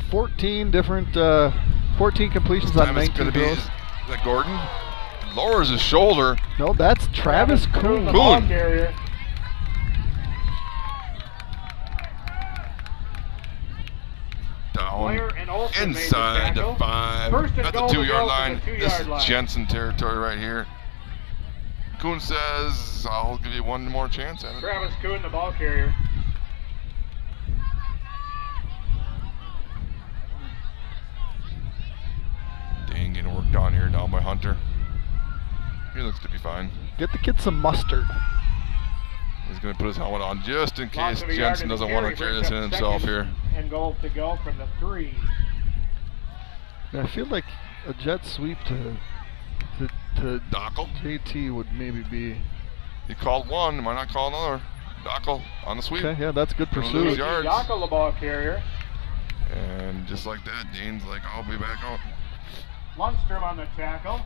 14 different, 14 completions on 19 throws. Is that Gordon? Lowers his shoulder. No, that's Travis Kuhn. The ball carrier. Down inside the 5 at the 2-yard line. This is Jensen territory right here. Kuhn says, I'll give you one more chance at it. Travis Kuhn, the ball carrier. Dane getting worked on here down by Hunter. He looks to be fine. Get the kid some mustard. He's going to put his helmet on just in case Jensen doesn't want to carry this in himself here. And goal to go from the 3. Yeah, I feel like a jet sweep to Dockel. JT would maybe be. He called one, might not call another. Dockel on the sweep. Okay, yeah, that's good Gonna pursuit. lose yards. Dockel, the ball carrier. And just like that, Dane's like, I'll be back out. Lundstrom on the tackle.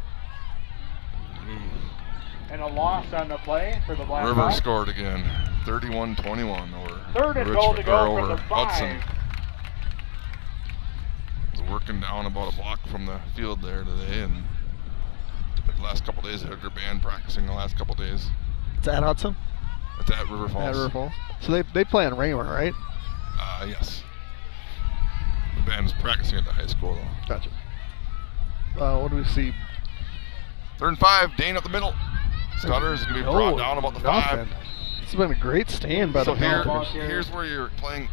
And a loss on the play for the Blackhawks. River scored again, 31-21 over Third and goal to go for the Hudson. 5. Was working down about a block from the field there today, and the last couple days they had their band practicing the last couple days. It's at Hudson? It's at River Falls. At River Falls. So they play in Raymore, right? Yes. The band's practicing at the high school though. Gotcha. What do we see? 3rd and 5, Dane up the middle. Stutter is going to be brought down about the 5. This has been a great stand by the Panthers. Here's where you're playing.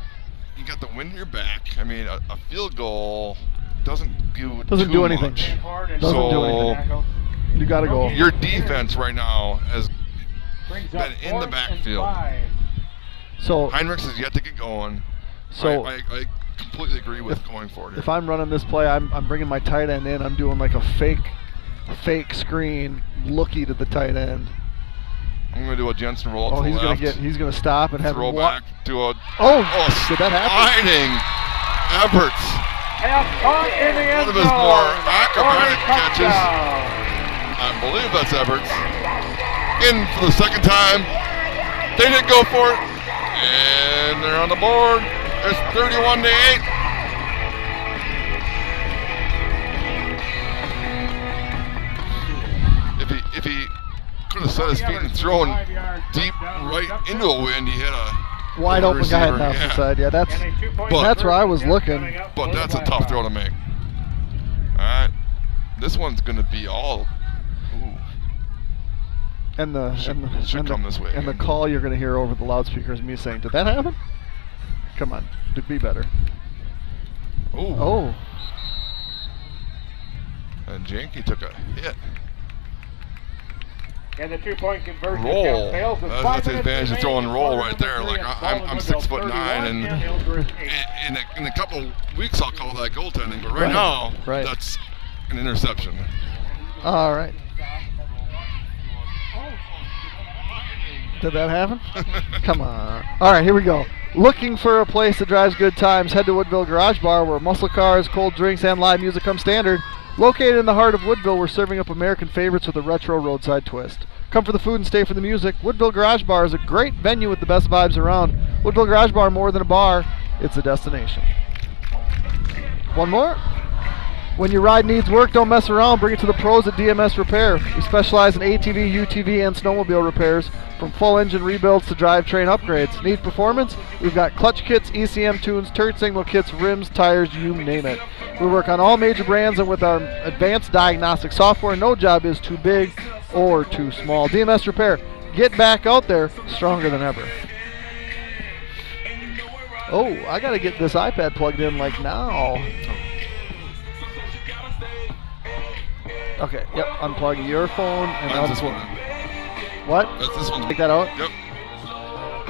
You got the wind in your back. I mean, a field goal doesn't do anything. Doesn't do anything. You got to go. Your defense right now has been in the backfield. So Heinrichs has yet to get going. So I completely agree with going forward here. If I'm running this play, I'm bringing my tight end in. I'm doing like a fake screen, looky to the tight end. I'm going to do a Jensen roll to the left. He's going to stop and have throw back to a did that happen? sliding Everts. In the end One of his more acrobatic catches. I believe that's Everts. In for the second time. They didn't go for it. And they're on the board. It's 31-8. If he could have set his feet and thrown deep right into a wind, he had a wide open guy on the opposite side. Yeah, that's where I was looking. But that's a tough throw to make. All right, this one's going to be all. And the come this way. And the call you're going to hear over the loudspeaker is me saying, "Did that happen? Come on, be better." Oh. And Janke took a hit. And the 2-point conversion roll. Fails. That's the advantage of throwing roll right there. Like I'm 6'9", and in a couple weeks I'll call that goaltending. But right now, that's an interception. All right. Did that happen? Come on. All right, here we go. Looking for a place that drives good times? Head to Woodville Garage Bar, where muscle cars, cold drinks, and live music come standard. Located in the heart of Woodville, we're serving up American favorites with a retro roadside twist. Come for the food and stay for the music. Woodville Garage Bar is a great venue with the best vibes around. Woodville Garage Bar, more than a bar, it's a destination. One more. When your ride needs work, don't mess around. Bring it to the pros at DMS Repair. We specialize in ATV, UTV, and snowmobile repairs, from full engine rebuilds to drivetrain upgrades. Need performance? We've got clutch kits, ECM tunes, turn signal kits, rims, tires, you name it. We work on all major brands, and with our advanced diagnostic software, no job is too big or too small. DMS Repair. Get back out there stronger than ever. Oh, I got to get this iPad plugged in like now. Okay, yep, unplug your phone and That's this one. What? That's this one. Take that out? Yep.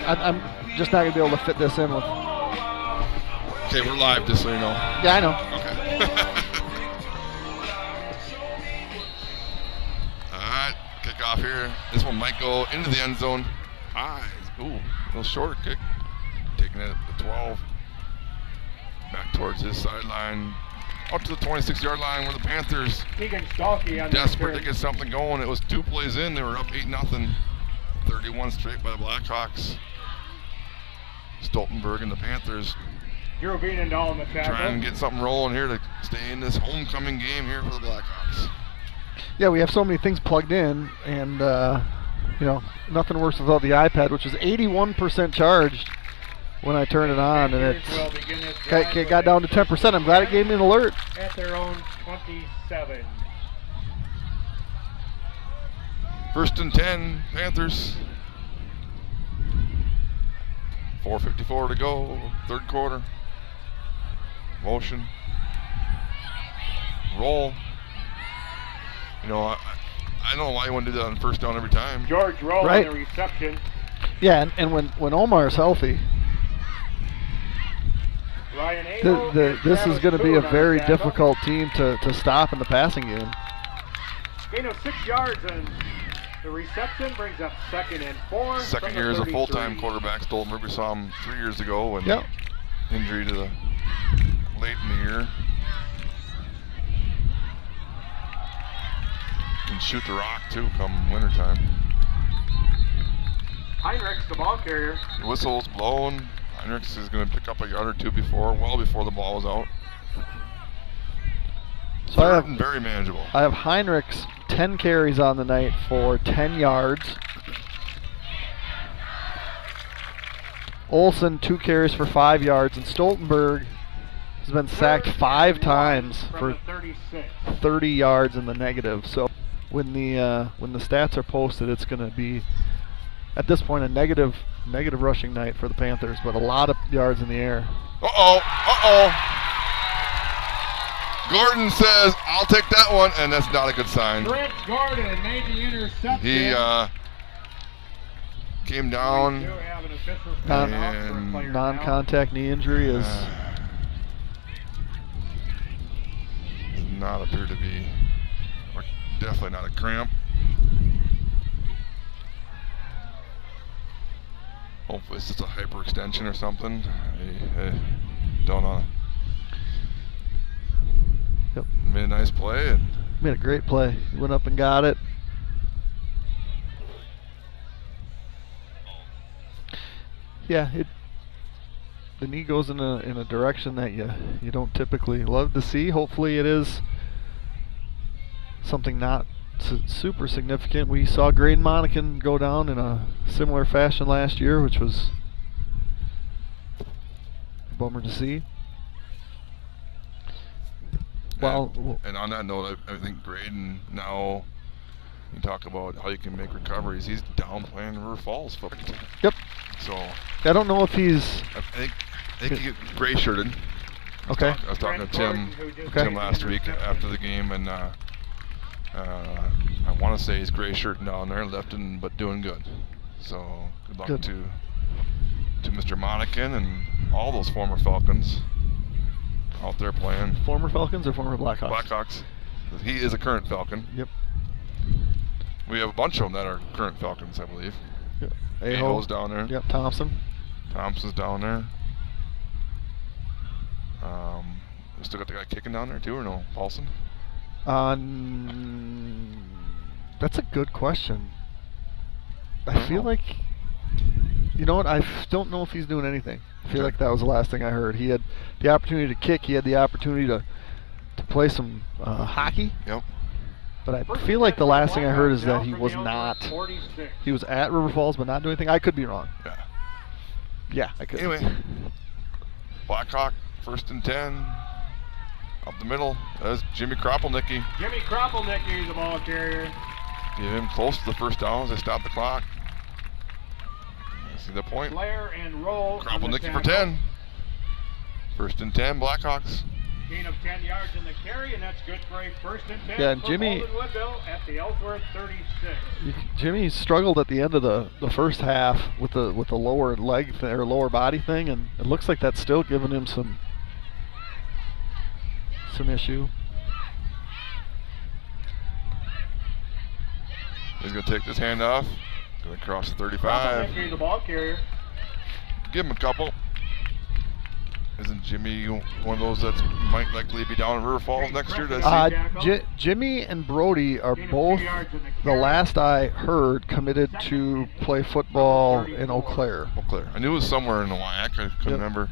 I'm just not going to be able to fit this in with. Okay, we're live, just so you know. Yeah, I know. Okay. Alright, kick off here. This one might go into the end zone. High. Ooh, a little short kick. Taking it at the 12. Back towards his sideline. Up to the 26-yard line where the Panthers desperate to get something going. It was 2 plays in. They were up 8-0. 31 straight by the Blackhawks. Stoltenberg and the Panthers trying to get something rolling here to stay in this homecoming game here for the Blackhawks. Yeah, we have so many things plugged in, and nothing works without the iPad, which is 81% charged when I turn it on, and it got down to 10%. I'm glad it gave me an alert. At their own 27. 1st and 10, Panthers. 4:54 to go, 3rd quarter. Motion. Roll. I don't know why you want to do that on 1st down every time. George Roll on the reception. Yeah, and when Omar's healthy, this is going to be a very difficult team to stop in the passing game. Gain of 6 yards, and the reception brings up 2nd and 4. Second year as a full-time quarterback. Stoltenberg, we saw him 3 years ago, and injury to the late in the year. can shoot the rock too come wintertime. Heinrichs, the ball carrier. The whistle's blown. Heinrichs is going to pick up a yard or two before the ball was out. So I have very manageable. I have Heinrichs 10 carries on the night for 10 yards. Olsen 2 carries for 5 yards, and Stoltenberg has been sacked 5 times for 30 yards in the negative. So when the stats are posted, it's going to be at this point a negative rushing night for the Panthers, but a lot of yards in the air. Gordon says, "I'll take that one," and that's not a good sign. Brett Gordon made the interception. He came down. And non-contact knee injury is does not appear to be, or definitely not a cramp. Hopefully it's just a hyperextension or something. I don't know. Yep. Made a nice play. And made a great play. He went up and got it. Yeah, the knee goes in a direction that you don't typically love to see. Hopefully it is something not super significant. We saw Graydon Monacan go down in a similar fashion last year, which was a bummer to see. And on that note, I think Graydon now, you talk about how you can make recoveries. He's down playing River Falls football. Yep. So I don't know if he's. I think he gets gray-shirted. Okay. I was talking to Tim last week after the game, and I want to say he's gray-shirted down there, lifting but doing good. So good luck to Mr. Monacan and all those former Falcons out there playing. Former Falcons or former Blackhawks? Blackhawks. He is a current Falcon. Yep. We have a bunch of them that are current Falcons, I believe. Yep. Aho's down there. Yep. Thompson's down there. We still got the guy kicking down there too, or no? Paulson? That's a good question. I feel like, you know what? I don't know if he's doing anything. I feel like that was the last thing I heard. He had the opportunity to kick. He had the opportunity to play some hockey. Yep. But I feel like the last thing I heard is that he was not. He was at River Falls, but not doing anything. I could be wrong. Yeah. Yeah, I could. Anyway, Blackhawk, 1st and 10. Up the middle, that's Jimmy Kropelnicki. Jimmy Kropelnicki, the ball carrier. Get him close to the first down as they stop the clock. See the point? Flare and roll. Kropelnicki for 10. 1st and 10, Blackhawks. Gain of 10 yards in the carry, and that's good for a 1st and 10. Yeah, and Jimmy. Baldwin-Woodville at the Ellsworth 36. Jimmy struggled at the end of the first half with the lower leg or lower body thing, and it looks like that's still giving him some issue. He's going to take this hand off. Going to cross the 35. The ball carrier. Give him a couple. Isn't Jimmy one of those that might likely be down in River Falls next year? Jimmy and Brody are both, the last I heard, committed to play football in Eau Claire. Eau Claire. I knew it was somewhere in the WAC. I couldn't remember.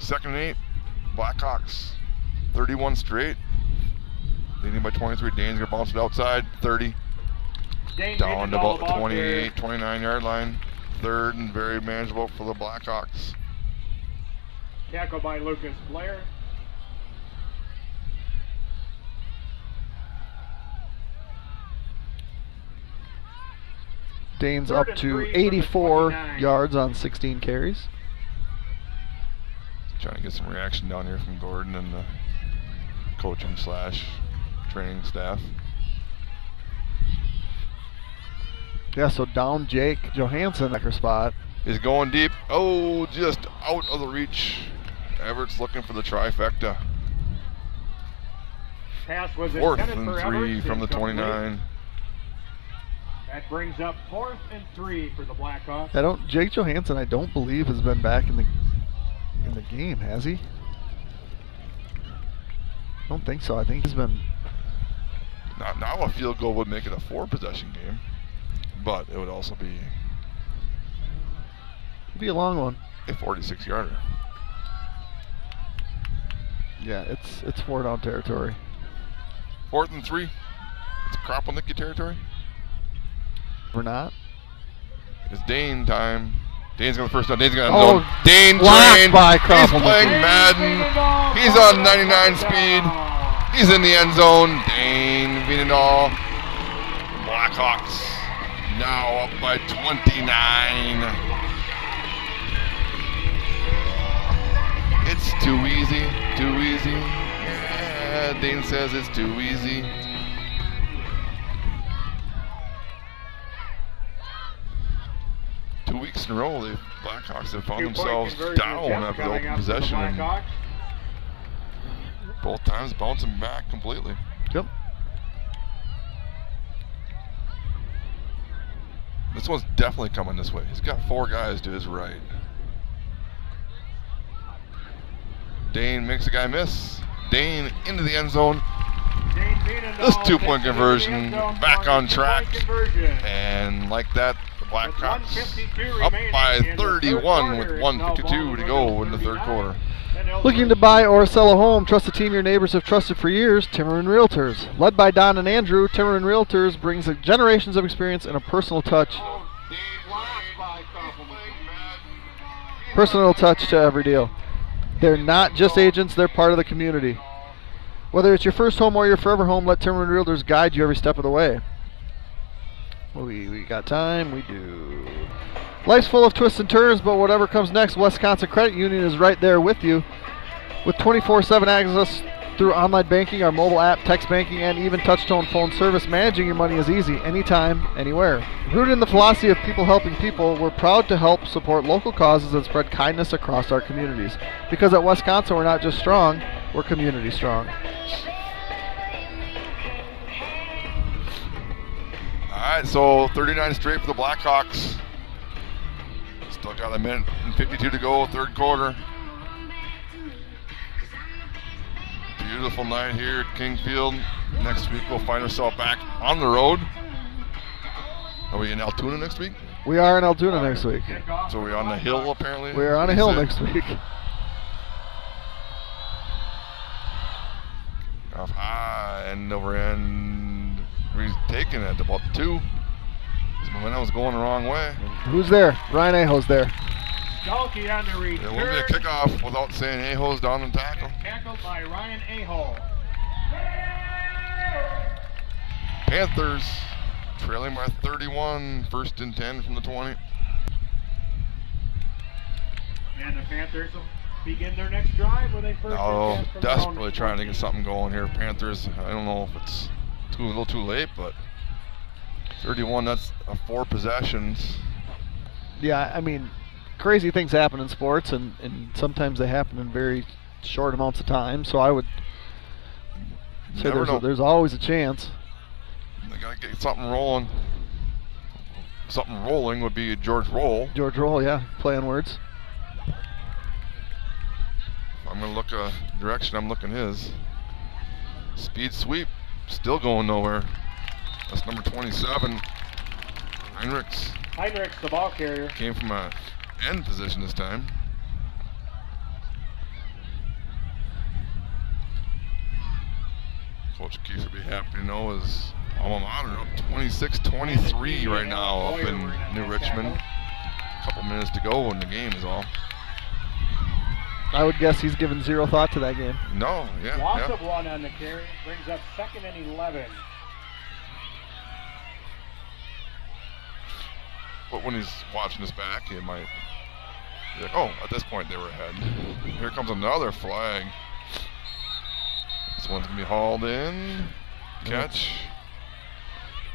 2nd and 8, Blackhawks, 31 straight. Leading by 23. Dane's going to bounce it outside, 30. Down to about the 28, 29-yard line. 3rd and very manageable for the Blackhawks. Tackle by Lucas Blair. Dane's up to 84 yards on 16 carries. Trying to get some reaction down here from Gordon and the coaching / training staff. Yeah, so down Jake Johansson at her spot. Is going deep. Oh, just out of the reach. Everett's looking for the trifecta. Pass was 4th and 3 from the 29. That brings up 4th and 3 for the Blackhawks. Jake Johansson, I don't believe, has been back in the game, has he? I don't think so. I think he's been. Now a field goal would make it a 4-possession game, but it would also be. It'd be a long one. A 46-yarder. Yeah, it's 4-down territory. 4th and 3. It's Kropelnicki territory. We're not. It's Dane time. Dane's got the first down. Dane's got Oh, Dane train. He's playing Madden. He's on 99 speed. He's in the end zone. Dane Vienendahl. Blackhawks now up by 29. It's too easy. Too easy. Yeah, Dane says it's too easy. Two weeks in a row, the Blackhawks have found themselves down after the open possession. And both times bouncing back completely. Yep. This one's definitely coming this way. He's got 4 guys to his right. Dane makes a guy miss. Dane into the end zone. This 2-point conversion back on track. And like that, the Blackhawks up by 31 with 1:52 to go in the third quarter. Looking to buy or sell a home? Trust a team your neighbors have trusted for years, Timmerman Realtors. Led by Don and Andrew, Timmerman Realtors brings generations of experience and a personal touch. Personal touch to every deal. They're not just agents, they're part of the community. Whether it's your first home or your forever home, let Timmerman Realtors guide you every step of the way. We got time? We do. Life's full of twists and turns, but whatever comes next, Wisconsin Credit Union is right there with you. With 24/7 access through online banking, our mobile app, text banking, and even touch-tone phone service, managing your money is easy, anytime, anywhere. Rooted in the philosophy of people helping people, we're proud to help support local causes and spread kindness across our communities. Because at Wisconsin, we're not just strong, we're community strong. All right, so 39 straight for the Blackhawks. Still got a minute and 52 to go, third quarter. Beautiful night here at King Field. Next week we'll find ourselves back on the road. Are we in Altoona next week? We are in Altoona next week. So we're on the hill apparently? We are on a hill next week. Off high, end over end. We're taking it about 2. This momentum was going the wrong way. Who's there? Ryan Aho's there. Dalkey on the return. There will be a kickoff without saying Aho's down and tackle. Tackled by Ryan Aho. Panthers trailing by 31, 1st and 10 from the 20. And the Panthers will begin their next drive with a first and 10 from their own desperately trying to get something going here. Panthers, I don't know if it's a little too late, but 31, that's 4 possessions. Yeah, I mean, crazy things happen in sports, and sometimes they happen in very short amounts of time, so I would say there's always a chance. They got to get something rolling. Something rolling would be George Roll. George Roll, yeah, play on words. If I'm going to look a direction, I'm looking his. Speed sweep, still going nowhere. That's number 27, Heinrichs. Heinrichs, the ball carrier. Came from a end position this time. Coach Keefe would be happy to know his alma mater up 26-23 right now up in New Richmond. A couple minutes to go in the game is all. I would guess he's given zero thought to that game. No, yeah. Loss of 1 on the carry brings up 2nd and 11. But when he's watching this back, he might be like, oh, at this point they were ahead. Here comes another flag. This one's going to be hauled in. Catch.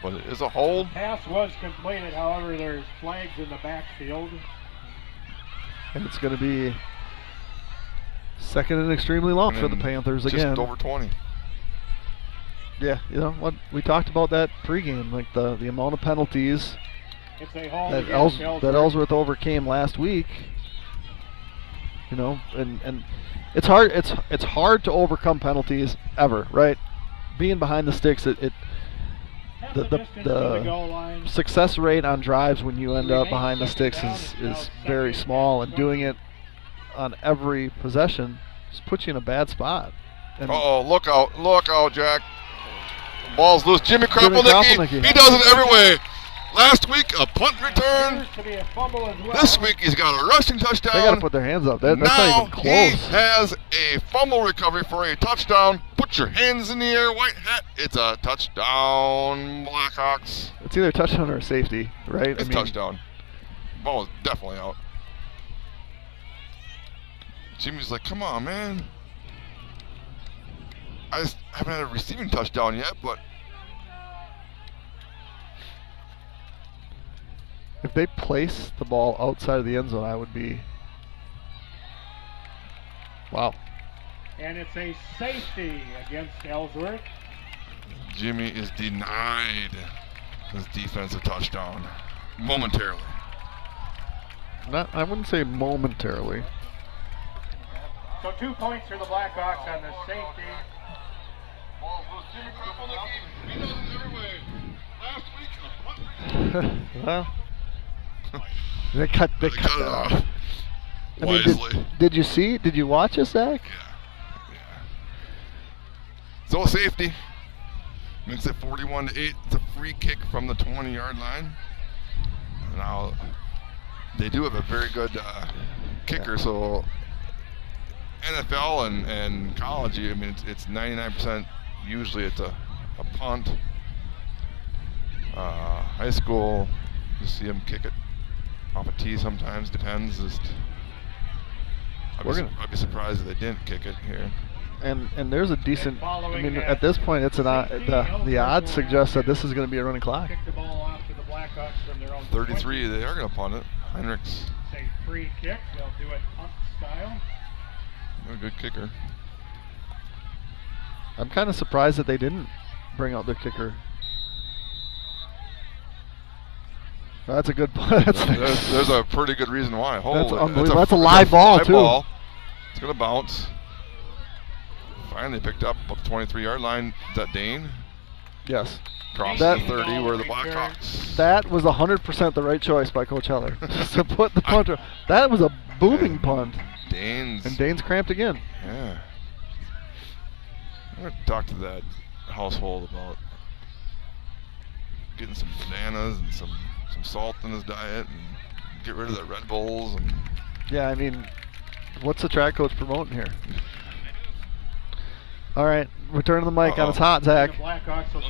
But it is a hold. Pass was completed, however, there's flags in the backfield. And it's going to be 2nd and extremely long for the Panthers again. Just over 20. Yeah, you know what, we talked about that pregame, like the amount of penalties that Ellsworth overcame last week. you know, and it's hard. It's hard to overcome penalties ever, right? Being behind the sticks, the success rate on drives when you end up behind the sticks is very small, and doing it on every possession just puts you in a bad spot. And look out, Jack. Ball's loose. Jimmy Kropelnicki, he does it every way. Last week, a punt return. This week, he's got a rushing touchdown. They got to put their hands up. That's now not even close. He has a fumble recovery for a touchdown. Put your hands in the air, white hat. It's a touchdown, Blackhawks. It's either touchdown or safety, right? It's touchdown. Ball is definitely out. Jimmy's like, come on, man. I just haven't had a receiving touchdown yet, but if they place the ball outside of the end zone, I would be, wow. And it's a safety against Ellsworth. Jimmy is denied his defensive touchdown momentarily. I wouldn't say momentarily. So 2 points for the Blackhawks on the safety. Well, they cut that off. I mean, did you see? Did you watch it, Zach? Yeah. So safety makes it 41-8. It's a free kick from the 20-yard line. Now they do have a very good kicker, so NFL and college, I mean, it's 99%. Usually it's a punt. High school, you see them kick it off a tee sometimes. Depends. I'd be surprised if they didn't kick it here. And there's a decent. I mean, at this point, it's the odds suggest that this is going to be a running clock. 33. They are going to punt it. Heinrichs. It's a free kick. They'll do it punt style. A good kicker. I'm kind of surprised that they didn't bring out their kicker. That's a good. There's a pretty good reason why. That's unbelievable. That's a live ball too. It's gonna bounce. Finally picked up about the 23-yard line. Is that Dane? Yes. Cross the 30 where the Blackhawks. That was 100% the right choice by Coach Heller. To put the punter. That was a booming punt. And Dane's cramped again. Yeah. I'm going to talk to that household about getting some bananas and some salt in his diet and get rid of the Red Bulls. And yeah, I mean, what's the track coach promoting here? All right, return to the mic on its hot, Zach. Well,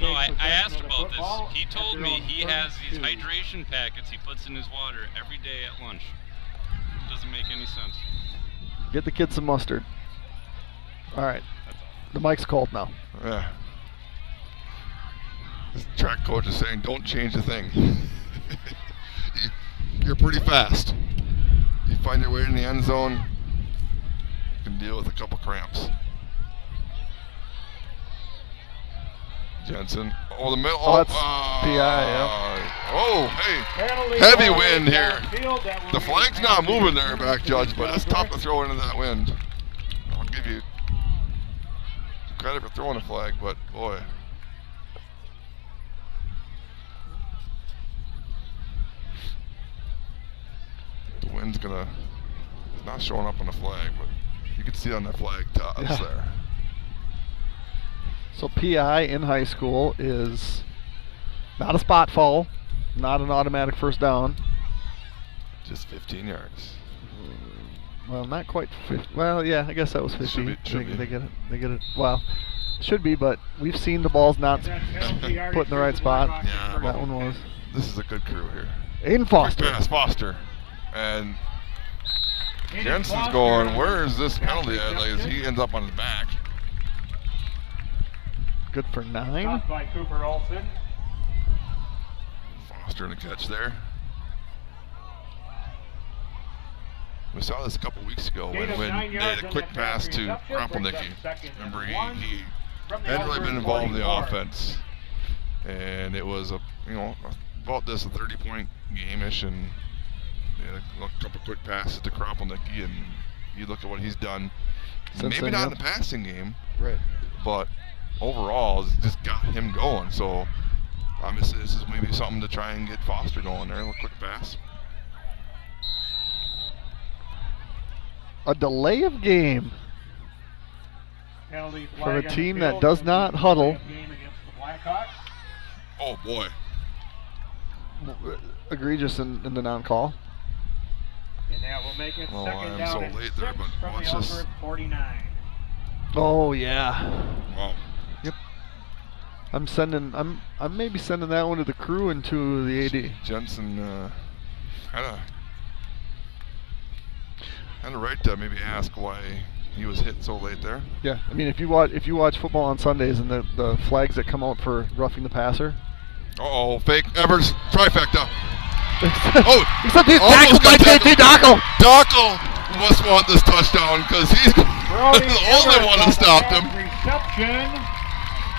no, I asked about this. He told me he has these hydration packets he puts in his water every day at lunch. It doesn't make any sense. Get the kids some mustard. All right. The mic's cold now. Yeah. This track coach is saying, don't change a thing. You're pretty fast. You find your way in the end zone, you can deal with a couple cramps. Jensen. Oh, the middle. Oh, that's PI, yeah. Oh, hey. Heavy wind here. The flag's not moving there, back judge, but it's tough to throw into that wind. I'll give you credit for throwing a flag, but boy. The wind's gonna, it's not showing up on the flag, but you can see it on the flag tops there. So PI in high school is not a spot foul, not an automatic first down. Just 15 yards. Well, not quite 50. Well, yeah, I guess that was 50. Should be. They get it. Well, should be, but we've seen the balls not put in the right spot. Yeah, that one was. This is a good crew here. Aiden Foster. Quick pass, Foster. And Jensen's going, where is this penalty at? Like, he ends up on his back. Good for 9. Stopped by Cooper Olsen. Foster in a catch there. We saw this a couple weeks ago when they had a quick pass to Kropelnicki. Remember, he hadn't really been involved in the offense, and it was about this a 30-point game-ish, and they had a couple quick passes to Kropelnicki, and you look at what he's done. Since Maybe then, not in the passing game, right? But overall, it's just got him going. So obviously, this is maybe something to try and get Foster going there. A quick pass. A delay of game Penalty for a flag on team the that field. does not huddle. Game against the Blackhawks. Oh boy. Egregious in the non-call. And that will make it Oh, second I'm down so and late 6 there, but from watch the this. Ellsworth 49. Oh yeah. Wow. Yep. I'm maybe sending that one to the crew and to the AD. Jensen had a right to maybe ask why he was hit so late there. Yeah, I mean if you watch football on Sundays and the flags that come out for roughing the passer. Uh-oh, fake Evers trifecta. Except he's tackled by JT Dockel. Dockel must want this touchdown because he's the only one that stopped him. Reception.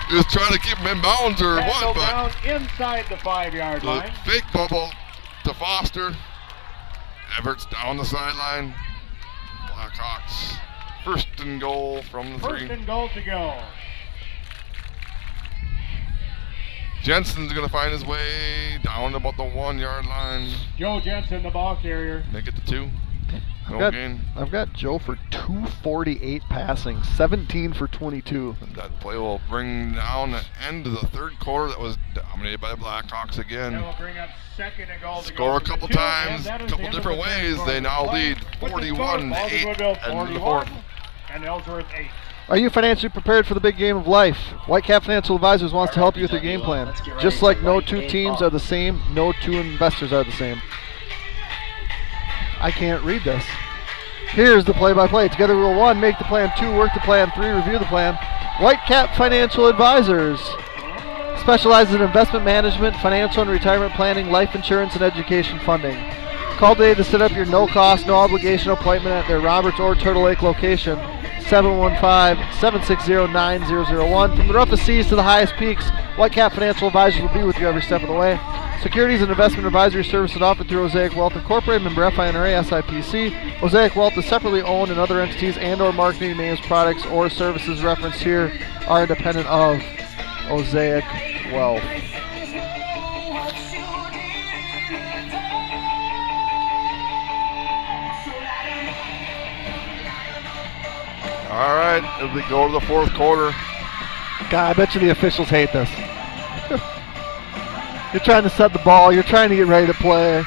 He was trying to keep him in bounds or what, but down inside the 5-yard line. Fake bubble to Foster. Everett's down the sideline. Blackhawks first and goal from the 3. First and goal to go. Jensen's going to find his way down to about the 1-yard line. Joe Jensen, the ball carrier. Make it to 2. I've got Joe for 248 passing, 17 for 22. And that play will bring down the end of the third quarter that was dominated by the Blackhawks again. That will bring up second and goal to Score go a couple times, a couple different ways. They now lead 41-8 end of the fourth. And Ellsworth 8. Are you financially prepared for the big game of life? Whitecap Financial Advisors wants to help you with your game plan. Just like no two teams are the same, no two investors are the same. I can't read this. Here's the play-by-play. Together rule 1, make the plan 2, work the plan 3, review the plan. Whitecap Financial Advisors specializes in investment management, financial and retirement planning, life insurance, and education funding. Call today to set up your no-cost, no-obligation appointment at their Roberts or Turtle Lake location. 715-760-9001. From the roughest seas to the highest peaks, Whitecap Financial Advisors will be with you every step of the way. Securities and investment advisory services offered through Osaic Wealth Incorporated, member FINRA, SIPC. Osaic Wealth is separately owned, and other entities and or marketing names, products, or services referenced here are independent of Osaic Wealth. All right, as we go to the fourth quarter. God, I bet you the officials hate this. You're trying to set the ball. You're trying to get ready to play.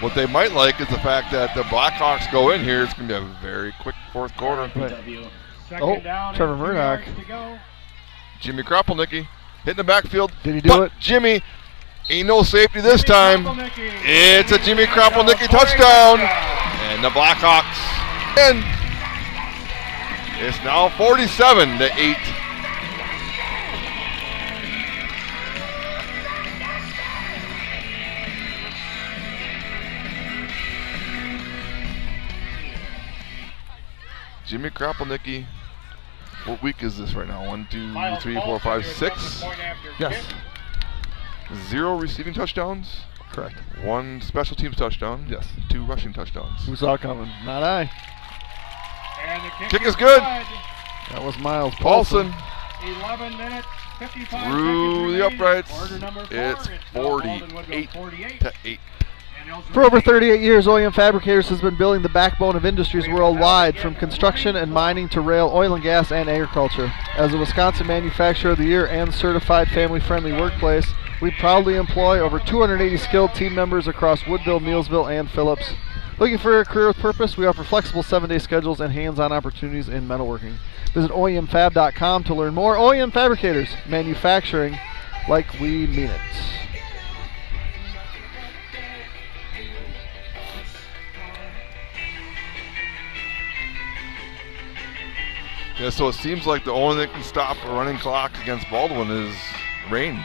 What they might like is the fact that the Blackhawks go in here. It's going to be a very quick fourth quarter. Right. Trevor Murdoch. Jimmy Kropelnicki hitting the backfield. Did he do it? Jimmy, ain't no safety this time. It's a Jimmy Kropelnicki touchdown. And the Blackhawks win. It's now 47-8. Jimmy Kropelnicki, what week is this right now? 1, 2, 3, 4, 5, 6? Yes. 0 receiving touchdowns. Correct. 1 special teams touchdown. Yes. 2 rushing touchdowns. Who saw it coming? Not I. And the Kick is good. That was Miles Paulson. 11 minutes, 55 Through the seconds uprights. remaining. It's 48-8. For over 38 years, OEM Fabricators has been building the backbone of industries worldwide, from construction and mining to rail, oil and gas, and agriculture. As a Wisconsin Manufacturer of the Year and certified family-friendly workplace, we proudly employ over 280 skilled team members across Woodville, Neillsville, and Phillips. Looking for a career with purpose? We offer flexible 7-day schedules and hands-on opportunities in metalworking. Visit OEMFab.com to learn more. OEM Fabricators, manufacturing like we mean it. Yeah, so it seems like the only thing that can stop a running clock against Baldwin is rain.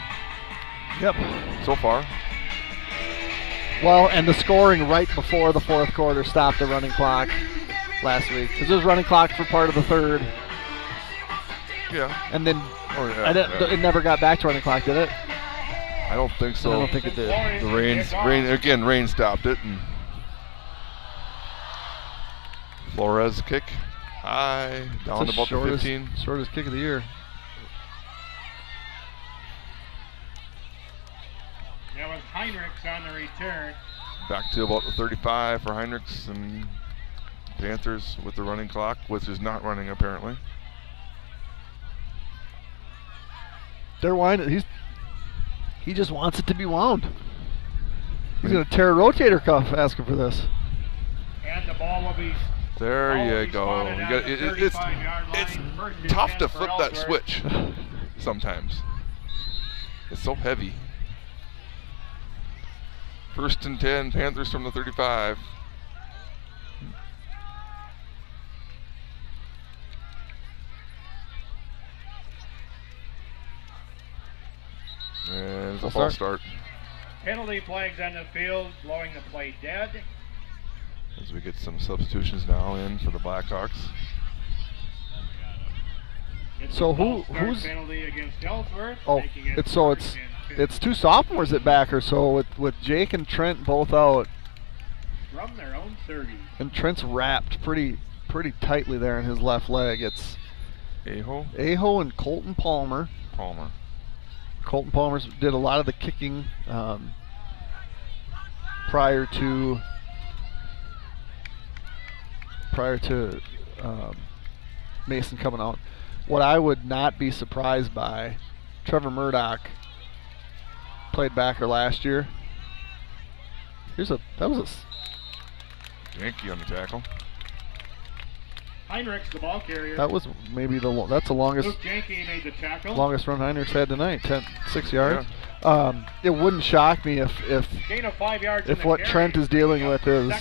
Yep. So far. Well, and the scoring right before the fourth quarter stopped the running clock last week. Because there was running clock for part of the third. Yeah. And then it never got back to running clock, did it? I don't think so. I don't think it did. The rain stopped it. And Flores kick. High. Down to about the 15. Shortest kick of the year. That was Heinrichs on the return. Back to about the 35 for Heinrichs and Panthers with the running clock, which is not running apparently. They're winding. He just wants it to be wound. He's going to tear a rotator cuff asking for this. And the ball will be. There you go. It's tough to flip that switch sometimes. It's so heavy. 1st and 10, Panthers from the 35. And it's a false start. Penalty flags on the field, blowing the play dead. As we get some substitutions now in for the Blackhawks. So who's penalty against Ellsworth? Oh, it's two sophomores at backer. So with Jake and Trent both out. From their own 30. And Trent's wrapped pretty tightly there in his left leg. It's Aho and Colton Palmer. Colton Palmer did a lot of the kicking prior to Mason coming out. What I would not be surprised by, Trevor Murdoch played backer last year. That was a Janky on the tackle. Heinrichs, the ball carrier. That was maybe that's the longest. Luke Janky made the tackle. Longest run Heinrichs had tonight, 6 yards. Yeah. It wouldn't shock me if gain of 5 yards if what Trent is dealing with is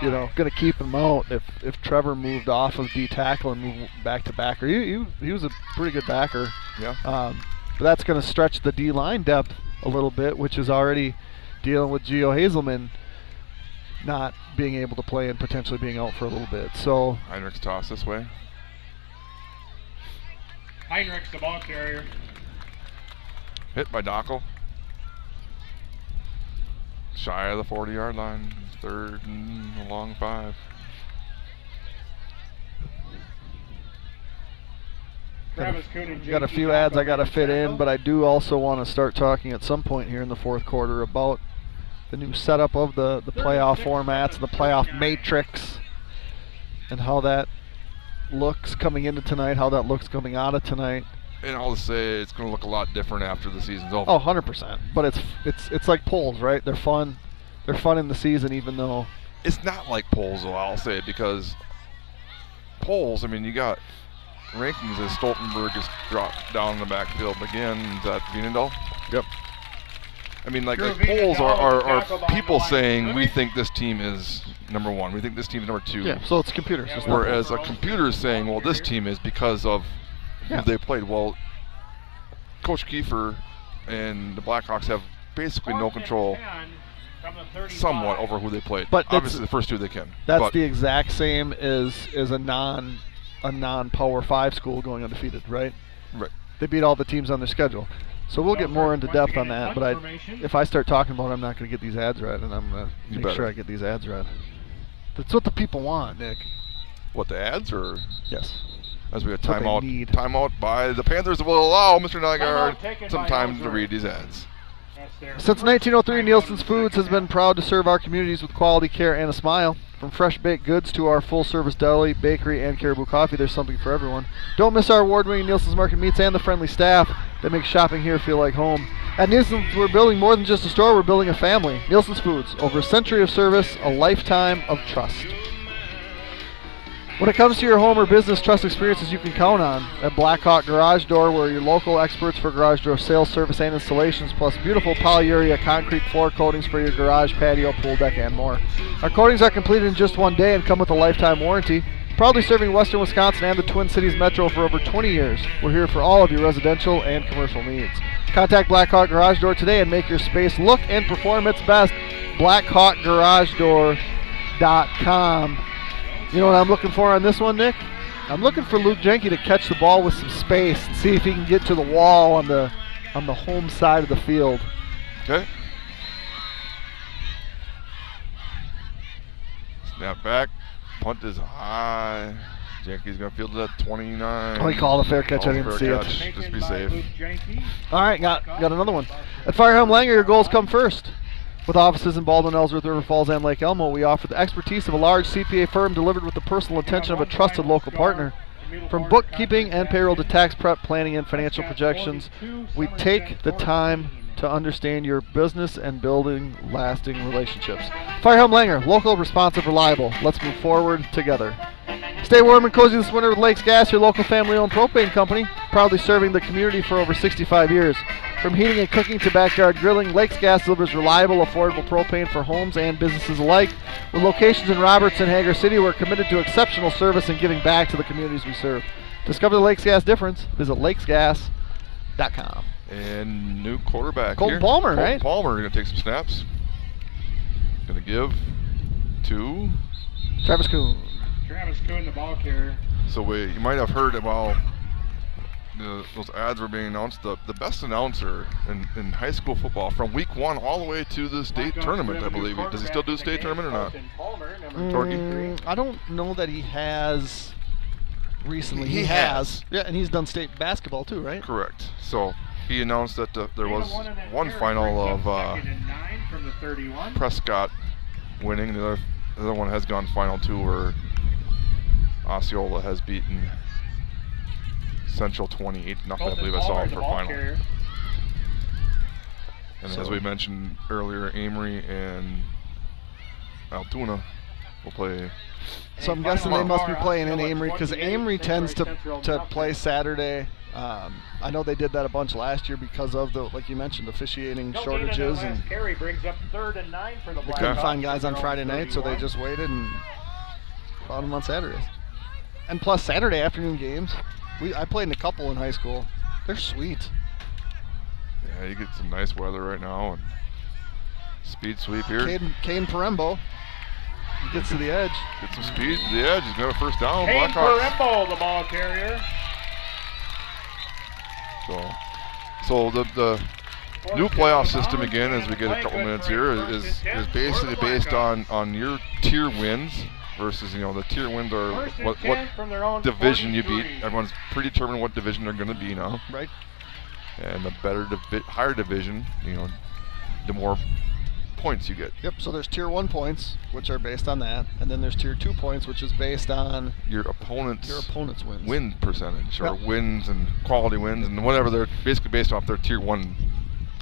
going to keep him out. If Trevor moved off of D tackle and moved back to backer, he was a pretty good backer. Yeah. But that's going to stretch the D line depth a little bit, which is already dealing with Gio Hazelman not being able to play and potentially being out for a little bit. So Heinrichs toss this way. Heinrichs, the ball carrier. Hit by Dockel. Shy of the 40-yard line. 3rd and a long 5. Got a few ads I got to fit in, but I do also want to start talking at some point here in the 4th quarter about the new setup of the playoff formats, the playoff matrix, and how that looks coming into tonight, how that looks coming out of tonight. And I'll just say it's going to look a lot different after the season's over. Oh, 100%. But it's like polls, right? They're fun. They're fun in the season, even though it's not like polls, though. I'll say, because polls. I mean, you got rankings as Stoltenberg has dropped down in the backfield again. Is that Vienendahl? Yep. I mean, like polls are people saying we think this team is number 1. We think this team is number 2. Yeah. So it's computers. Whereas a computer is saying, well, this team is because of who they played. Well, Coach Kiefer and the Blackhawks have basically no control, somewhat, over who they played. But obviously, the first 2 they can. That's the exact same as a non-Power 5 school going undefeated, right? Right. They beat all the teams on their schedule. So we'll get more into depth on that. But if I start talking about it, I'm not going to get these ads right, and I'm going to make sure I get these ads right. That's what the people want, Nick. What, the ads, or? Yes. As we have timeout by the Panthers will allow Mr. Nygaard some time to read these ads. Since 1903, Nielsen's Foods has been proud to serve our communities with quality care and a smile. From fresh baked goods to our full-service deli, bakery, and Caribou Coffee, there's something for everyone. Don't miss our award-winning Nielsen's Market Meats and the friendly staff that make shopping here feel like home. At Nielsen's, we're building more than just a store, we're building a family. Nielsen's Foods, over a century of service, a lifetime of trust. When it comes to your home or business, trust experiences you can count on. At Blackhawk Garage Door, we're your local experts for garage door sales, service, and installations, plus beautiful polyurea concrete floor coatings for your garage, patio, pool deck, and more. Our coatings are completed in just 1 day and come with a lifetime warranty. Proudly serving Western Wisconsin and the Twin Cities Metro for over 20 years. We're here for all of your residential and commercial needs. Contact Blackhawk Garage Door today and make your space look and perform its best. BlackhawkGarageDoor.com. You know what I'm looking for on this one, Nick? I'm looking for Luke Janky to catch the ball with some space and see if he can get to the wall on the home side of the field. Okay. Snap back. Punt is high. Janke's going to field it at 29. Oh, he called a fair catch. I didn't see it. Just be safe. All right, got another one. At Firehelm Langer, your goals come first. With offices in Baldwin, Ellsworth, River Falls, and Lake Elmo, we offer the expertise of a large CPA firm delivered with the personal attention of a trusted local partner. From bookkeeping and payroll to tax prep, planning, and financial projections, we take the time to understand your business and building lasting relationships. Firehelm Langer, local, responsive, reliable. Let's move forward together. Stay warm and cozy this winter with Lakes Gas, your local family-owned propane company, proudly serving the community for over 65 years. From heating and cooking to backyard grilling, Lakes Gas delivers reliable, affordable propane for homes and businesses alike. With locations in Roberts and Hager City, we're committed to exceptional service and giving back to the communities we serve. Discover the Lakes Gas difference. Visit lakesgas.com. And new quarterback Colton here. Palmer, right? Palmer going to take some snaps. Going to give to Travis Kuhn. Travis Kuhn, the ball carrier. So you might have heard about those ads were being announced. The best announcer in high school football from week 1 all the way to the state tournament, I believe. Does he still do the state tournament or not? I don't know that he has recently. He has. Yeah, and he's done state basketball too, right? Correct. So he announced that there was one final of Prescott winning. The other one has gone final 2 where Osceola has beaten Central 28-0. I believe I saw him for final. And as we mentioned earlier, Amory and Altoona will play. So I'm guessing they must be playing in Amory because Amory tends to play Saturday. I know they did that a bunch last year because of the, like you mentioned, officiating shortages, and they couldn't find guys on Friday night, so they just waited and found them on Saturdays. And plus Saturday afternoon games, I played in a couple in high school. They're sweet. Yeah, you get some nice weather right now, and speed sweep here. Kane Parembo gets to the edge. Get some speed to the edge. He's got a first down. Kane Blackhawks. Parembo, the ball carrier. So the new playoff system again, as we get a couple minutes here, is basically based on your tier wins versus the tier wins are what division you beat. Everyone's predetermined what division they're going to be now. Right. And the better higher division, the more points you get. Yep. So there's tier 1 points, which are based on that, and then there's tier 2 points, which is based on your opponent's wins. Win percentage, or wins and quality wins, and whatever. They're basically based off their tier 1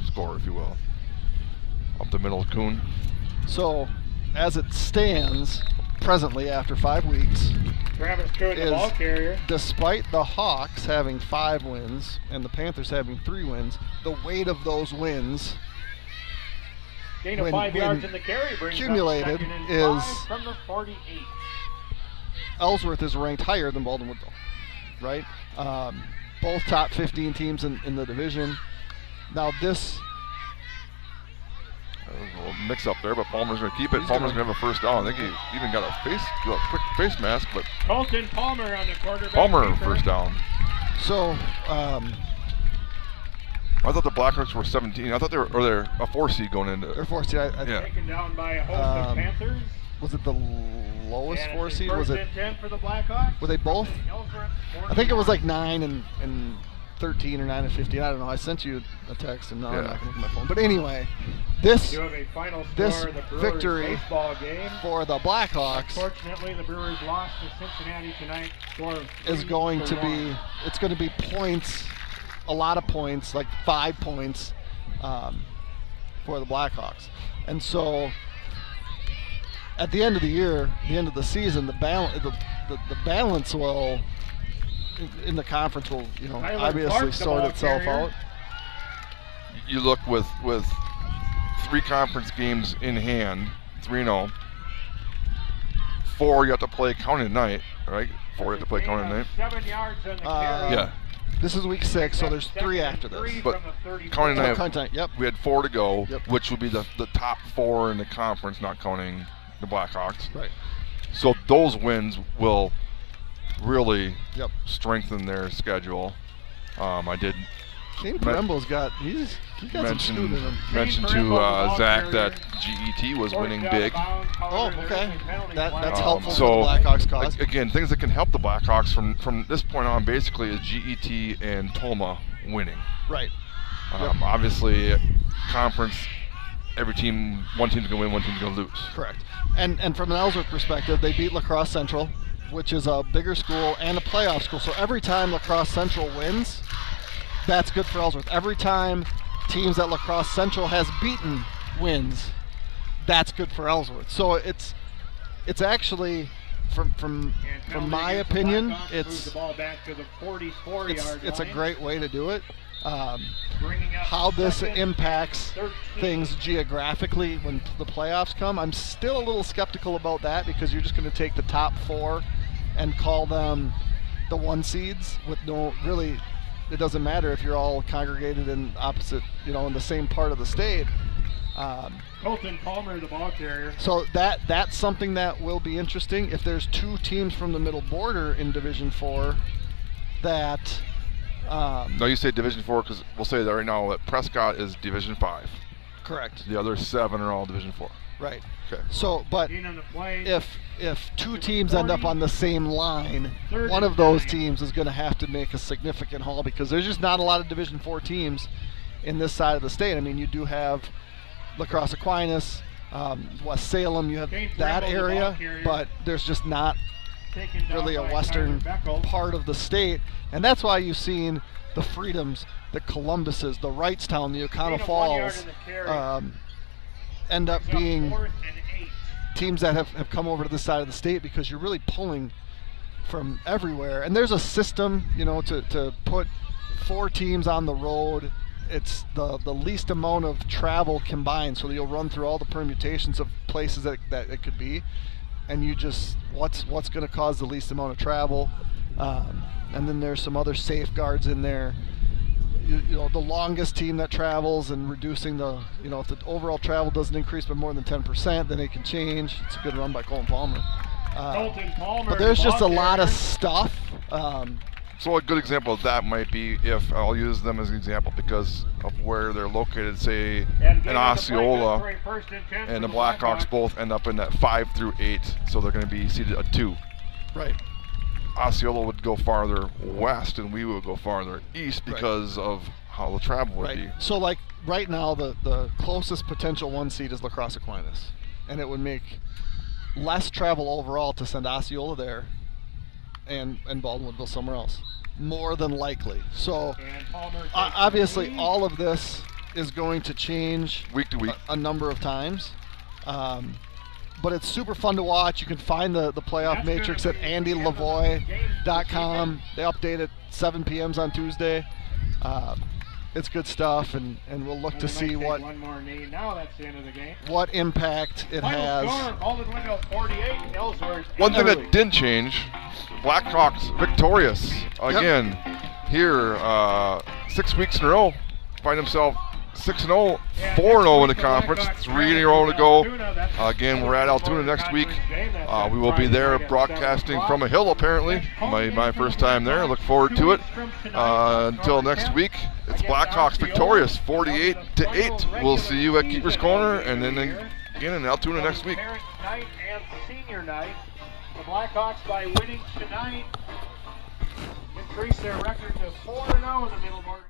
score, if you will. Up the middle, Kuhn. So, as it stands presently after 5 weeks, Travis Kuhn, the ball carrier. Despite the Hawks having 5 wins and the Panthers having 3 wins, the weight of those wins gain of 5 yards in the carry brings accumulated up is from the 48. Ellsworth is ranked higher than Baldwin-Woodville, right? Both top 15 teams in the division. Now this a little mix up there, but Palmer's going to keep it. Palmer's going to have a first down. I think he even got a quick face mask, but Colton Palmer on the quarterback. Palmer first down. So I thought the Blackhawks were 17. I thought they're a 4 seed going into. They're 4 seed. Yeah. Taken down by a host of Panthers. Was it the lowest 4 seed? Was it 10 for the Blackhawks? Were they both? I think it was like 9 and 13 or 9 and 15. I don't know. I sent you a text, and now I'm not going to look at my phone. But anyway, this victory for the Blackhawks. Unfortunately, the Brewers lost to Cincinnati tonight. Is going to be. It's going to be points. A lot of points, like 5 points for the Blackhawks. And so at the end of the year, the end of the season, the balance will in the conference will, obviously sort itself out. You look with 3 conference games in hand, 3-0. 4 you have to play counting tonight, right? 4 you have to play counting tonight. 7 yards on the carry. Yeah. This is week 6, so there's 3 after this. But counting tonight, yep. We had 4 to go, yep. Which would be the top 4 in the conference, not counting the Blackhawks. Right. So those wins will really yep. strengthen their schedule. I did Kane Parembo's got he got some scoot in him. Mentioned to Zach that GET was winning big. Oh, okay. That's helpful so for the Blackhawks cause. Again, things that can help the Blackhawks from this point on basically is GET and Toma winning. Right. Obviously, conference, one team's gonna win, one team's gonna lose. Correct. And from an Ellsworth perspective, they beat La Crosse Central, which is a bigger school and a playoff school. So every time La Crosse Central wins, that's good for Ellsworth. Every time teams that La Crosse Central has beaten wins, that's good for Ellsworth. So it's actually from my opinion, it's a great way to do it. How this impacts things geographically when the playoffs come, I'm still a little skeptical about that, because you're just going to take the top 4 and call them the 1 seeds with no really. It doesn't matter if you're all congregated in opposite, in the same part of the state. Colton Palmer, the ball carrier. So that's something that will be interesting. If there's 2 teams from the middle border in Division 4 that. No, you say Division 4 because we'll say that right now that Prescott is Division 5. Correct. The other 7 are all Division 4. Right. Okay. So, but if 2 teams end up on the same line, one of those teams is going to have to make a significant haul, because there's just not a lot of Division 4 teams in this side of the state. I mean, you do have La Crosse Aquinas, West Salem, you have that area, but there's just not really a western part of the state. And that's why you've seen the Freedoms, the Columbuses, the Wrightstown, the O'Connell Falls end up being teams that have come over to this side of the state, because you're really pulling from everywhere. And there's a system, to put 4 teams on the road. It's the least amount of travel combined, so you'll run through all the permutations of places that it could be, and you just what's going to cause the least amount of travel. And then there's some other safeguards in there. The longest team that travels, and reducing the, if the overall travel doesn't increase by more than 10%, then it can change. It's a good run by Colton Palmer. But there's just a lot of stuff. So a good example of that might be, if I'll use them as an example because of where they're located, say in Osceola, and the Blackhawks both end up in that 5 through 8, so they're going to be seated at 2. Right. Osceola would go farther west, and we would go farther east because of how the travel would be. So, like right now, the closest potential 1 seed is La Crosse Aquinas, and it would make less travel overall to send Osceola there and Baldwin-Woodville somewhere else, more than likely. So, obviously, all of this is going to change week to week a number of times. But it's super fun to watch. You can find the playoff matrix at andylavoy.com. They update at 7 p.m. on Tuesday. It's good stuff, and we'll look to see what impact it has. One thing that didn't change, Blackhawks victorious again here 6 weeks in a row. Find themselves 6-0, 4-0 in the conference, 3 in a row to go. Again, we're at Altoona next week. We will be there broadcasting from a hill, apparently. My first time there. Look forward to it. Until next week, it's Blackhawks victorious, 48-8. We'll see you at Keeper's Corner, and then again in Altoona next week. Night and senior night. The Blackhawks, by winning tonight, increase their record to 4-0 in the middle border.